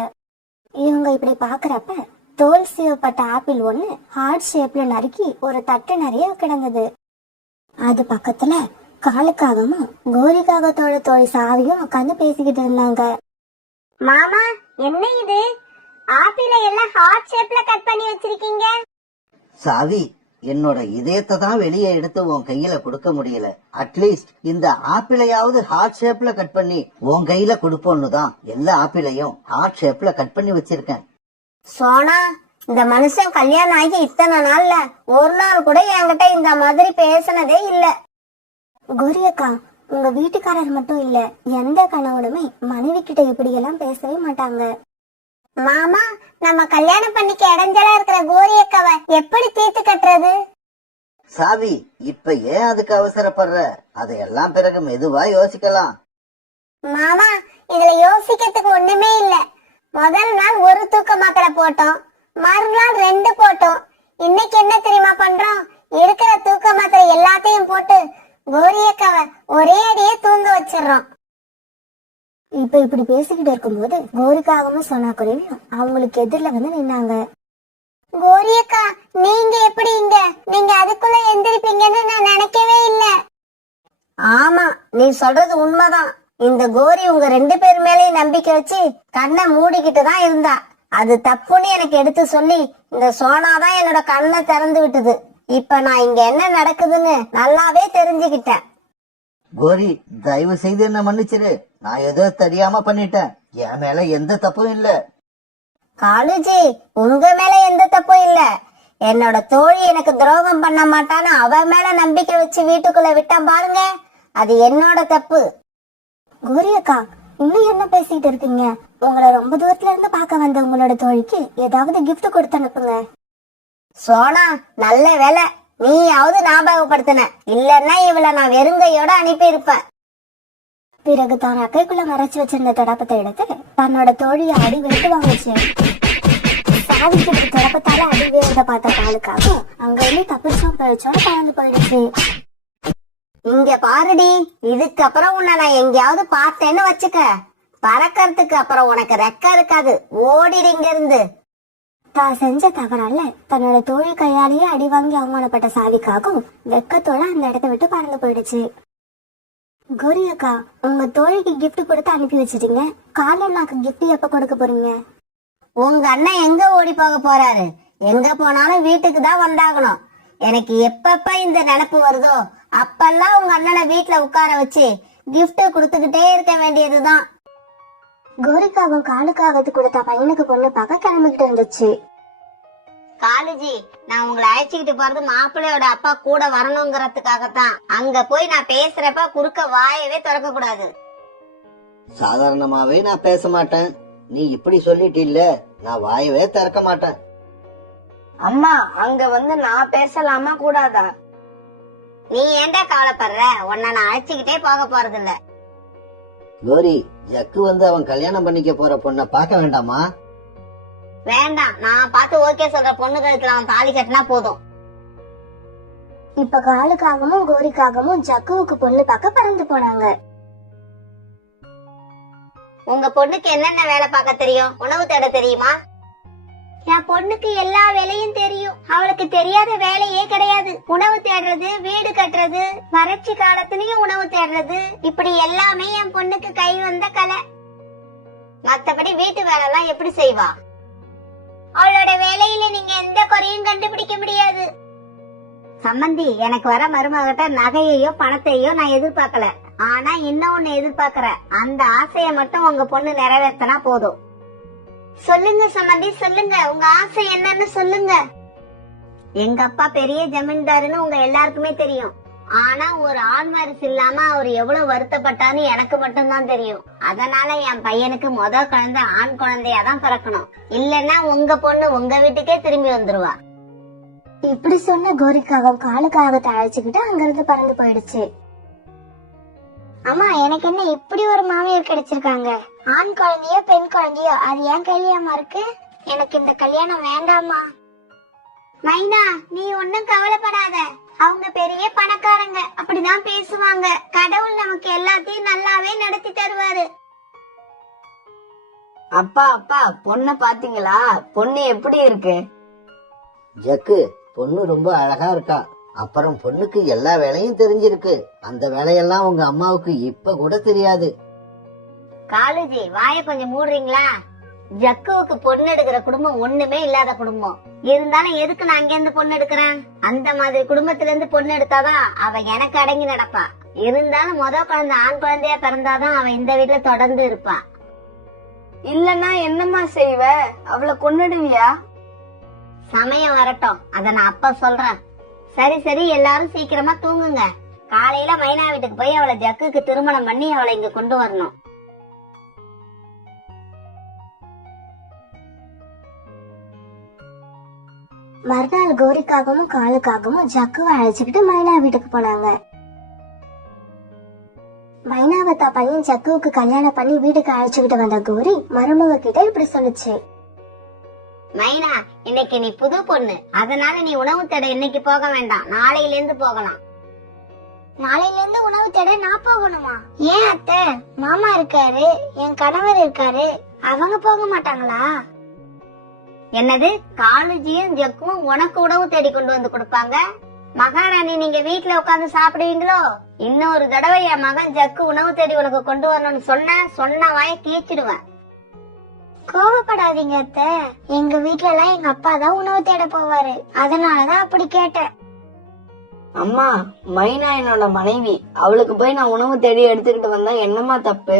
இவங்க இப்படி பாக்குறப்ப தோல் சீவப்பட்ட ஆப்பிள் ஒண்ணு ஹார்ட் ஷேப்ல நறுக்கி ஒரு தட்டு நிறைய கிடந்தது. அது பக்கத்துல காலுக்காகவும் கோரிக்காகத்தோட தோழி சாவியும் உட்காந்து பேசிக்கிட்டு இருந்தாங்க. மாமா, என்ன இது? ஆப்பிள எல்லாம் ஹார்ட் ஷேப்ல கட் பண்ணி வச்சிருக்கீங்க. சாவி, என்னோட இதயத்தை தான் வெளியே எடுத்து உன் கையில கொடுக்க முடியல. அட்லீஸ்ட் இந்த ஆப்பிளையாவது ஹார்ட் ஷேப்ல கட் பண்ணி உன் கையில கொடுப்போன்னு தான் எல்லா ஆப்பிளையும் ஹார்ட் ஷேப்ல கட் பண்ணி வச்சிருக்கேன். சோனா, இந்த மனுஷன் கல்யாணம் ஆகி இத்தனை நாள்ல ஒரு நாள் கூட என்கிட்ட இந்த மாதிரி பேசினதே இல்ல. கோரியக்கா, உங்க வீட்டுக்காரர் மட்டும் இல்ல, எந்த கணவனுமே மனைவி கிட்ட இப்படி எல்லாம் பேசவே மாட்டாங்க. மாமா, நம்ம கல்யாணம் பண்ணிக்க இடைஞ்சலா இருக்கிற கோரியக்காவை எப்படி தீர்த்து கட்டுறது? சாவி, இப்ப ஏன் அதுக்கு அவசரப்படுற? அதையெல்லாம் பிறகு மெதுவா யோசிக்கலாம். மாமா, இதுல யோசிக்கிறதுக்கு ஒண்ணுமே இல்ல. முதல் நாள் ஒரு தூக்க மாத்திரை போட்டோம், மறுநாள் 2 போட்டோம். இன்னைக்கு என்ன தெரியுமா பண்றோம்? இருக்கிற தூக்க மாத்திரை எல்லாத்தையும் போட்டு கோரியக்காவை ஒரே அடியே தூங்க வச்சிடறோம். இப்ப இப்படி பேசிக்கிட்டு இருக்கும்போது கோரிக்காகவும் சோனாக்குருவியும் அவங்களுக்கு எதிரில வந்து நின்னாங்க. கோரியக்கா, நீங்க எப்படி இங்க? நீங்க அதுக்குள்ள எந்திரிப்பீங்கன்னு நான் நினைக்கவே இல்ல. ஆமா, நீ சொல்றது உண்மைதான். இந்த கோரி உங்க 2 பேர் மேலேயும் நம்பிக்கை வச்சு கண்ணை மூடிக்கிட்டு தான் இருந்தா. அது தப்புன்னு எனக்கு எடுத்து சொல்லி இந்த சோனா தான் என்னோட கண்ணை திறந்து விட்டது. இப்ப நான் இங்க என்ன நடக்குதுன்னு நல்லாவே தெரிஞ்சுக்கிட்டேன். கோரி, தயவு செய்து என்ன மன்னிச்சிரு. நான் ஏதோ தெரியாம பண்ணிட்டேன். என் மேல எந்த தப்பும் இல்ல. காலுஜி, உங்க மேல எந்த தப்பும் இல்ல. என்னோட தோழி எனக்கு துரோகம் பண்ண மாட்டான்னு அவ மேல நம்பிக்கை வச்சு வீட்டுக்குள்ள விட்டான் பாருங்க, அது என்னோட தப்பு. கோரி அக்கா, இன்னும் என்ன பேசிட்டு இருக்கீங்க? உங்களை ரொம்ப தூரத்துல இருந்து பார்க்க வந்த உங்களோட தோழிக்கு ஏதாவது gift கொடுத்து அனுப்புங்க. சோனா, நல்ல வேலை நீயாவது ஞாபகப்படுத்தின. இல்லன்னா இவளை நான் வெறுங்கையோட அனுப்பி இருப்பேன். பிறகு தான் அக்கைக்குள்ள மறைச்சு வச்சிருந்த தொடப்பத்தை எடுத்து தன்னோட தோழியை அடி வெட்டு வாங்குச்சு. சாவிக்கு தொடப்பத்தால அடி வேறத பார்த்த காலுக்காக அங்க இருந்து தப்பிச்சோம் பழிச்சோட பறந்து போயிடுச்சு. இங்க பாருடி, இதுக்கப்புறம் உன்னை நான் எங்கேயாவது பார்த்தேன்னு வச்சுக்க, பறக்கறதுக்கு அப்புறம் உனக்கு ரெக்க இருக்காது. ஓடிடு இங்க இருந்து. தான் செஞ்ச தவறால தன்னோட தோழி கையாலேயே அடி வாங்கி அவமானப்பட்ட சாவிக்காகவும் வெக்கத்தோட அந்த இடத்த விட்டு பறந்து போயிடுச்சு. கோரி அக்கா, உங்க தோழிக்கு gift கொடுத்து அனுப்பி வச்சிட்டீங்க. காலண்ணாக்கு gift எப்ப கொடுக்க போறீங்க? உங்க அண்ணன் எங்க ஓடி போக போறாரு? எங்க போனாலும் வீட்டுக்கு தான் வந்தாகணும். எனக்கு எப்பப்ப இந்த நினைப்பு வருதோ அப்பெல்லாம் உங்க அண்ணனை வீட்டுல உட்கார வச்சு gift கொடுத்துக்கிட்டே இருக்க வேண்டியதுதான். கோரிக்காவும் காலுக்காவது கொடுத்த பையனுக்கு பொண்ணு பார்க்க கிளம்பிக்கிட்டு இருந்துச்சு. காலேஜி, நான் உங்களை அழைச்சிக்கிட்டு போறது மாப்பிள்ளையோட அப்பா கூட வரணுங்கிறதுக்காகத்தான். அங்க போய் நான் பேசுறப்ப குறுக்க வாயவே திறக்க கூடாது. சாதாரணமாவே நான் பேச மாட்டேன். நீ இப்படி சொல்லிட்டு இல்ல, நான் வாயவே திறக்க மாட்டேன். அம்மா, அங்க வந்து நான் பேசலாமா கூடாதா? நீ ஏன்டா கவலைப்படுற? உன்னை நான் அழைச்சிக்கிட்டே போக போறது இல்ல. கோரி, ஜக்கு வந்து அவன் கல்யாணம் பண்ணிக்க போற பொண்ண பார்க்க வேண்டாமா? வேண்டாம், நான் பார்த்து ஓகே சொல்ற பொண்ணு கழுத்துல அவன் தாலி கட்டினா போதும். இப்ப காலுக்காகவும் கோரிக்காகவும் ஜக்குவுக்கு பொண்ணு பார்க்க பறந்து போனாங்க. உங்க பொண்ணுக்கு என்னென்ன வேலை பார்க்க தெரியும்? உணவு தேட தெரியுமா? என் பொண்ணுக்கு எல்லா வேலையும் தெரியும். அவளுக்கு தெரியாத வேலையே கிடையாது. உணவு தேடுறது, வீடு கட்டுறது, வறட்சி காலத்திலயும் உணவு தேடுறது, இப்படி எல்லாமே என் பொண்ணுக்கு கை வந்த கலை. மத்தபடி வீட்டு வேலை எல்லாம் எப்படி செய்வா? அவளோட வேலையில நீங்க எந்த குறையும் கண்டுபிடிக்க முடியாது. சம்பந்தி, எனக்கு வர மருமகிட்ட நகையையோ பணத்தையோ நான் எதிர்பார்க்கல. ஆனா இன்னொன்னு எதிர்பார்க்கறேன். அந்த ஆசைய மட்டும் உங்க பொண்ணு நிறைவேற்றினா போதும். சொல்லுங்க சம்பந்தி, சொல்லுங்க, உங்க ஆசை என்னன்னு சொல்லுங்க. எங்க அப்பா பெரிய ஜமீன்தாருன்னு உங்க எல்லாருக்குமே தெரியும். ஆனா ஒரு ஆண் வாரிசு இல்லாம அவர் எவ்வளவு வருத்தப்பட்டான்னு எனக்கு மட்டும்தான் தெரியும். அதனால என் பையனுக்கு குழந்தை ஆண் குழந்தையாதான் பிறக்கணும். இல்லன்னா உங்க பொண்ணு உங்க வீட்டுக்கே திரும்பி வந்துருவா. இப்படி சொன்ன கோரிக்காவும் காலுக்காகத்தை அழைச்சுக்கிட்டு அங்கிருந்து பறந்து போயிடுச்சு. அம்மா, எனக்கு என்ன இப்படி ஒரு மாமியார் கிடைச்சிருக்காங்க? ஆண் குழந்தையோ பெண் குழந்தையோ அது ஏன் கையிலமா இருக்கு? எனக்கு இந்த கல்யாணம் வேண்டாமா. மைனா, நீ ஒன்னும் கவலைப்படாத. அவங்க பெரிய பணக்காரங்க, அப்படிதான் பேசுவாங்க. கடவுள் நமக்கு எல்லாத்தையும் நல்லாவே நடத்தி தருவாரு. அப்பா அப்பா, பொண்ண பாத்தீங்களா? பொண்ணு எப்படி இருக்கு? ஜக்கு, பொண்ணு ரொம்ப அழகா இருக்கா. அப்புறம் பொண்ணுக்கு எல்லா வேலையும் தெரிஞ்சிருக்கு. அந்த வேலையெல்லாம் உங்க அம்மாவுக்கு இப்ப கூட தெரியாது. காலுஜி, வாய கொஞ்சம் மூடுறீங்களா? ஜக்குவுக்கு பொண்ணு எடுக்கிற குடும்பம் ஒண்ணுமே இல்லாத குடும்பம். இருந்தாலும் எதுக்கு நான் அங்க இருந்து பொண்ணு எடுக்கிறேன்? அந்த மாதிரி குடும்பத்துல இருந்து பொண்ணு எடுத்தாதான் அவ எனக்கு அடங்கி நடப்பா. இருந்தாலும் குழந்தை ஆண் குழந்தையா பிறந்தாதான் அவ இந்த வீட்டுல தொடர்ந்து இருப்பா. இல்லன்னா என்னம்மா செய்வ? அவளை கொன்னுடுவியா? சமயம் வரட்டும், அத நான் அப்ப சொல்றேன். சரி சரி, எல்லாரும் சீக்கிரமா தூங்குங்க. காலையில மைனா வீட்டுக்கு போய் அவளை ஜக்குக்கு திருமணம் பண்ணி அவளை இங்க கொண்டு வரணும். மறுநாள் கோரிக்காகவும் காலுக்காகவும் ஜக்குவை அழைச்சுக்கிட்டு மைனா வீட்டுக்கு போனாங்க. மைனாவை தான் பையன் ஜக்குவுக்கு கல்யாணம் பண்ணி வீட்டுக்கு அழைச்சுக்கிட்டு வந்த கோரி மருமக கிட்ட இப்படி சொல்லுச்சு. மைனா, இன்னைக்கு நீ புது பொண்ணு, அதனால நீ உணவு தேட இன்னைக்கு போக வேண்டாம், நாளையில இருந்து போகலாம். நாளையில இருந்து உணவு தேட நான் போகணுமா? ஏன் அத்தை? மாமா இருக்காரு, என் கணவர் இருக்காரு, அவங்க போக மாட்டாங்களா? என்னது? காலேஜியும் ஜக்குவும் உனக்கு உணவு தேடி கொண்டு வந்து கொடுப்பாங்க? மகாராணி நீங்க வீட்ல உட்கார்ந்து சாப்பிடுவீங்களோ? இன்னொரு தடவை என் மகன் ஜக்கு உணவு தேடி உனக்கு கொண்டு வரணும்னு சொன்ன வாயை கீச்சிடுவேன். கோவப்படாதீங்க அத்தை. எங்க வீட்ல எல்லாம் எங்க அப்பா தான் உணவு தேட போவாரு, அதனாலதான் அப்படி கேட்டேன். அம்மா, மைனா என்னோட மனைவி. அவளுக்கு போய் நான் உணவு தேடி எடுத்துக்கிட்டு வந்தா என்னம்மா தப்பு?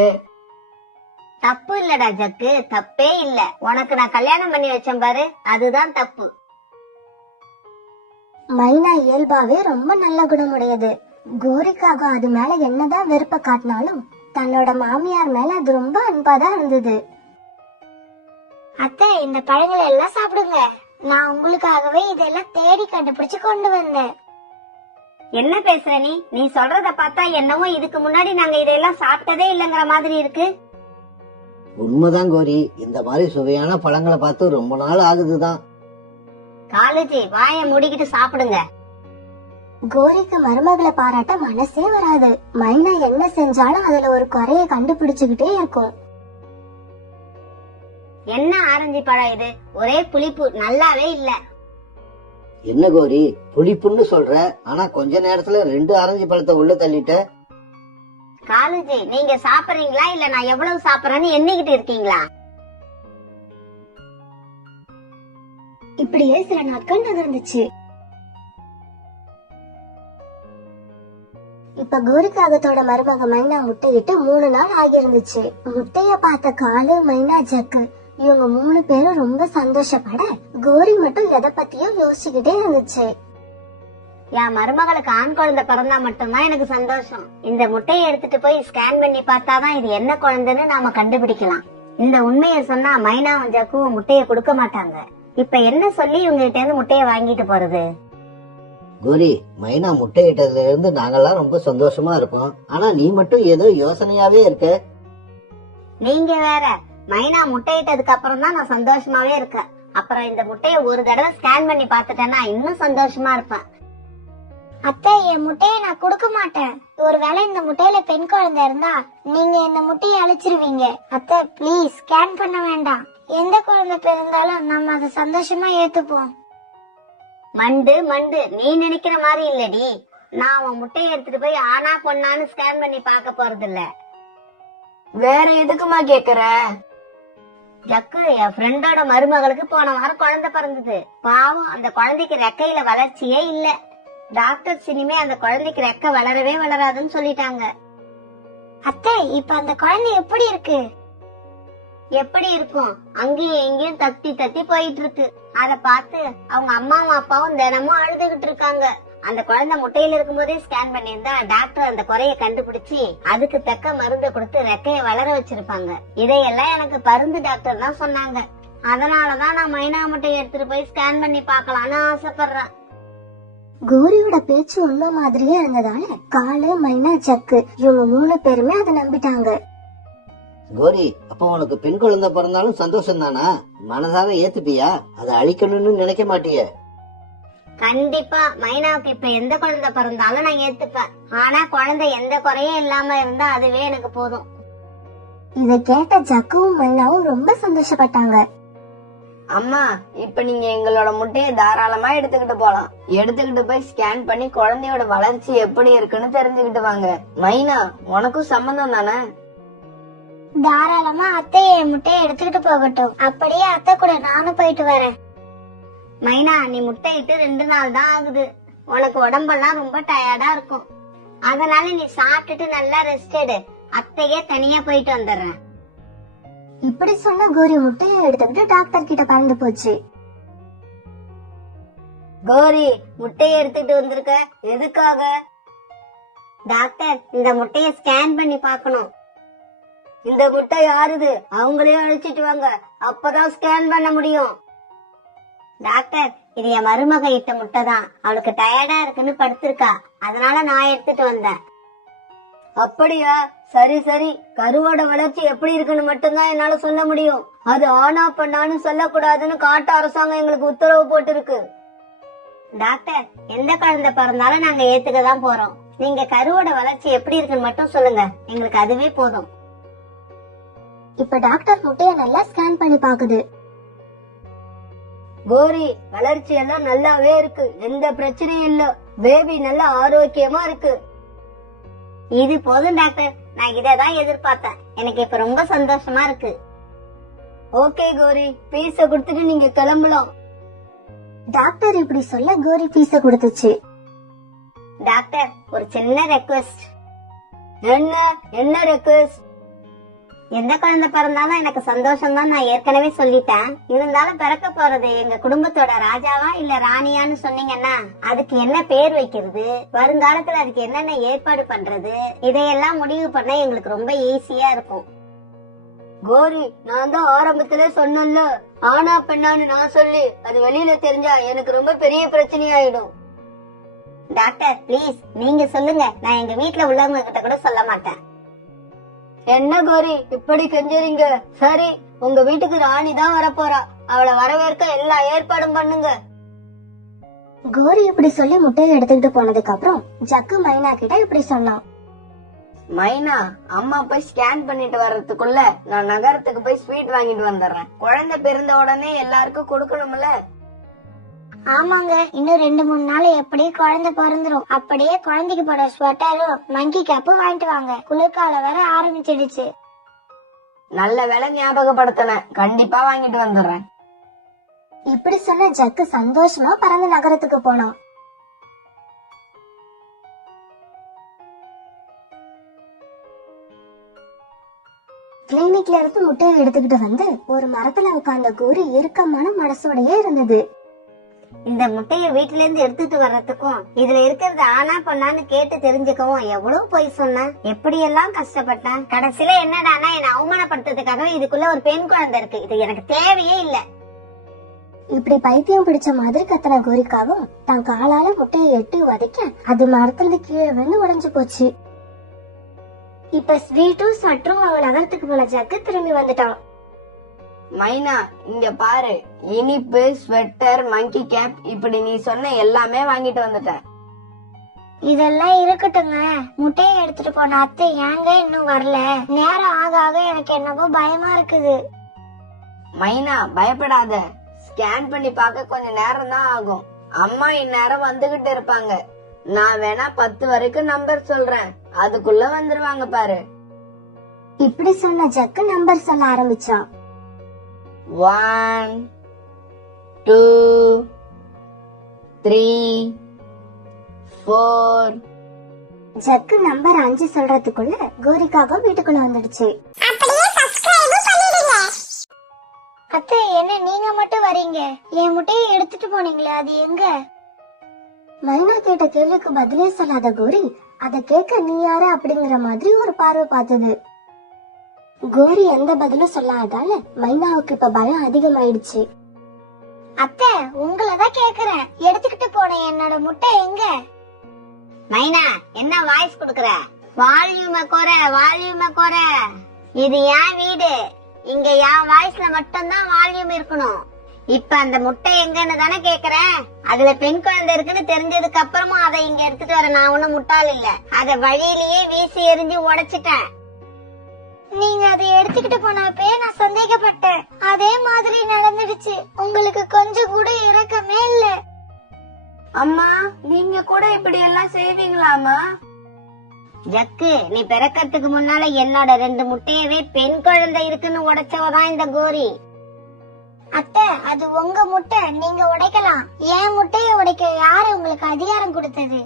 தப்பு இல்லடா ஜக்கு, தப்பே இல்ல. உனக்கு நான் கல்யாணம் பண்ணி வச்சேன் பாரு, அதுதான் தப்பு. மைனா இயல்பாவே ரொம்ப நல்ல குணமுடையது. கோரிக்காக அது மேல என்னதான் வெறுப்ப காட்டினாலும் தன்னோட மாமியார் மேல அது ரொம்ப அன்பாதான் இருந்தது. அத்தை, இந்த பழங்களை எல்லாம் சாப்பிடுங்க. நான் உங்களுக்காகவே இதெல்லாம் தேடி கண்டுபிடிச்சு கொண்டு வந்தேன். என்ன பேசுற நீ? நீ சொல்றத பார்த்தா என்னவோ இதுக்கு முன்னாடி நாங்க இதெல்லாம் சாப்பிட்டதே இல்லங்கிற மாதிரி இருக்கு. உண்மைதான் கோரி, இந்த மாதிரி சுவையான பழங்களை பார்த்து ரொம்ப நாள் ஆகுதுதான். காலேஜி வாயை மூடிக்கிட்டு சாப்பிடுங்க. கோரிக்கு மருமகளை பாராட்ட மனசே வராது. மைனா என்ன செஞ்சாலும் அதுல ஒரு குறைய கண்டுபிடிச்சுக்கிட்டே இருக்கும். என்ன ஆரஞ்சு பழம் இது? ஒரே புளிப்பு, நல்லாவே இல்ல. என்ன கோரி, புளிப்புன்னு சொல்ற, ஆனா கொஞ்ச நேரத்துல 2 ஆரஞ்சு பழத்தை உள்ள தள்ளிட்ட. காலேஜி நீங்க சாப்பிடுறீங்களா இல்ல நான் எவ்வளவு சாப்பிடறேன்னு எண்ணிக்கிட்டு இருக்கீங்களா? இப்படியே சில நாட்கள் நகர்ந்துச்சு. இப்ப கோரிக்காகத்தோட மருமக மைனா முட்டையிட்டு 3 நாள் ஆகியிருந்துச்சு. முட்டைய பார்த்த காலு, மைனா, ஜக்கு இவங்க 3 பேரும் ரொம்ப சந்தோஷப்பட கோரி மட்டும் எதை பத்தியும் யோசிச்சுக்கிட்டே இருந்துச்சு. என் மருமகளுக்கு ஆண் குழந்தை பிறந்தா மட்டும்தான் எனக்கு சந்தோஷம். இந்த முட்டையை எடுத்துட்டு போய் ஸ்கேன் பண்ணி பார்த்தாதான் இது என்ன குழந்தைன்னு நாம கண்டுபிடிக்கலாம். இந்த உண்மையை சொன்னா மைனாவும் ஜக்குவும் முட்டையை கொடுக்க மாட்டாங்க. இப்ப என்ன சொல்லி இவங்க கிட்ட இருந்து முட்டையை வாங்கிட்டு போறது? கோரி, மைனா முட்டையிட்டதுல இருந்து நாங்கெல்லாம் ரொம்ப சந்தோஷமா இருப்போம். ஆனா நீ மட்டும் ஏதோ யோசனையாவே இருக்க. நீங்க வேற. மைனா முட்டையிட்டதுக்கு அப்புறம் தான் நான் சந்தோஷமாவே இருக்கேன். அப்புறம் இந்த முட்டையை ஒரு தடவை ஸ்கேன் பண்ணி பாத்துட்டேன்னா இன்னும் சந்தோஷமா இருப்பேன். அத்தை, என் முட்டையை நான் கொடுக்க மாட்டேன். ஒருவேளை இந்த முட்டையில பெண் குழந்தை இருந்தா நீங்க இந்த முட்டையை அழிச்சிருவீங்க. அத்தை ப்ளீஸ், ஸ்கேன் பண்ண வேண்டாம். எந்த குழந்தை பிறந்தாலும் நம்ம அதை சந்தோஷமா ஏத்துப்போம். மண்டு மண்டு, நீ நினைக்கிற மாதிரி இல்லடி. நான் அவன் முட்டையை எடுத்துட்டு போய் ஆனா பொண்ணான்னு ஸ்கேன் பண்ணி பார்க்க போறது இல்ல. வேற எதுக்குமா கேக்குற? ஜக்கு, என் ஃப்ரெண்டோட மருமகளுக்கு போன வாரம் குழந்தை பிறந்தது. பாவம், அந்த குழந்தைக்கு ரெக்கையில வளர்ச்சியே இல்ல. டாக்டர்ஸ் இனிமே அந்த குழந்தைக்கு ரெக்கை வளரவே வளராதுன்னு சொல்லிட்டாங்க. அத்தை, இப்ப அந்த குழந்தை எப்படி இருக்கு? எப்படி இருக்கும்? அங்கேயும் எங்கேயும் தத்தி தத்தி போயிட்டு இருக்கு. அத பார்த்து அவங்க அம்மாவும் அப்பாவும் தினமும் அழுதுகிட்டு இருக்காங்க. அந்த குழந்தை முட்டையில இருக்கும் போதே ஸ்கேன் பண்ணியிருந்தா டாக்டர் அந்த குறைய கண்டுபிடிச்சு அதுக்கு தக்க மருந்து கொடுத்து ரெக்கைய வளர வச்சிருப்பாங்க. இதையெல்லாம் எனக்கு பருந்து டாக்டர் தான் சொன்னாங்க. அதனாலதான் நான் மைனா முட்டையை எடுத்துட்டு போய் ஸ்கேன் பண்ணி பார்க்கலாம்னு ஆசைப்படுறேன். கோரியோட பேச்சு உண்மை மாதிரியே இருந்ததால காலு, மைனா, ஜக்கு இவங்க 3 பேருமே அதை நம்பிட்டாங்க. கோரி, அப்ப உனக்கு பெண் குழந்தை பிறந்தாலும் சந்தோஷம் தானா? மனதார ஏத்துப்பியா? அதை அழிக்கணும்னு நினைக்க மாட்டிய? கண்டிப்பா மைனாவுக்கு இப்ப எந்த குழந்தை பிறந்தாலும் நான் ஏத்துப்பேன். ஆனா குழந்தை எந்த குறையும் இல்லாம இருந்தா அதுவே எனக்கு போதும். இதை கேட்ட ஜக்குவும் மைனாவும் ரொம்ப சந்தோஷப்பட்டாங்க. அம்மா, இப்ப நீங்க எங்களோட முட்டையை தாராளமா எடுத்துக்கிட்டு போலாம். எடுத்துக்கிட்டு போய் ஸ்கேன் பண்ணி குழந்தையோட வளர்ச்சி எப்படி இருக்குன்னு தெரிஞ்சுக்கிட்டு வாங்க. மைனா, உனக்கும் சம்பந்தம் தானே? தாராளமா அத்தை என் முட்டையை எடுத்துக்கிட்டு போகட்டும். அப்படியே அத்தை கூட நானும் போயிட்டு வரேன். மைனா, நீ முட்டையிட்டு 2 நாள் தான் ஆகுது. உனக்கு உடம்பெல்லாம் ரொம்ப டயர்டா இருக்கும். அதனால நீ சாப்பிட்டுட்டு நல்லா ரெஸ்ட் எடு. அத்தையே தனியா போயிட்டு வந்துடுறேன். இப்படி சொன்ன கோரி முட்டையை எடுத்துக்கிட்டு டாக்டர் கிட்ட பறந்து போச்சு. கோரி, முட்டையை எடுத்துட்டு வந்திருக்க, எதுக்காக? டாக்டர், இந்த முட்டைய ஸ்கேன் பண்ணி பார்க்கணும். இந்த முட்டை யாருது? அவங்களே அழைச்சிட்டு வாங்க, அப்பதான் ஸ்கேன் பண்ண முடியும். டாக்டர், இது என் மருமக இட்ட முட்டை தான். அவளுக்கு டயர்டா இருக்குன்னு படுத்திருக்கா, அதனால நான் எடுத்துட்டு வந்தேன். அப்படியா? சரி சரி. கருவோட வளர்ச்சி எப்படி இருக்குன்னு மட்டும்தான் என்னால சொல்ல முடியும். அது ஆனா பண்ணான்னு சொல்லக்கூடாதுன்னு காட்டு அரசாங்கம் எங்களுக்கு உத்தரவு போட்டிருக்கு. டாக்டர், எந்த குழந்தை பிறந்தாலும் நாங்க ஏத்துக்கதான் போறோம். நீங்க கருவோட வளர்ச்சி எப்படி இருக்குன்னு மட்டும் சொல்லுங்க, எங்களுக்கு அதுவே போதும். இப்ப டாக்டர் முட்டைய நல்லா ஸ்கேன் பண்ணி பாக்குது. கோரி, வளர்ச்சி எல்லாம் நல்லாவே இருக்கு, எந்த பிரச்சனையும் இல்ல. பேபி நல்ல ஆரோக்கியமா இருக்கு. இது போதும் டாக்டர், நான் இததான் எதிர்பார்த்தேன். எனக்கு இப்ப ரொம்ப சந்தோஷமா இருக்கு. ஓகே கோரி, பீஸ கொடுத்துட்டு நீங்க கிளம்பலாம். டாக்டர் இப்படி சொல்ல கோரி பீஸ கொடுத்துச்சு. டாக்டர், ஒரு சின்ன ரெக்வெஸ்ட். என்ன ரெக்வெஸ்ட்? எந்த குழந்தை பிறந்தாலும் எனக்கு சந்தோஷம் தான், நான் ஏற்கனவே சொல்லிட்டேன். இருந்தாலும் பிறக்க போறது எங்க குடும்பத்தோட ராஜாவா இல்ல ராணியான்னு சொன்னீங்கன்னா அதுக்கு என்ன பேர் வைக்கிறது, வருங்காலத்துல அதுக்கு என்னென்ன ஏற்பாடு பண்றது, இதையெல்லாம் முடிவு பண்ண எங்களுக்கு ரொம்ப ஈஸியா இருக்கும். கோரி, நான் தான் ஆரம்பத்துல சொன்னேன்ல, ஆனா பெண்ணான்னு நான் சொல்லி அது வெளியில தெரிஞ்சா எனக்கு ரொம்ப பெரிய பிரச்சனை ஆயிடும். டாக்டர் ப்ளீஸ் நீங்க சொல்லுங்க, நான் எங்க வீட்ல உள்ளவங்க கிட்ட கூட சொல்ல மாட்டேன். என்ன கோரி இப்படி கெஞ்சறீங்க? சரி, உங்க வீட்டுக்கு ராணி தான் வரப்போறா, அவளை வரவேற்க எல்லா ஏற்பாடும் பண்ணுங்க. கோரி இப்படி சொல்லி முட்டையை எடுத்துக்கிட்டு போனதுக்கு அப்புறம் ஜக்கு மைனா கிட்ட இப்படி சொன்னான். மைனா, அம்மா போய் ஸ்கேன் பண்ணிட்டு வர்றதுக்குள்ள நான் நகரத்துக்கு போய் ஸ்வீட் வாங்கிட்டு வந்துடுறேன். குழந்தை பிறந்த உடனே எல்லாருக்கும் கொடுக்கணும்ல. ஆமாங்க, இன்னும் 2-3 நாள் எப்படியே குழந்தை பிறந்துரும். அப்படியே குழந்தைக்கு போட ஸ்வெட்டரும் மங்கி கேப்பும் வாங்கிட்டு வாங்க, குளிர்காலம் வேற ஆரம்பிச்சிடுச்சு. நல்ல வேலை ஞாபகப்படுத்தின, கண்டிப்பா வாங்கிட்டு வந்துடுறேன். இப்படி சொன்ன ஜக்கு சந்தோஷமா பறந்து நகரத்துக்கு போனான். கிளினிக்ல இருந்து முட்டையை எடுத்துக்கிட்டு வந்து ஒரு மரத்துல உட்கார்ந்த கோரி இறுக்கமான மனசோடயே இருந்தது. இந்த முட்டைய வீட்டுல இருந்து எடுத்துட்டு வர்றதுக்கும் இதுல இருக்கிறது ஆனா பொண்ணான்னு கேட்டு தெரிஞ்சுக்கவும் எவ்வளவு போய் சொன்னேன், எப்படி எல்லாம் கஷ்டப்பட்டேன். கடைசியில என்னடானா என்ன அவமானப்படுத்துறதுக்காக இதுக்குள்ள ஒரு பெண் குழந்தை இருக்கு, இது எனக்கு தேவையே இல்ல. இப்படி பைத்தியம் பிடிச்ச மாதிரி கத்தன கோரிக்காவும் தன் காலால முட்டையை எட்டி உதைக்க அது மரத்துல கீழே வந்து உடைஞ்சு போச்சு. இப்ப ஸ்வீட்டும் சற்றும் அவன் நகரத்துக்கு போன ஜக்கு திரும்பி வந்துட்டான். மைனா, இங்க பாரு, இனிப்பு, ஸ்வெட்டர், மங்கி கேப், இப்படி நீ சொன்ன எல்லாமே வாங்கிட்டு வந்துட்டேன். இதெல்லாம் இருக்கட்டுங்க, முட்டையை எடுத்துட்டு போன அத்தை ஏங்க இன்னும் வரல? நேரம் ஆக ஆக எனக்கு என்னவோ பயமா இருக்குது. மைனா, பயப்படாத, ஸ்கேன் பண்ணி பார்க்க கொஞ்சம் நேரம் தான் ஆகும். அம்மா இந்நேரம் வந்துகிட்டு இருப்பாங்க. நான் வேணா 10 வரைக்கும் நம்பர் சொல்றேன், அதுக்குள்ள வந்துருவாங்க பாரு. இப்படி சொன்ன ஜக்கு நம்பர் சொல்ல ஆரம்பிச்சான். 1 2 3 4. ஜக்கு நம்பர் 5 சொல்றதுக்குள்ள கோரிக்காக வீட்டுக்குள்ள வந்துடுச்சு. அத்தை, என்ன நீங்க மட்டும் வரீங்க? என் முட்டையை எடுத்துட்டு போனீங்களே, அது எங்க? மைனா கேட்ட கேள்விக்கு பதிலே சொல்லாத கோரி அத கேட்க நீ யாரு அப்படிங்கிற மாதிரி ஒரு பார்வை பார்த்தது. கோரி எந்த பதிலும் சொல்லாதால மைனாவுக்கு இப்ப பயம் அதிகமாயிடுச்சு. அத்தை, உங்களதான் கேக்குறேன், எடுத்துக்கிட்டு போன என்னோட முட்டை எங்க? மைனா, என்ன வாய்ஸ் குடுக்கற? வால்யூம குறை. இது என் வீடு, இங்க என் வாய்ஸ்ல மட்டும்தான் வால்யூம் இருக்கணும். இப்ப அந்த முட்டை எங்கன்னு தானே கேக்குறேன். அதுல பெண் குழந்தை இருக்குன்னு தெரிஞ்சதுக்கு அப்புறமா அதை இங்க எடுத்துட்டு வர நான் ஒண்ணும் முட்டாள் இல்ல. அத வழியிலேயே வீசி எறிஞ்சு உடைச்சிட்டேன். நீங்க அதை எடுத்துக்கிட்டு போனப்பே நான் சந்தேகப்பட்டேன், அதே மாதிரி நடந்துடுச்சு. உங்களுக்கு கொஞ்சம் கூட இரக்கமே இல்ல. அம்மா, நீங்க கூட இப்படி எல்லாம் செய்வீங்களாமா? ஜக்கு, நீ பிறக்கிறதுக்கு முன்னால என்னோட 2 முட்டையவே பெண் குழந்தை இருக்குன்னு உடைச்சவதான் இந்த கோரி. அத்தை, அது உங்க முட்டை, நீங்க உடைக்கலாம். என் முட்டைய உடைக்க யாரு உங்களுக்கு அதிகாரம் கொடுத்தது?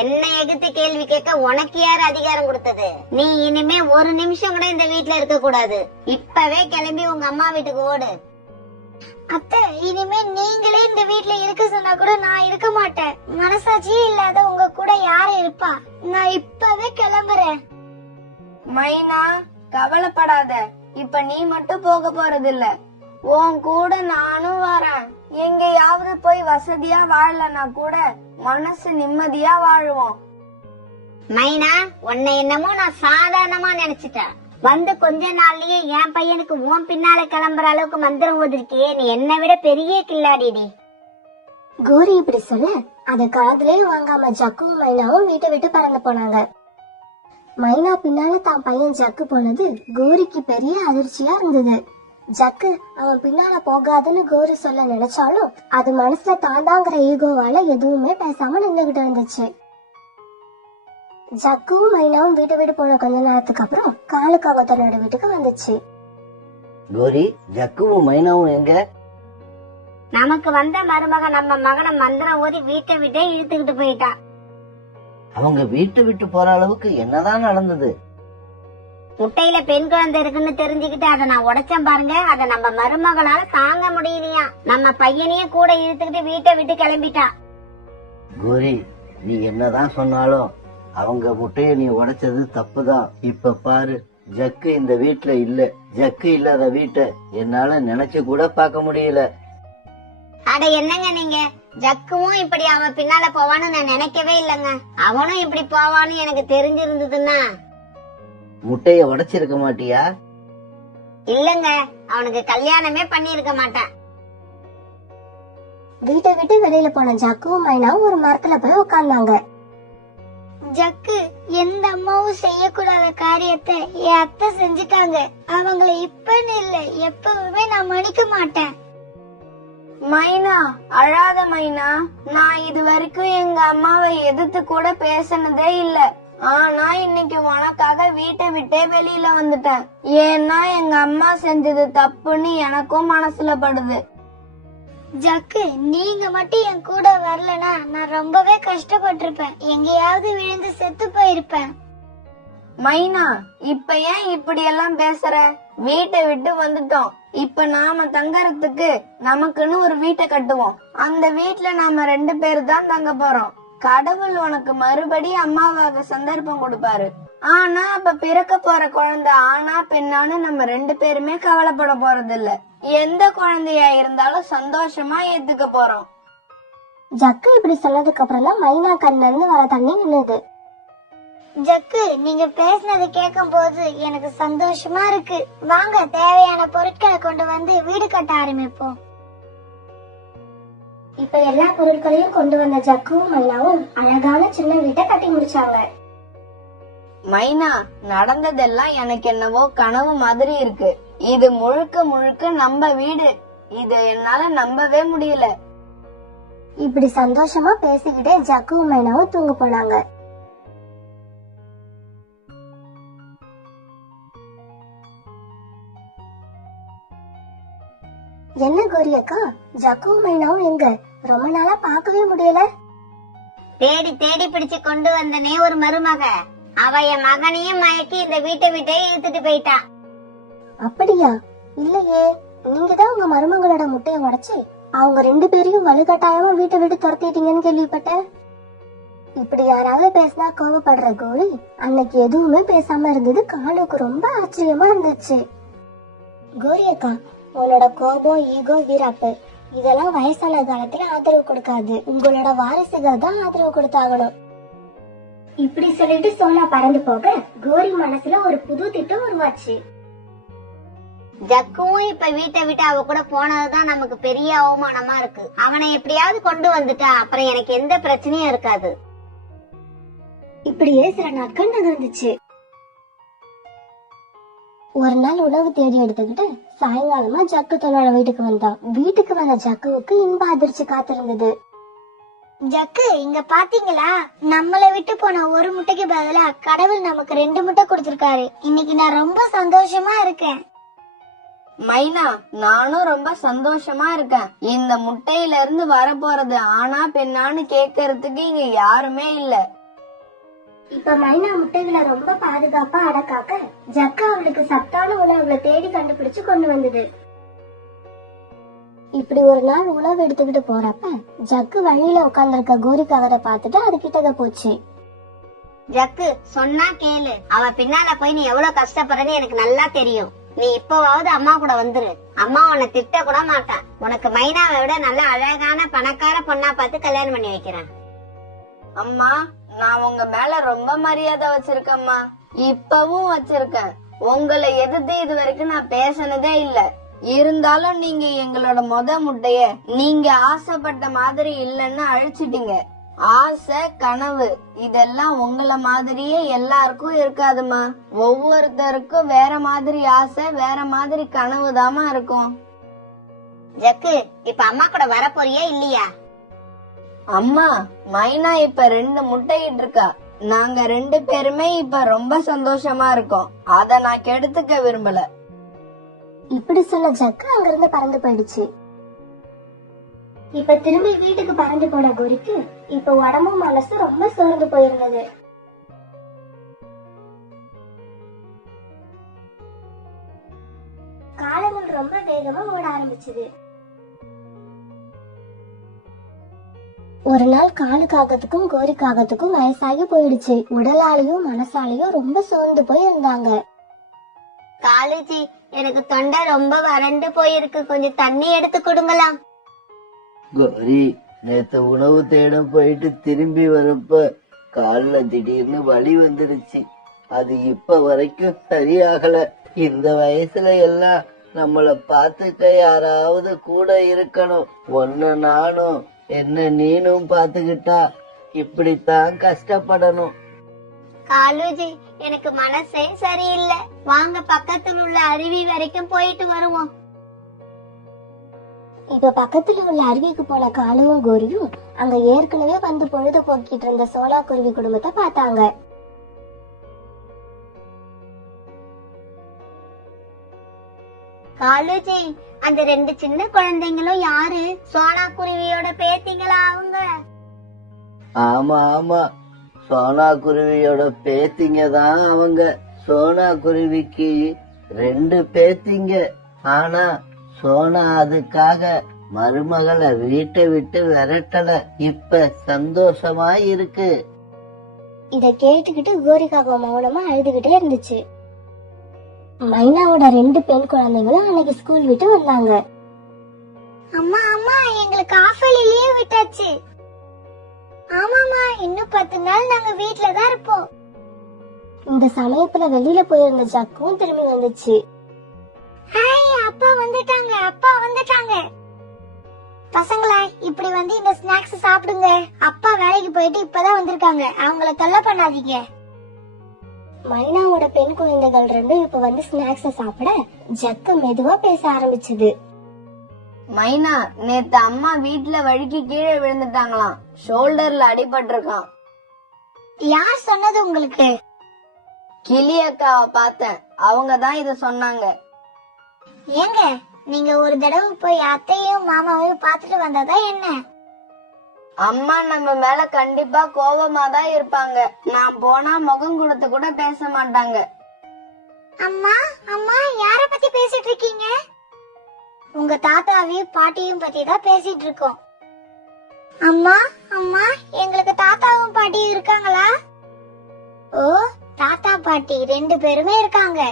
என்ன எதிர்த்து கேள்வி கேட்க உனக்கு யாரு அதிகாரம் கொடுத்தது? நீ இனிமே ஒரு நிமிஷம் கூட இந்த வீட்டுல இருக்க கூடாது. இப்பவே கிளம்பி உங்க அம்மா வீட்டுக்கு ஓடு. அத்தை, இனிமே நீங்களே இந்த வீட்டுல இருக்க சொன்னா கூட நான் இருக்க மாட்டேன். மனசாட்சியே இல்லாத உங்க கூட யாரு இருப்பா? நான் இப்பவே கிளம்புறேன். மைனா, கவலைப்படாத, இப்ப நீ மட்டும் போக போறதில்ல, உன் கூட நானும் வரேன். எங்கேயாவது போய் வசதியா வாழலனா கூட மனசு நிம்மதியா வாழுவோம். மைனா, உன்னை என்னமோ நான் சாதாரணமா நினைச்சிட்டேன். வந்து கொஞ்ச நாள்லயே என் பையனுக்கு உன் பின்னால கிளம்புற அளவுக்கு மந்திரம் ஓதிருக்கியே, நீ என்னை விட பெரிய கில்லாடிடி. கோரி இப்படி சொல்ல அத காதுலயே வாங்காம ஜக்குவும் மைனாவும் வீட்டை விட்டு பறந்து போனாங்க. மைனா பின்னால தான் பையன் ஜக்கு போனது கோரிக்கு பெரிய அதிர்ச்சியா இருந்தது. ஜக்கு அவன் பின்னால போகாதுன்னு கோரி சொல்ல நினைச்சாலும் அது மனசுல தாண்டாங்கிற ஈகோவால எதுவுமே பேசாம நின்னுகிட்டு இருந்துச்சு. ஜக்குவும் மைனாவும் வீட்டை விட்டு போன கொஞ்ச நேரத்துக்கு அப்புறம் காலுக்காக தன்னோட வீட்டுக்கு வந்துச்சு. கோரி, ஜக்குவும் மைனாவும் எங்க? நமக்கு வந்த மருமக நம்ம மகனை மந்திரம் ஓதி வீட்டை விட்டே இழுத்துக்கிட்டு போயிட்டா. அவங்க வீட்டை விட்டு போற அளவுக்கு என்னதான் நடந்தது? முட்டையில பெண் குழந்தை இருக்குன்னு தெரிஞ்சுக்கிட்டு அதை நான் உடைச்சேன் பாருங்க. அதை நம்ம மருமகளால தாங்க முடியலையா. நம்ம பையனையும் கூட இழுத்துக்கிட்டு வீட்டை விட்டு கிளம்பிட்டா. கோரி, நீ என்னதான் சொன்னாலும் அவங்க முட்டைய நீ உடைச்சது தப்புதான். இப்ப பாரு, ஜக்கு இந்த வீட்டுல இல்ல. ஜக்கு இல்லாத வீட்டை என்னால நினைச்சு கூட பார்க்க முடியல. அட என்னங்க நீங்க, ஜக்குவும் இப்படி அவன் பின்னால போவான்னு நான் நினைக்கவே இல்லைங்க. அவனும் இப்படி போவான்னு எனக்கு தெரிஞ்சிருந்ததுன்னா முட்டைய உடைச்சிருக்க மாட்டியா? இல்லங்க, அவனுக்கு கல்யாணமே பண்ணி இருக்க மாட்டான். வீட்டை விட்டு வெளியில போன ஜக்குவும் மைனாவும் ஒரு மரத்துல போய் உட்கார்ந்தாங்க. ஜக்கு, எந்த அம்மாவும் செய்யக்கூடாத காரியத்தை என் அத்தை செஞ்சுட்டாங்க. அவங்களை இப்பன்னு இல்ல, எப்பவுமே நான் மன்னிக்க மாட்டேன். மைனா, அழாத மைனா. நான் இது வரைக்கும் எங்க அம்மாவை எதிர்த்து கூட பேசினதே இல்ல. ஆனா இன்னைக்கு உனக்காக வீட்டை விட்டே வெளியில வந்துட்டேன். ஏன்னா எங்க அம்மா செஞ்சது தப்புன்னு எனக்கும் மனசுல படுது. ஜக்கு, நீங்க மட்டும் என் கூட வரலனா நான் ரொம்பவே கஷ்டப்பட்டிருப்பேன். எங்கேயாவது விழுந்து செத்து போயிருப்பேன். மைனா, இப்ப ஏன் இப்படி எல்லாம் பேசுற? வீட்டை விட்டு வந்துட்டோம். இப்ப நாம தங்கறதுக்கு நமக்குன்னு ஒரு வீட்டை கட்டுவோம். அந்த வீட்டுல நாம 2 பேரு தான் தங்க போறோம். கடவுள் உனக்கு மறுபடி அம்மாவாக சந்தர்ப்பம் கொடுப்பாரு. ஆனா அப்ப பிறக்க போற குழந்தை ஆனா பெண்ணான்னு நம்ம 2 பேருமே கவலைப்பட போறது இல்ல. எந்த குழந்தையா இருந்தாலும் சந்தோஷமா ஏத்துக்க போறோம். ஜக்கு இப்படி சொன்னதுக்கு அப்புறம் தான் மைனா கண்ணுல இருந்து வர தண்ணி நின்னுது. ஜக்கு, நீங்க பேசினது கேட்கும் போது எனக்கு சந்தோஷமா இருக்கு. வாங்க, தேவையான பொருட்களை கொண்டு வந்து வீடு கட்ட ஆரம்பிப்போம். இப்ப எல்லா பொருட்களையும் கொண்டு வந்த ஜக்குவும் மைனாவும் அழகான சின்ன வீட்டை கட்டி முடிச்சாங்க. மைனா, நடந்ததெல்லாம் எனக்கு என்னவோ கனவு மாதிரி இருக்கு. இது முழுக்க முழுக்க நம்ம வீடு. இத என்னால நம்பவே முடியல. இப்படி சந்தோஷமா பேசிக்கிட்டே ஜக்குவும் மைனாவும் தூங்க போனாங்க. என்ன கோரி அக்கா, ஜக்குவும் மைனாவும் எங்க? ரொம்ப நாளா பார்க்கவே முடியல. தேடி தேடி பிடிச்சு கொண்டு வந்தனே ஒரு மருமக, அவ என் மகனையும் மயக்கி இந்த வீட்டை விட்டே இழுத்துட்டு போயிட்டா. அப்படியா? இல்லையே, நீங்க தான் உங்க மருமகளோட முட்டைய உடைச்சு அவங்க 2 பேரையும் வலுக்கட்டாயமா வீட்டை விட்டு துரத்திட்டீங்கன்னு கேள்விப்பட்டேன். இப்படி யாராவது பேசினா கோவப்படுற கோரி அன்னைக்கு எதுவுமே பேசாம இருந்தது காலுக்கு ரொம்ப ஆச்சரியமா இருந்துச்சு. கோரி அக்கா, உன்னோட கோபம், ஈகோ, வீராப்பு இதெல்லாம் வயசான காலத்துல ஆதரவு கொடுக்காது. உங்களோட வாரிசுகள் தான் ஆதரவு கொடுத்தாகணும். இப்படி சொல்லிட்டு சோனா பறந்து போக கோரி மனசுல ஒரு புது திட்டம் உருவாச்சு. ஜக்குவும் இப்ப வீட்டை விட்டு அவ கூட போனதுதான் நமக்கு பெரிய அவமானமா இருக்கு. அவனை எப்படியாவது கொண்டு வந்துட்டா அப்புறம் எனக்கு எந்த பிரச்சனையும் இருக்காது. இப்படியே சில நாட்கள் நகர்ந்துச்சு. ஒரு நாள் உணவு தேடி எடுத்துக்கிட்டு சாயங்காலமா ஜக்கு தன்னோட வீட்டுக்கு வந்தான். வீட்டுக்கு வந்த ஜக்குவுக்கு இன்ப அதிர்ச்சி காத்திருந்தது. ஜக்கு, இங்க பாத்தீங்களா, நம்மள விட்டு போன ஒரு முட்டைக்கு பதிலா கடவுள் நமக்கு 2 முட்டை கொடுத்திருக்காரு. இன்னைக்கு நான் ரொம்ப சந்தோஷமா இருக்கேன். மைனா, நானும் ரொம்ப சந்தோஷமா இருக்கேன். இந்த முட்டையில இருந்து வரப்போறது ஆனா பெண்ணான்னு கேக்குறதுக்கு இங்க யாருமே இல்ல. இப்ப மைனா முட்டைகளை ரொம்ப பாதுகாப்பா அடக்காக்க ஜக்கு அவளுக்கு சத்தான உணவுகளை தேடி கண்டுபிடிச்சு கொண்டு வந்தது. இப்படி ஒரு நாள் உணவு எடுத்துக்கிட்டு போறப்ப ஜக்கு வழியில உட்கார்ந்திருக்க கோரிக்காக பார்த்துட்டு அது கிட்டக்க போச்சு. ஜக்கு, சொன்னா கேளு. அவ பின்னால போய் நீ எவ்வளவு கஷ்டப்படுறன்னு எனக்கு நல்லா தெரியும். நீ இப்பவாவது அம்மா கூட வந்துரு. அம்மா உன்னை திட்ட கூட மாட்டான். உனக்கு மைனாவை விட நல்ல அழகான பணக்கார பொண்ணா பார்த்து கல்யாணம் பண்ணி வைக்கிறேன். அம்மா, நான் உங்க மேல ரொம்ப மரியாதை வச்சிருக்கேம்மா. இப்பவும் வச்சிருக்கேன். உங்களை எதிர்த்து இது வரைக்கும் நான் பேசினதே இல்ல. இருந்தாலும் நீங்க எங்களோட முட்டைய நீங்க ஆசைப்பட்ட மாதிரி இல்லன்னு அழிச்சிட்டீங்க. ஆசை, கனவு இதெல்லாம் உங்கள மாதிரியே எல்லாருக்கும் இருக்காதுமா. ஒவ்வொருத்தருக்கும் வேற மாதிரி ஆசை, வேற மாதிரி கனவு தாமா இருக்கும். ஜக்கு, இப்ப அம்மா கூட வர போறியா இல்லையா? அம்மா, மைனா இப்ப 2 முட்டையிட்டு இருக்கா. நாங்க 2 பேருமே இப்ப ரொம்ப சந்தோஷமா இருக்கோம். அத நான் கெடுத்துக்க விரும்பல. இப்படி சொன்ன ஜக்கு அங்கிருந்து பறந்து போயிடுச்சு. இப்ப திரும்பி வீட்டுக்கு பறந்து போன கோரிக்கு இப்ப உடம்பும் மனசு ரொம்ப சோர்ந்து போயிருந்தது. காலங்கள் ரொம்ப வேகமா ஓட ஆரம்பிச்சது. ஒரு நாள் காலுக்காகத்துக்கும் கோரிக்காகத்துக்கும் வயசாகி போயிடுச்சு. உடலாலையும் மனசாலையும் ரொம்ப சோர்ந்து போய் இருந்தாங்க. காலேஜி, எனக்கு தொண்டை ரொம்ப வறண்டு போயிருக்கு, கொஞ்சம் தண்ணி எடுத்து கொடுங்களாம். கோரி, நேத்து உணவு தேட போயிட்டு திரும்பி வரப்ப கால்ல திடீர்னு வலி வந்துடுச்சு. அது இப்ப வரைக்கும் சரியாகல. இந்த வயசுல எல்லாம் நம்மள பாத்துக்க யாராவது கூட இருக்கணும். ஒன்னு நானும் என்ன நீனும் பாத்துக்கிட்டா இப்படித்தான் கஷ்டப்படணும். காலுஜி, எனக்கு மனசே சரியில்லை. வாங்க பக்கத்தில் உள்ள அருவி வரைக்கும் போயிட்டு வருவோம். இப்ப பக்கத்துல உள்ள அருவிக்கு போன காலுவும் கோரியும் அங்க ஏற்கனவே வந்து பொழுது போக்கிட்டு இருந்த சோனா குருவி குடும்பத்தை பார்த்தாங்க. காலுஜி, அந்த 2 சின்ன குழந்தைங்களும் யாரு? சோனா குருவியோட பேத்திங்களா அவங்க? ஆமா ஆமா, சோனா குருவியோட பேத்திங்க தான் அவங்க. சோனா குருவிக்கு 2 பேத்திங்க. ஆனா சோனா அதுக்காக மருமகளை வீட்டை விட்டு விரட்டல. இப்ப சந்தோஷமா இருக்கு. இத கேட்டுக்கிட்டு கோரிக்காக மௌனமா அழுதுகிட்டே இருந்துச்சு. மைனாவோட 2 பெண் குழந்தைங்களும் அன்னைக்கு ஸ்கூல் விட்டு வந்தாங்க. அம்மா அம்மா, எங்களுக்கு ஆஃபலி லீவ் விட்டாச்சு. ஆமாமா, இன்னும் 10 நாள் நாங்க வீட்ல தான் இருப்போம். இந்த சமயத்துல வெளியில போயிருந்த ஜக்கும் திரும்பி வந்துச்சு. ஹாய், அப்பா வந்துட்டாங்க, அப்பா வந்துட்டாங்க. பசங்களா, இப்படி வந்து இந்த ஸ்நாக்ஸ் சாப்பிடுங்க. அப்பா வேலைக்கு போயிட்டு இப்பதான் வந்திருக்காங்க, அவங்கள தொல்லை பண்ணாதீங்க. மைனாவோட பெண் குழந்தைகள் 2 இப்ப வந்து ஸ்நாக்ஸ் சாப்பிட ஜக்கு மெதுவா பேச ஆரம்பிச்சது. மைனா, நேத்து அம்மா வீட்ல வழுக்கி கீழே விழுந்துட்டாங்களாம். ஷோல்டர்ல அடிபட்டிருக்கான். யார் சொன்னது உங்களுக்கு? கிளி அக்காவை பார்த்தேன், அவங்க தான் இத சொன்னாங்க. ஏங்க, நீங்க ஒரு தடவை போய் அத்தையும் மாமாவையும் பார்த்துட்டு வந்ததா என்ன? அம்மா நம்ம மேல கண்டிப்பா கோவமா தான் இருப்பாங்க. நான் போனா முகம் கொடுத்து கூட பேச மாட்டாங்க. அம்மா அம்மா, யார பத்தி பேசிட்டு இருக்கீங்க? உங்க தாத்தாவையும் பாட்டியும் பத்தி தான் பேசிட்டு இருக்கோம். அம்மா அம்மா, எங்களுக்கு தாத்தாவும் பாட்டியும் இருக்காங்களா? ஓ, தாத்தா பாட்டி 2 பேருமே இருக்காங்க.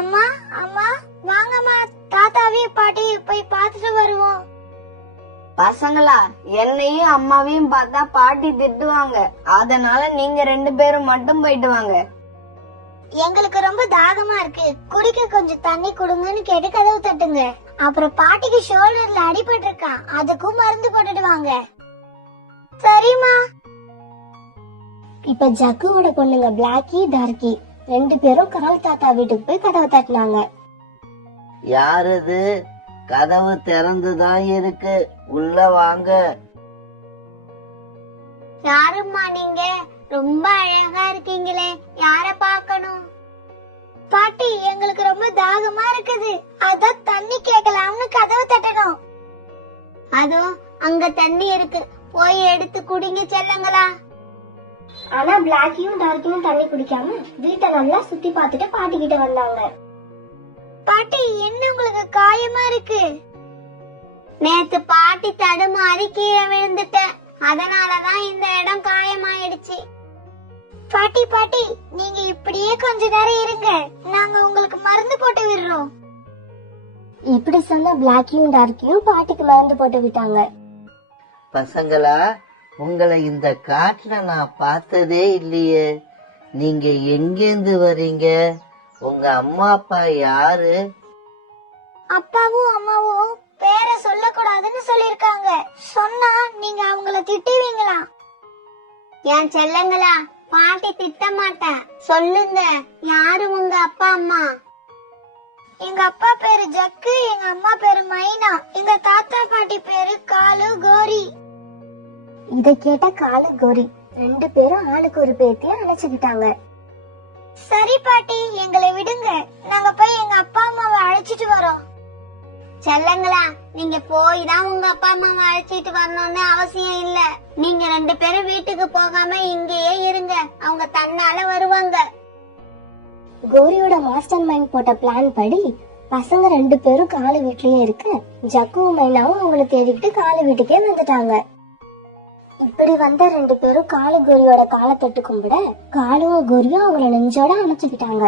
அம்மா அம்மா, வாங்கம்மா, தாத்தாவையும் பாட்டியும் போய் பார்த்துட்டு வருவோம். பசங்களா, என்னையும் அம்மாவையும் பார்த்தா பாட்டி திட்டுவாங்க. அதனால நீங்க 2 பேரும் மட்டும் போயிட்டு வாங்க. எங்களுக்கு ரொம்ப தாகமா இருக்கு, குடிக்க கொஞ்சம் தண்ணி கொடுங்கன்னு கேட்டு கதவு தட்டுங்க. அப்புறம் பாட்டிக்கு ஷோல்டர்ல அடிபட்டு இருக்கா, அதுக்கும் மருந்து போட்டுட்டு வாங்க. சரிம்மா. இப்ப ஜக்குவோட பொண்ணுங்க பிளாக்கி டார்கி 2 பேரும் கால் தாத்தா வீட்டுக்கு போய் கதவை தட்டினாங்க. யாரது? கதவு திறந்துதான் இருக்கு, உள்ள வாங்க. யாரும்மா நீங்க? ரொம்ப அழகா இருக்கீங்களே, யார பார்க்கணும்? பாட்டி, எங்களுக்கு ரொம்ப தாகமா இருக்குது, அதான் தண்ணி கேட்கலாம்னு கதவு தட்டணும். அதோ அங்க தண்ணி இருக்கு, போய் எடுத்து குடிங்க செல்லுங்களா. ஆனா பிளாக்கியும் டார்கியும் தண்ணி குடிக்காம வீட்டை நல்லா சுத்தி பார்த்துட்டு பாட்டி கிட்ட வந்தாங்க. பாட்டி, என்ன உங்களுக்கு காயமா இருக்கு? நேத்து பாட்டி தடுமாறி கீழே விழுந்துட்டேன், அதனாலதான் இந்த இடம் காயமாயிடுச்சு. பாட்டி பாட்டி, நீங்க இப்படியே கொஞ்ச நேரம் இருங்க, நாங்க உங்களுக்கு மருந்து போட்டு விடுறோம். இப்படி சொன்ன பிளாக்கியும் டார்கியும் பாட்டிக்கு மருந்து போட்டு விட்டாங்க. பசங்களா, உங்களை இந்த காட்டுல நான் பார்த்ததே இல்லையே. நீங்க எங்கேந்து வரீங்க? உங்க அம்மா அப்பா யாரு? அப்பாவும் அம்மாவும் பேரை சொல்லக்கூடாதுன்னு வரக்கூடாதுன்னு சொல்லிருக்காங்க. சொன்னா நீங்க அவங்கள திட்டுவீங்களா? என் செல்லங்களா, பாட்டி திட்ட மாட்டேன். சொல்லுங்க, யாரு உங்க அப்பா அம்மா? எங்க அப்பா பேரு ஜக்கு, எங்க அம்மா பேரு மைனா, எங்க தாத்தா பாட்டி பேரு காலு கோரி. இதை கேட்ட காலு கோரி 2 பேரும் ஆளுக்கு ஒரு பேத்திய அழைச்சுக்கிட்டாங்க. சரி பாட்டி, எங்களை விடுங்க, நாங்க போய் எங்க அப்பா அம்மாவை அழைச்சிட்டு வரோம். செல்லங்களா, நீங்க போய் தான் உங்க அப்பா அம்மாவை அழைச்சிட்டு வரணும்னு அவசியம் இல்ல. நீங்க 2 பேரும் வீட்டுக்கு போகாம இங்கேயே இருங்க, அவங்க தன்னால வருவாங்க. கோரியோட மாஸ்டர் மைண்ட் போட்ட பிளான் படி பசங்க 2 பேரும் காலு வீட்லயே இருக்க ஜக்குவும் மைனாவும் அவங்கள தேடிக்கிட்டு காலு வீட்டுக்கே வந்துட்டாங்க. இப்படி வந்த 2 பேரும் காலு கோரியோட காலை தொட்டு கும்பிட காலுவும் கோரியும் அவங்கள நெஞ்சோட அணைச்சுக்கிட்டாங்க.